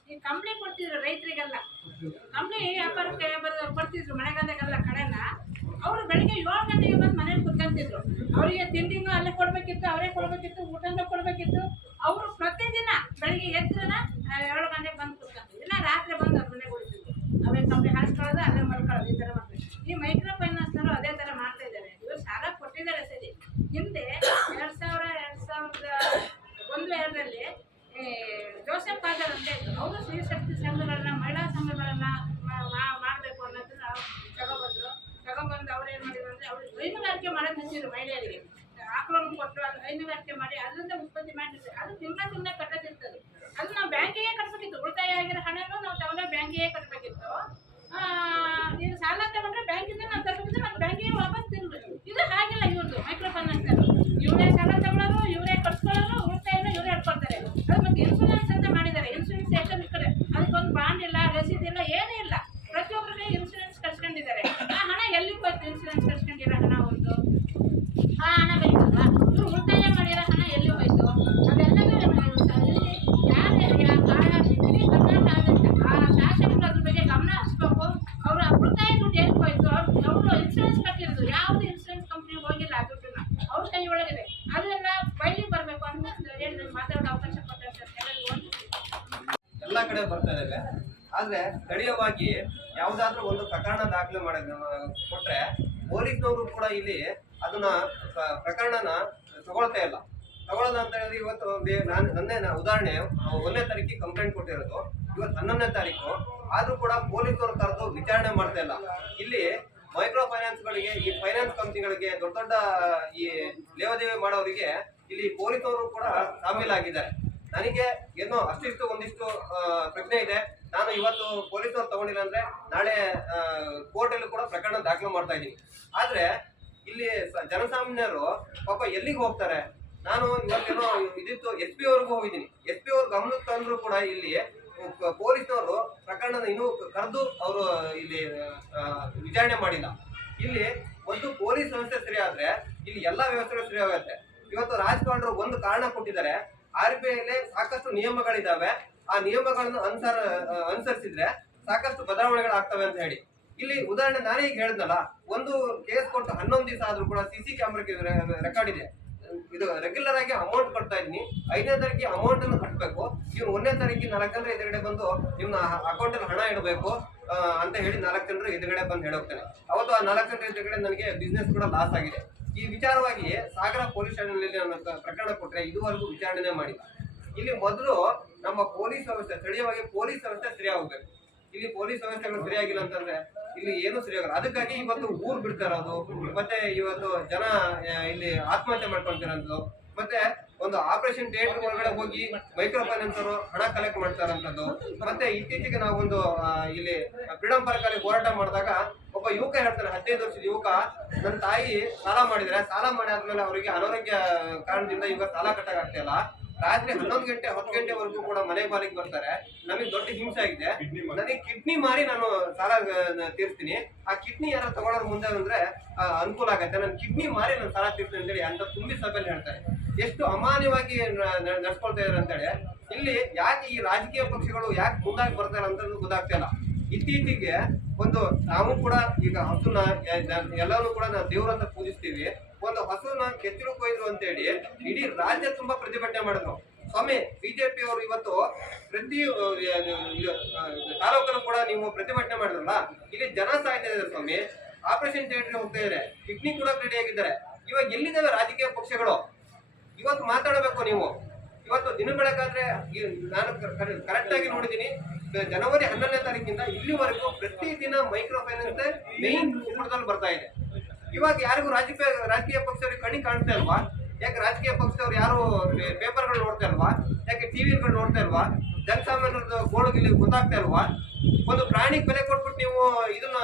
ಈ ಕಂಪ್ನಿ ಕೊಡ್ತಿದ್ರು ರೈತರಿಗೆಲ್ಲ. ಕಂಪ್ನಿ ವ್ಯಾಪಾರಕ್ಕೆ ಕೊಡ್ತಿದ್ರು ಮಳೆಗಾಲದಾಗೆಲ್ಲ ಕಡೆನ. ಅವರು ಬೆಳಿಗ್ಗೆ 7 ಗಂಟೆಗೆ ಬಂದು ಮನೇಲಿ ಕುತ್ಕೊಂತಿದ್ರು. ಅವರಿಗೆ ತಿಂಡಿನೂ ಅಲ್ಲೇ ಕೊಡಬೇಕಿತ್ತು, ಅವರೇ ಕೊಡಬೇಕಿತ್ತು, ಊಟನೂ ಕೊಡಬೇಕಿತ್ತು. ಅವರು ಪ್ರತಿದಿನ ಬೆಳಿಗ್ಗೆ ಎದ್ರನ 7 ಗಂಟೆಗೆ ಬಂದು ಕುತ್ಕೊಂತಿದ್ರು, ಇಲ್ಲ ರಾತ್ರಿ ಬಂದು ಅವ್ರ ಮನೆಗೆ ಉಳಿತಿದ್ರು. ಅವೇ ಕಂಪ್ನಿ ಹಾರಿಸ್ಕೊಳ್ಳೋದು, ಅಲ್ಲೇ ಮಲ್ಕೊಳ್ಳೋದು, ಈ ಥರ ಮಾಡ್ತಾರೆ. ಈ ಮೈಕ್ರೋ ಫೈನಾನ್ಸ್ನವರು ಅದೇ ಥರ ಮಾಡ್ತಾ ಇದ್ದಾರೆ. ಇವರು ಸಾಲ ಕೊಟ್ಟಿದ್ದಾರೆ ಸರಿ. ಹಿಂದೆ 2001-2ರಲ್ಲಿ ಜೋಸೆಫ್ ಫಾದರ್ ಅಂತ ಇದ್ರು. ಅವರು ಸ್ತ್ರೀ ಶಕ್ತಿ ಸಂಘಗಳನ್ನ, ಮಹಿಳಾ ಸಂಘಗಳನ್ನ ಮಾಡಬೇಕು ಅನ್ನೋದನ್ನ ತಗೊಂಡ್ಬಂದು ಅವ್ರು ಏನು ಮಾಡಿದ್ರು ಅಂದರೆ, ಅವ್ರಿಗೆ ಹೈನುಗಾರಿಕೆ ಮಾಡೋದು ಹಚ್ಚಿದ್ರು ಮಹಿಳೆಯರಿಗೆ. ಆಕಳನ್ನು ಕೊಟ್ಟು ಅದು ಹೈನುಗಾರಿಕೆ ಮಾಡಿ ಅದರಿಂದ ಉತ್ಪತ್ತಿ ಮಾಡಿರ್ತಾರೆ. ಅದು ತಿಂಗಳ ಕಟ್ಟೋದಿರ್ತದೆ. ಅದು ನಾವು ಬ್ಯಾಂಕಿಗೆ ಕಟ್ಟಬೇಕಿತ್ತು. ಉಳಿತಾಯ ಆಗಿರೋ ಹಣನೂ ನಾವು ತಗೊಂಡು ಬ್ಯಾಂಕಿಗೆ ಕಟ್ಟಬೇಕಿತ್ತು. ನೀವು ಸಾಲ ತಗೊಂಡ್ರೆ ಬ್ಯಾಂಕಿಂದ ನಾವು ತಗೊಂಡಿದ್ರೆ ನಾವು ಬ್ಯಾಂಕಿಗೆ ವಾಪಸ್ ತಿನ್ಬೇಕು. ಇದು ಹಾಗಿಲ್ಲ ಇವ್ರದ್ದು ಮೈಕ್ರೋ ಫೈನಾನ್ಸ್. ಇವರೇ ಸಾಲ ತಗೊಳ್ಳೋರು, ಇವರೇ ಕಟ್ಸ್ಕೊಳ್ಳೋರು, ಉಳಿತಾಯನ ಇವರೇ ಇಟ್ಕೊಳ್ತಾರೆ. ಅದು ಮತ್ತೆ ಇನ್ಶೂರೆನ್ಸ್ ಅಂತ ಮಾಡಿದ್ದಾರೆ. ಇನ್ಶೂರೆನ್ಸ್ ಯಾಕಂದ್ರೆ ಕಡೆ ಬರ್ತಾ ಇದ್ದಾವೆ. ಆದ್ರೆ ಸ್ಥಳೀಯವಾಗಿ ಯಾವುದಾದ್ರೂ ಒಂದು ಪ್ರಕರಣ ದಾಖಲೆ ಕೊಟ್ರೆ ಪೊಲೀಸ್ನವರು ಕೂಡ ಇಲ್ಲಿ ಅದನ್ನ ಪ್ರಕರಣನ ತಗೊಳ್ತಾ ಇಲ್ಲ. ತಗೊಳ್ಳೋದು ಅಂತ ಹೇಳಿದ್ರೆ ಇವತ್ತು ನಾನು ಉದಾಹರಣೆ 1ನೇ ತಾರೀಕಿಗೆ ಕಂಪ್ಲೇಂಟ್ ಕೊಟ್ಟಿರೋದು, ಇವತ್ತು 11ನೇ ತಾರೀಕು ಆದ್ರೂ ಕೂಡ ಪೊಲೀಸರು ಕರೆದು ವಿಚಾರಣೆ ಮಾಡ್ತಾ ಇಲ್ಲ. ಇಲ್ಲಿ ಮೈಕ್ರೋ ಫೈನಾನ್ಸ್ಗಳಿಗೆ, ಈ ಫೈನಾನ್ಸ್ ಕಂಪ್ನಿಗಳಿಗೆ, ದೊಡ್ಡ ದೊಡ್ಡ ಈ ಲೇವಾದೇವಿ ಮಾಡೋರಿಗೆ ಇಲ್ಲಿ ಪೊಲೀಸರು ಕೂಡ ಶಾಮೀಲಾಗಿದ್ದಾರೆ. ನನಗೆ ಏನೋ ಅಷ್ಟಿಷ್ಟು ಒಂದಿಷ್ಟು ಪ್ರಶ್ನೆ ಇದೆ. ನಾನು ಇವತ್ತು ಪೊಲೀಸರು ತಗೊಂಡಿಲ್ಲ ಅಂದ್ರೆ ನಾಳೆ ಕೋರ್ಟಲ್ಲೂ ಕೂಡ ಪ್ರಕರಣ ದಾಖಲು ಮಾಡ್ತಾ ಇದ್ದೀನಿ. ಆದ್ರೆ ಇಲ್ಲಿ ಜನಸಾಮಾನ್ಯರು ಪಾಪ ಎಲ್ಲಿಗೆ ಹೋಗ್ತಾರೆ? ನಾನು ಇವತ್ತೇನೋ ಇದಿತ್ತು SP ಅವ್ರಿಗೂ ಹೋಗಿದ್ದೀನಿ. SP ಅವ್ರ ಗಮನಕ್ಕೆ ತಂದ್ರು ಕೂಡ ಇಲ್ಲಿ ಪೊಲೀಸ್ನವರು ಪ್ರಕರಣನ ಇನ್ನೂ ಕರೆದು ಅವರು ಇಲ್ಲಿ ವಿಚಾರಣೆ ಮಾಡಿಲ್ಲ. ಇಲ್ಲಿ ಒಂದು ಪೊಲೀಸ್ ವ್ಯವಸ್ಥೆ ಸರಿ ಆದ್ರೆ ಇಲ್ಲಿ ಎಲ್ಲಾ ವ್ಯವಸ್ಥೆಗಳು ಸರಿ ಆಗುತ್ತೆ. ಇವತ್ತು ರಾಜಕಾರಣರು ಒಂದು ಕಾರಣ ಕೊಟ್ಟಿದ್ದಾರೆ, RBI ಸಾಕಷ್ಟು ನಿಯಮಗಳಿದಾವೆ, ಆ ನಿಯಮಗಳನ್ನು ಅನುಸರಿಸಿದ್ರೆ ಸಾಕಷ್ಟು ಬದಲಾವಣೆಗಳಾಗ್ತವೆ ಅಂತ ಹೇಳಿ. ಇಲ್ಲಿ ಉದಾಹರಣೆ ನಾನೇ ಈಗ ಹೇಳಿದ್ನಲ್ಲ, ಒಂದು ಕೇಸ್ ಕೊಟ್ಟು 11 ದಿವಸ ಆದ್ರೂ ಕೂಡ CC ಕ್ಯಾಮ್ರಾಕ್ಕೆ ರೆಕಾರ್ಡ್ ಇದೆ. ಇದು ರೆಗ್ಯುಲರ್ ಆಗಿ ಅಮೌಂಟ್ ಕೊಡ್ತಾ ಇದ್ದೀನಿ, 5ನೇ ತಾರೀಕಿಗೆ ಅಮೌಂಟ್ ಅನ್ನು ಕಟ್ಟಬೇಕು, ಇವ್ರು 1ನೇ ತಾರೀಕಿಗೆ 4 ಜನರ ಎದುರುಗಡೆ ಬಂದು ನಿಮ್ಮ ಅಕೌಂಟ್ ಅಲ್ಲಿ ಹಣ ಇಡಬೇಕು ಅಂತ ಹೇಳಿ 4 ಜನರು ಎದುರುಗಡೆ ಬಂದು ಹೇಳೋಗ್ತಾನೆ. ಅವತ್ತು ಆ 4 ಜನರ ಎದುರುಗಡೆ ನನಗೆ ಬಿಸ್ನೆಸ್ ಕೂಡ ಲಾಸ್ ಆಗಿದೆ. ಈ ವಿಚಾರವಾಗಿ ಸಾಗರ ಪೊಲೀಸ್ ಸ್ಟೇಷನ್ ನಾನು ಪ್ರಕರಣ ಕೊಟ್ಟರೆ ಇದುವರೆಗೂ ವಿಚಾರಣೆ ಮಾಡಿಲ್ಲ. ಇಲ್ಲಿ ಮೊದಲು ನಮ್ಮ ಪೊಲೀಸ್ ವ್ಯವಸ್ಥೆ, ಸ್ಥಳೀಯವಾಗಿ ಪೊಲೀಸ್ ವ್ಯವಸ್ಥೆ ಸರಿಯಾಗಬೇಕು. ಇಲ್ಲಿ ಪೊಲೀಸ್ ವ್ಯವಸ್ಥೆಗಳು ಸರಿಯಾಗಿಲ್ಲ ಅಂತಂದ್ರೆ ಇಲ್ಲಿ ಏನು ಸರಿಯಾಗಲ್ಲ. ಅದಕ್ಕಾಗಿ ಇವತ್ತು ಊರು ಬಿಡ್ತಾ ಇರೋದು, ಮತ್ತೆ ಇವತ್ತು ಜನ ಇಲ್ಲಿ ಆತ್ಮಹತ್ಯೆ ಮಾಡ್ಕೊಳ್ತಿರೋದು, ಮತ್ತೆ ಒಂದು ಆಪರೇಷನ್ ಥಿಯೇಟರ್ ಒಳಗಡೆ ಹೋಗಿ ಮೈಕ್ರೋ ಫೈನಾನ್ಸ್ ಅವರು ಹಣ ಕಲೆಕ್ಟ್ ಮಾಡ್ತಾ ಇರೋಂಥದ್ದು. ಮತ್ತೆ ಇತ್ತೀಚೆಗೆ ನಾವೊಂದು ಇಲ್ಲಿ ಫ್ರೀಡಂ ಪಾರ್ಕ್ ಅಲ್ಲಿ ಹೋರಾಟ ಮಾಡಿದಾಗ ಒಬ್ಬ ಯುವಕ ಹೇಳ್ತಾನೆ, 15 ವರ್ಷದ ಯುವಕ, ನನ್ನ ತಾಯಿ ಸಾಲ ಮಾಡಿದ್ರೆ, ಸಾಲ ಮಾಡಿ ಆದ್ಮೇಲೆ ಅವರಿಗೆ ಅನಾರೋಗ್ಯ ಕಾರಣದಿಂದ ಇವಾಗ ಸಾಲ ಕಟ್ಟಕ್ಕಾಗ್ತಿಲ್ಲ, ರಾತ್ರಿ 11 ಗಂಟೆ 10 ಗಂಟೆವರೆಗೂ ಕೂಡ ಮನೆ ಬಾಲಿಗೆ ಬರ್ತಾರೆ, ನಮಗೆ ದೊಡ್ಡ ಹಿಂಸೆ ಆಗಿದೆ, ನನಗೆ ಕಿಡ್ನಿ ಮಾರಿ ನಾನು ಸಾಲ ತೀರ್ಸ್ತೀನಿ, ಆ ಕಿಡ್ನಿ ಯಾರು ತಗೊಳ್ಳೋದು ಮುಂದೆ ಅಂದ್ರೆ ಅನುಕೂಲ ಆಗತ್ತೆ, ನಾನು ಕಿಡ್ನಿ ಮಾರಿ ನಾನು ಸಾಲ ತೀರ್ತೀನಿ ಅಂತೇಳಿ ಅಂತ ತುಂಬಿ ಸಭೆಯಲ್ಲಿ ಹೇಳ್ತಾರೆ. ಎಷ್ಟು ಅಮಾನ್ಯವಾಗಿ ನಡ್ಸ್ಕೊಳ್ತಾ ಇದಾರೆ ಅಂತೇಳಿ. ಇಲ್ಲಿ ಯಾಕೆ ಈ ರಾಜಕೀಯ ಪಕ್ಷಗಳು ಯಾಕೆ ಮುಂದಾಗಿ ಬರ್ತಾರೆ ಅಂತ ಗೊತ್ತಾಗ್ತಾ ಇಲ್ಲ. ಇತ್ತೀಚೆಗೆ ಒಂದು ನಾವು ಕೂಡ ಈಗ ಹಸುನ ಎಲ್ಲರೂ ಕೂಡ ನಾವು ದೇವರಂತ ಪೂಜಿಸ್ತೀವಿ, ಒಂದು ಹಸುನ ಕೆತ್ತಲು ಕೊಯ್ದ್ರು ಅಂತೇಳಿ ಇಡೀ ರಾಜ್ಯ ತುಂಬಾ ಪ್ರತಿಭಟನೆ ಮಾಡಿದ್ರು. ಸ್ವಾಮಿ, ಬಿಜೆಪಿ ಅವರು ಇವತ್ತು ಪ್ರತಿ ತಾಲೂಕಲ್ಲೂ ಕೂಡ ನೀವು ಪ್ರತಿಭಟನೆ ಮಾಡಿದ್ರಲ್ಲ, ಇಲ್ಲಿ ಜನ ಸಾಯ್ತಾ ಇದ್ದಾರೆ ಸ್ವಾಮಿ, ಆಪರೇಷನ್ ಥಿಯೇಟರ್ ಹೋಗ್ತಾ ಇದ್ದಾರೆ, ಕಿಡ್ನಿ ಕೂಡ ರೆಡಿ ಆಗಿದ್ದಾರೆ. ಇವಾಗ ಎಲ್ಲಿದ್ದಾವೆ ರಾಜಕೀಯ ಪಕ್ಷಗಳು? ಇವತ್ತು ಮಾತಾಡಬೇಕು ನೀವು. ಇವತ್ತು ದಿನ ಬೆಳಗಾದ್ರೆ ನಾನು ಕರೆಕ್ಟ್ ಆಗಿ ನೋಡಿದ್ದೀನಿ, ಜನವರಿ 11ನೇ ತಾರೀಕಿಂದ ಇಲ್ಲಿವರೆಗೂ ಪ್ರತಿದಿನ ಮೈಕ್ರೋ ಫೈನಾನ್ಸ್ ಮೇನ್ ಉಪಟದಲ್ಲಿ ಬರ್ತಾ ಇದೆ. ಇವಾಗ ಯಾರಿಗೂ ರಾಜಕೀಯ ಪಕ್ಷದವ್ರಿಗೆ ಕಣ್ಣಿ ಕಾಣ್ತಾ ಇಲ್ವಾ? ಯಾಕೆ ರಾಜಕೀಯ ಪಕ್ಷದವ್ರು ಯಾರು ಪೇಪರ್ಗಳು ನೋಡ್ತಾ ಇಲ್ವಾ? ಯಾಕೆ ಟಿವಿಗಳು ನೋಡ್ತಾ ಇಲ್ವಾ? ಜನಸಾಮಾನ್ಯರದ ಗೋಳುಗಿಲ್ಲಿ ಗೊತ್ತಾಗ್ತಾ ಇಲ್ವಾ? ಒಂದು ಪ್ರಾಣಿಗೆ ಬೆಲೆ ಕೊಟ್ಬಿಟ್ಟು ನೀವು ಇದನ್ನ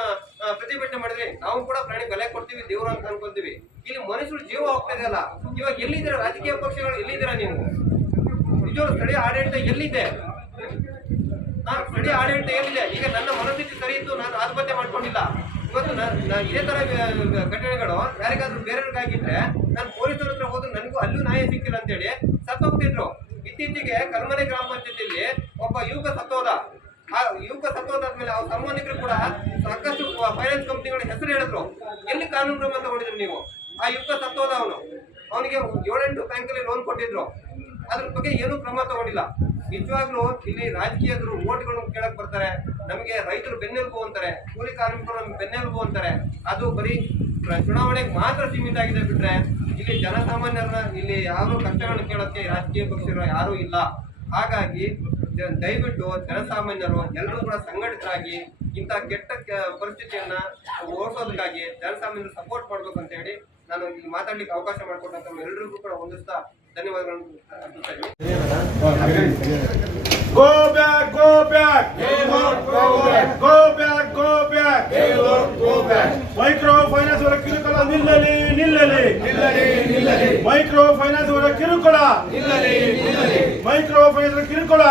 ಪ್ರತಿಭಟನೆ ಮಾಡಿದ್ರಿ, ನಾವು ಕೂಡ ಪ್ರಾಣಿ ಬೆಲೆ ಕೊಡ್ತೀವಿ, ದೇವ್ರು ಅಂತ ಅನ್ಕೊಂತೀವಿ. ಇಲ್ಲಿ ಮನುಷ್ಯರು ಜೀವ ಹೋಗ್ತಾ ಇದೆಯಲ್ಲ, ಇವಾಗ ಎಲ್ಲಿದ್ದೀರಾ ರಾಜಕೀಯ ಪಕ್ಷಗಳು? ಎಲ್ಲಿದ್ದೀರಾ ನೀವು? ನಿಜವಾಗ್ಲೂ ಸ್ಥಳೀಯ ಆಡಳಿತ ಎಲ್ಲಿದೆ? ಸ್ಥಳೀಯ ಆಡಳಿತ ಎಲ್ಲಿದೆ? ಈಗ ನನ್ನ ಮನಸ್ಥಿತಿ ಸರಿ ಇತ್ತು, ನಾನು ಆತ್ಮಹತ್ಯೆ ಮಾಡ್ಕೊಂಡಿಲ್ಲ. ಇವತ್ತು ಇದೇ ತರ ಘಟನೆಗಳು ಯಾರಿಗಾದ್ರೂ ಬೇರೆಯವ್ರಿಗಾಗಿದ್ರೆ ನಾನು ಪೊಲೀಸರ ಹತ್ರ ಹೋದ್ರೆ ನನಗೂ ಅಲ್ಲೂ ನ್ಯಾಯ ಸಿಕ್ಕಿಲ್ಲ ಅಂತೇಳಿ ಸತ್ತೋಗ್ತಿದ್ರು. ಇತ್ತೀಚೆಗೆ ಕಲ್ಮನೆ ಗ್ರಾಮ ಪಂಚಾಯತಿಯಲ್ಲಿ ಒಬ್ಬ ಯುವಕ ಸತ್ತೋದ. ಆ ಯುವಕ ಸತ್ತೋದಾದ್ಮೇಲೆ ಅವ್ರ ಸಂಬಂಧಿಕರು ಕೂಡ ಸಾಕಷ್ಟು ಫೈನಾನ್ಸ್ ಕಂಪ್ನಿಗಳ ಹೆಸರು ಹೇಳಿದ್ರು. ಎಲ್ಲಿ ಕಾನೂನು ಕ್ರಮ ತಗೊಂಡಿದ್ರು ನೀವು? ಆ ಯುವಕ ಸತ್ತೋದ, ಅವನಿಗೆ 7-8 ಬ್ಯಾಂಕಲ್ಲಿ ಲೋನ್ ಕೊಟ್ಟಿದ್ರು, ಅದ್ರ ಬಗ್ಗೆ ಏನೂ ಕ್ರಮ ತಗೊಂಡಿಲ್ಲ. ನಿಜವಾಗ್ಲೂ ಇಲ್ಲಿ ರಾಜಕೀಯದ್ರು ಓಟ್ಗಳನ್ನು ಕೇಳಕ್ ಬರ್ತಾರೆ, ನಮಗೆ ರೈತರು ಬೆನ್ನೆಲುಬು ಅಂತಾರೆ, ಕೂಲಿ ಕಾರ್ಮಿಕರು ನಮ್ಗೆ ಬೆನ್ನೆಲುಬು ಅಂತಾರೆ. ಅದು ಬರೀ ಚುನಾವಣೆಗೆ ಮಾತ್ರ ಸೀಮಿತ ಆಗಿದೆ ಬಿಟ್ರೆ ಇಲ್ಲಿ ಜನಸಾಮಾನ್ಯರನ್ನ ಇಲ್ಲಿ ಯಾರು ಕಷ್ಟಗಳನ್ನು ಕೇಳೋಕ್ಕೆ ರಾಜಕೀಯ ಪಕ್ಷಗಳು ಯಾರೂ ಇಲ್ಲ. ಹಾಗಾಗಿ ದಯವಿಟ್ಟು ಜನಸಾಮಾನ್ಯರು ಎಲ್ಲರೂ ಕೂಡ ಸಂಘಟಿತರಾಗಿ ಇಂಥ ಕೆಟ್ಟ ಪರಿಸ್ಥಿತಿಯನ್ನ ಓಡಿಸೋದಕ್ಕಾಗಿ ಜನಸಾಮಾನ್ಯರು ಸಪೋರ್ಟ್ ಮಾಡ್ಬೇಕು ಅಂತ ಹೇಳಿ ನಾನು ಇಲ್ಲಿ ಮಾತಾಡ್ಲಿಕ್ಕೆ ಅವಕಾಶ ಮಾಡಿಕೊಟ್ಟಂತ ಎಲ್ಲರಿಗೂ ಕೂಡ ಹೊಂದಿಸ್ತಾ ಧನ್ಯವಾದಗಳನ್ನು ಅರ್ಪಿಸ್ತಾ ಇದ್ದೀನಿ. Go back, go back. Go back, go back. Micro finance ಅವರ ಕಿರುಕುಳ ನಿಲ್ಲಲಿ, ನಿಲ್ಲಲಿ. ಮೈಕ್ರೋ ಫೈನಾನ್ಸ್ ಅವರ ಕಿರುಕುಳ ನಿಲ್ಲಲಿ. ಮೈಕ್ರೋ ಫೈನಾನ್ಸ್ ಕಿರುಕುಳ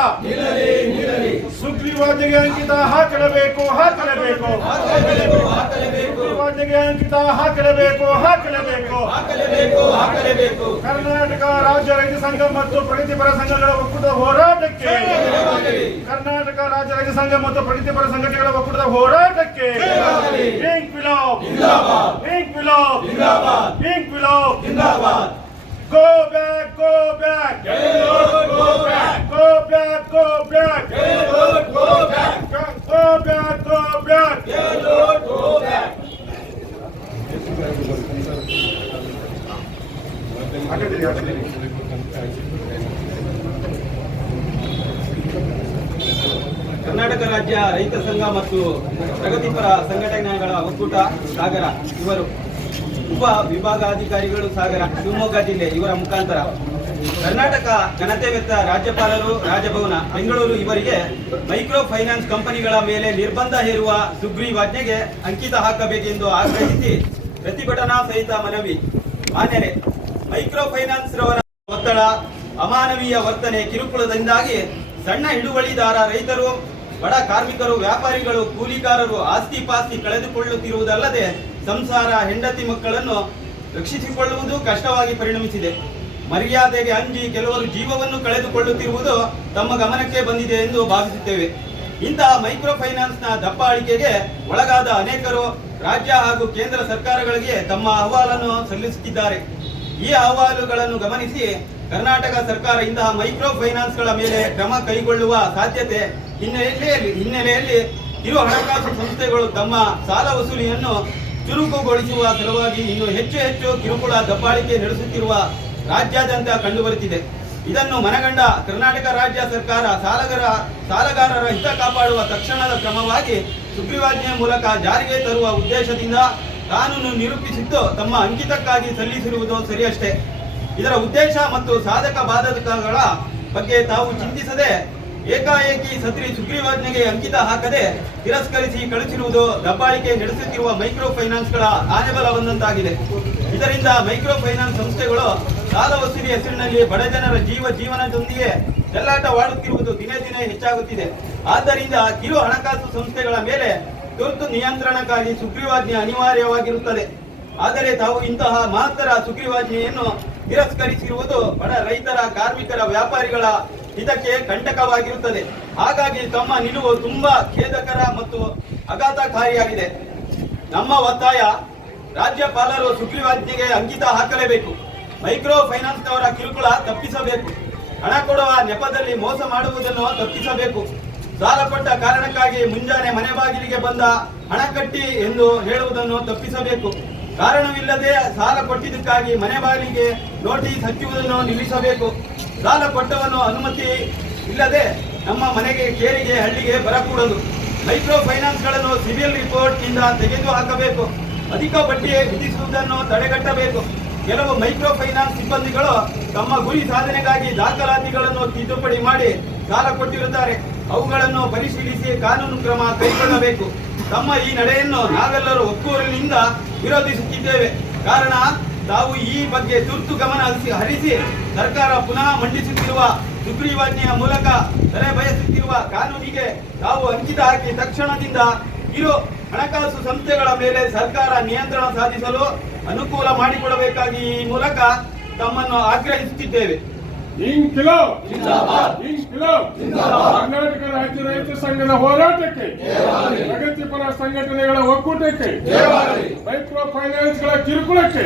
ಸುಗ್ರೀವಾಜ್ಞೆಗೆ ಅಂಕಿತ ಹಾಕಲೇಬೇಕು, ಹಾಕಲೇಬೇಕು. ಸುಗ್ರೀವಾಜ್ಞೆಗೆ ಅಂಕಿತ ಹಾಕಲೇಬೇಕು, ಹಾಕಲೇಬೇಕು. ಕರ್ನಾಟಕ ರಾಜ್ಯ ರೈತ ಸಂಘ ಮತ್ತು ಪ್ರಗತಿಪರ ಸಂಘಗಳ ಒಕ್ಕೂಟದ ಹೋರಾಟಕ್ಕೆ, ಕರ್ನಾಟಕ ರಾಜ್ಯ ರೈತ ಸಂಘ ಮತ್ತು ಪ್ರಗತಿಪರ ಸಂಘಟನೆಗಳ ಒಕ್ಕೂಟದ ಹೋರಾಟಕ್ಕೆ ಇನ್ಕ್ವಿಲಾಬ್ ಜಿಂದಾಬಾದ್, ಇನ್ಕ್ವಿಲಾಬ್ ಜಿಂದಾಬಾದ್, ಇನ್ಕ್ವಿಲಾಬ್ ಜಿಂದಾಬಾದ್. Go back, go back. Go back, go back. Karnataka ರಾಜ್ಯ ರೈತ ಸಂಘ ಮತ್ತು ಪ್ರಗತಿಪರ ಸಂಘಟನೆಗಳ ಒಕ್ಕೂಟ ಸಾಗರ ಇವರು ಉಪ ವಿಭಾಗಾಧಿಕಾರಿಗಳು ಸಾಗರ ಶಿವಮೊಗ್ಗ ಜಿಲ್ಲೆ ಇವರ ಮುಖಾಂತರ ಕರ್ನಾಟಕ ಘನತೆ ವೆತ್ತ ರಾಜ್ಯಪಾಲರು ರಾಜಭವನ ಬೆಂಗಳೂರು ಇವರಿಗೆ ಮೈಕ್ರೋ ಫೈನಾನ್ಸ್ ಕಂಪನಿಗಳ ಮೇಲೆ ನಿರ್ಬಂಧ ಹೇರುವ ಸುಗ್ರೀವಾಜ್ಞೆಗೆ ಅಂಕಿತ ಹಾಕಬೇಕೆಂದು ಆಗ್ರಹಿಸಿ ಪ್ರತಿಭಟನಾ ಸಹಿತ ಮನವಿ. ಮಾನ್ಯರೇ, ಮೈಕ್ರೋ ಫೈನಾನ್ಸ್ ರವರ ಒತ್ತಡ, ಅಮಾನವೀಯ ವರ್ತನೆ, ಕಿರುಕುಳದಿಂದಾಗಿ ಸಣ್ಣ ಹಿಡುವಳಿದಾರ ರೈತರು, ಬಡ ಕಾರ್ಮಿಕರು, ವ್ಯಾಪಾರಿಗಳು, ಕೂಲಿಕಾರರು ಆಸ್ತಿ ಪಾಸ್ತಿ ಕಳೆದುಕೊಳ್ಳುತ್ತಿರುವುದಲ್ಲದೆ ಸಂಸಾರ, ಹೆಂಡತಿ ಮಕ್ಕಳನ್ನು ರಕ್ಷಿಸಿಕೊಳ್ಳುವುದು ಕಷ್ಟವಾಗಿ ಪರಿಣಮಿಸಿದೆ. ಮರ್ಯಾದೆಗೆ ಅಂಜಿ ಕೆಲವರು ಜೀವವನ್ನು ಕಳೆದುಕೊಳ್ಳುತ್ತಿರುವುದು ತಮ್ಮ ಗಮನಕ್ಕೆ ಬಂದಿದೆ ಎಂದು ಭಾವಿಸುತ್ತೇವೆ. ಇಂತಹ ಮೈಕ್ರೋ ಫೈನಾನ್ಸ್ನ ದಬ್ಬಾಳಿಕೆಗೆ ಒಳಗಾದ ಅನೇಕರು ರಾಜ್ಯ ಹಾಗೂ ಕೇಂದ್ರ ಸರ್ಕಾರಗಳಿಗೆ ತಮ್ಮ ಅಹವಾಲನ್ನು ಸಲ್ಲಿಸುತ್ತಿದ್ದಾರೆ. ಈ ಅಹವಾಲುಗಳನ್ನು ಗಮನಿಸಿ ಕರ್ನಾಟಕ ಸರ್ಕಾರ ಇಂತಹ ಮೈಕ್ರೋ ಫೈನಾನ್ಸ್ಗಳ ಮೇಲೆ ಕ್ರಮ ಕೈಗೊಳ್ಳುವ ಸಾಧ್ಯತೆ ಹಿನ್ನೆಲೆಯಲ್ಲಿ ಕಿರು ಹಣಕಾಸು ಸಂಸ್ಥೆಗಳು ತಮ್ಮ ಸಾಲ ವಸೂಲಿಯನ್ನು ಚುರುಕುಗೊಳಿಸುವ ಸಲುವಾಗಿ ಇನ್ನು ಹೆಚ್ಚು ಕಿರುಕುಳ ದಬ್ಬಾಳಿಕೆ ನಡೆಸುತ್ತಿರುವ ರಾಜ್ಯಾದ್ಯಂತ ಕಂಡುಬರುತ್ತಿದೆ. ಇದನ್ನು ಮನಗಂಡ ಕರ್ನಾಟಕ ರಾಜ್ಯ ಸರ್ಕಾರ ಸಾಲಗಾರರ ಹಿತ ಕಾಪಾಡುವ ತಕ್ಷಣದ ಕ್ರಮವಾಗಿ ಸುಗ್ರೀವಾಜ್ಞೆ ಮೂಲಕ ಜಾರಿಗೆ ತರುವ ಉದ್ದೇಶದಿಂದ ಕಾನೂನು ನಿರೂಪಿಸಿದ್ದು ತಮ್ಮ ಅಂಕಿತಕ್ಕಾಗಿ ಸಲ್ಲಿಸಿರುವುದು ಸರಿಯಷ್ಟೇ. ಇದರ ಉದ್ದೇಶ ಮತ್ತು ಸಾಧಕ ಬಾಧಕಗಳ ಬಗ್ಗೆ ತಾವು ಚಿಂತಿಸದೆ ಏಕಾಏಕಿ ಸುಗ್ರೀವಾಜ್ಞೆಗೆ ಅಂಕಿತ ಹಾಕದೆ ತಿರಸ್ಕರಿಸಿ ಕಳಿಸಿರುವುದು ದಬ್ಬಾಳಿಕೆ ನಡೆಸುತ್ತಿರುವ ಮೈಕ್ರೋ ಫೈನಾನ್ಸ್ಗಳ ಆನೆಬಲ ಬಂದಂತಾಗಿದೆ. ಇದರಿಂದ ಮೈಕ್ರೋ ಫೈನಾನ್ಸ್ ಸಂಸ್ಥೆಗಳು ಸಾಲ ವಸೂಲಿ ಹೆಸರಿನಲ್ಲಿ ಬಡಜನರ ಜೀವನದೊಂದಿಗೆ ಚೆಲ್ಲಾಟವಾಡುತ್ತಿರುವುದು ದಿನೇ ದಿನೇ ಹೆಚ್ಚಾಗುತ್ತಿದೆ. ಆದ್ದರಿಂದ ಕಿರು ಹಣಕಾಸು ಸಂಸ್ಥೆಗಳ ಮೇಲೆ ತುರ್ತು ನಿಯಂತ್ರಣಕ್ಕಾಗಿ ಸುಗ್ರೀವಾಜ್ಞೆ ಅನಿವಾರ್ಯವಾಗಿರುತ್ತದೆ. ಆದರೆ ತಾವು ಇಂತಹ ಮಹತ್ತರ ಸುಗ್ರೀವಾಜ್ಞೆಯನ್ನು ತಿರಸ್ಕರಿಸಿರುವುದು ಬಡ ರೈತರ, ಕಾರ್ಮಿಕರ, ವ್ಯಾಪಾರಿಗಳ ಹಿತಕ್ಕೆ ಕಂಟಕವಾಗಿರುತ್ತದೆ. ಹಾಗಾಗಿ ತಮ್ಮ ನಿಲುವು ತುಂಬಾ ಖೇದಕರ ಮತ್ತು ಆಘಾತಕಾರಿಯಾಗಿದೆ. ನಮ್ಮ ಒತ್ತಾಯ, ರಾಜ್ಯಪಾಲರು ಸುಗ್ರೀವಾಜ್ಞೆಗೆ ಅಂಕಿತ ಹಾಕಲೇಬೇಕು. ಮೈಕ್ರೋ ಫೈನಾನ್ಸ್ನವರ ಕಿರುಕುಳ ತಪ್ಪಿಸಬೇಕು. ಹಣ ಕೊಡುವ ನೆಪದಲ್ಲಿ ಮೋಸ ಮಾಡುವುದನ್ನು ತಪ್ಪಿಸಬೇಕು. ಸಾಲ ಕೊಟ್ಟ ಕಾರಣಕ್ಕಾಗಿ ಮುಂಜಾನೆ ಮನೆ ಬಾಗಿಲಿಗೆ ಬಂದ ಹಣ ಕಟ್ಟಿ ಎಂದು ಹೇಳುವುದನ್ನು ತಪ್ಪಿಸಬೇಕು. ಕಾರಣವಿಲ್ಲದೆ ಸಾಲ ಕೊಟ್ಟಿದ್ದಕ್ಕಾಗಿ ಮನೆ ಬಾಗಿಲಿಗೆ ನೋಟಿಸ್ ಹಚ್ಚುವುದನ್ನು ನಿಲ್ಲಿಸಬೇಕು. ಸಾಲ ಕೊಟ್ಟವನು ಅನುಮತಿ ಇಲ್ಲದೆ ನಮ್ಮ ಮನೆಗೆ, ಕೇರಿಗೆ, ಹಳ್ಳಿಗೆ ಬರಕೂಡದು. ಮೈಕ್ರೋ ಫೈನಾನ್ಸ್ಗಳನ್ನು ಸಿವಿಲ್ ರಿಪೋರ್ಟ್ನಿಂದ ತೆಗೆದು ಹಾಕಬೇಕು. ಅಧಿಕ ಬಡ್ಡಿ ವಿಧಿಸುವುದನ್ನು ತಡೆಗಟ್ಟಬೇಕು. ಕೆಲವು ಮೈಕ್ರೋ ಫೈನಾನ್ಸ್ ಸಿಬ್ಬಂದಿಗಳು ತಮ್ಮ ಗುರಿ ಸಾಧನೆಗಾಗಿ ದಾಖಲಾತಿಗಳನ್ನು ತಿದ್ದುಪಡಿ ಮಾಡಿ ಸಾಲ ಕೊಟ್ಟಿರುತ್ತಾರೆ. ಅವುಗಳನ್ನು ಪರಿಶೀಲಿಸಿ ಕಾನೂನು ಕ್ರಮ ಕೈಗೊಳ್ಳಬೇಕು. ತಮ್ಮ ಈ ನಡೆಯನ್ನು ನಾವೆಲ್ಲರೂ ಒಕ್ಕೂರಿನಿಂದ ವಿರೋಧಿಸುತ್ತಿದ್ದೇವೆ. ಕಾರಣ, ತಾವು ಈ ಬಗ್ಗೆ ತುರ್ತು ಗಮನ ಹರಿಸಿ ಸರ್ಕಾರ ಪುನಃ ಮಂಡಿಸುತ್ತಿರುವ ಸುಗ್ರೀವಾಜ್ಞೆಯ ಮೂಲಕ ತಲೆ ಬಯಸುತ್ತಿರುವ ಕಾನೂನಿಗೆ ತಾವು ಅಂಕಿತ ಹಾಕಿ ತಕ್ಷಣದಿಂದ ಕಿರು ಹಣಕಾಸು ಸಂಸ್ಥೆಗಳ ಮೇಲೆ ಸರ್ಕಾರ ನಿಯಂತ್ರಣ ಸಾಧಿಸಲು ಅನುಕೂಲ ಮಾಡಿಕೊಡಬೇಕಾಗಿ ಈ ಮೂಲಕ ತಮ್ಮನ್ನು ಆಗ್ರಹಿಸುತ್ತಿದ್ದೇವೆ. ಕರ್ನಾಟಕ ರಾಜ್ಯ ರೈತ ಸಂಘದ ಹೋರಾಟಕ್ಕೆ, ಪ್ರಗತಿಪರ ಸಂಘಟನೆಗಳ ಒಕ್ಕೂಟಕ್ಕೆ, ಮೈಕ್ರೋ ಫೈನಾನ್ಸ್ಗಳ ಕಿರುಕುಳಕ್ಕೆ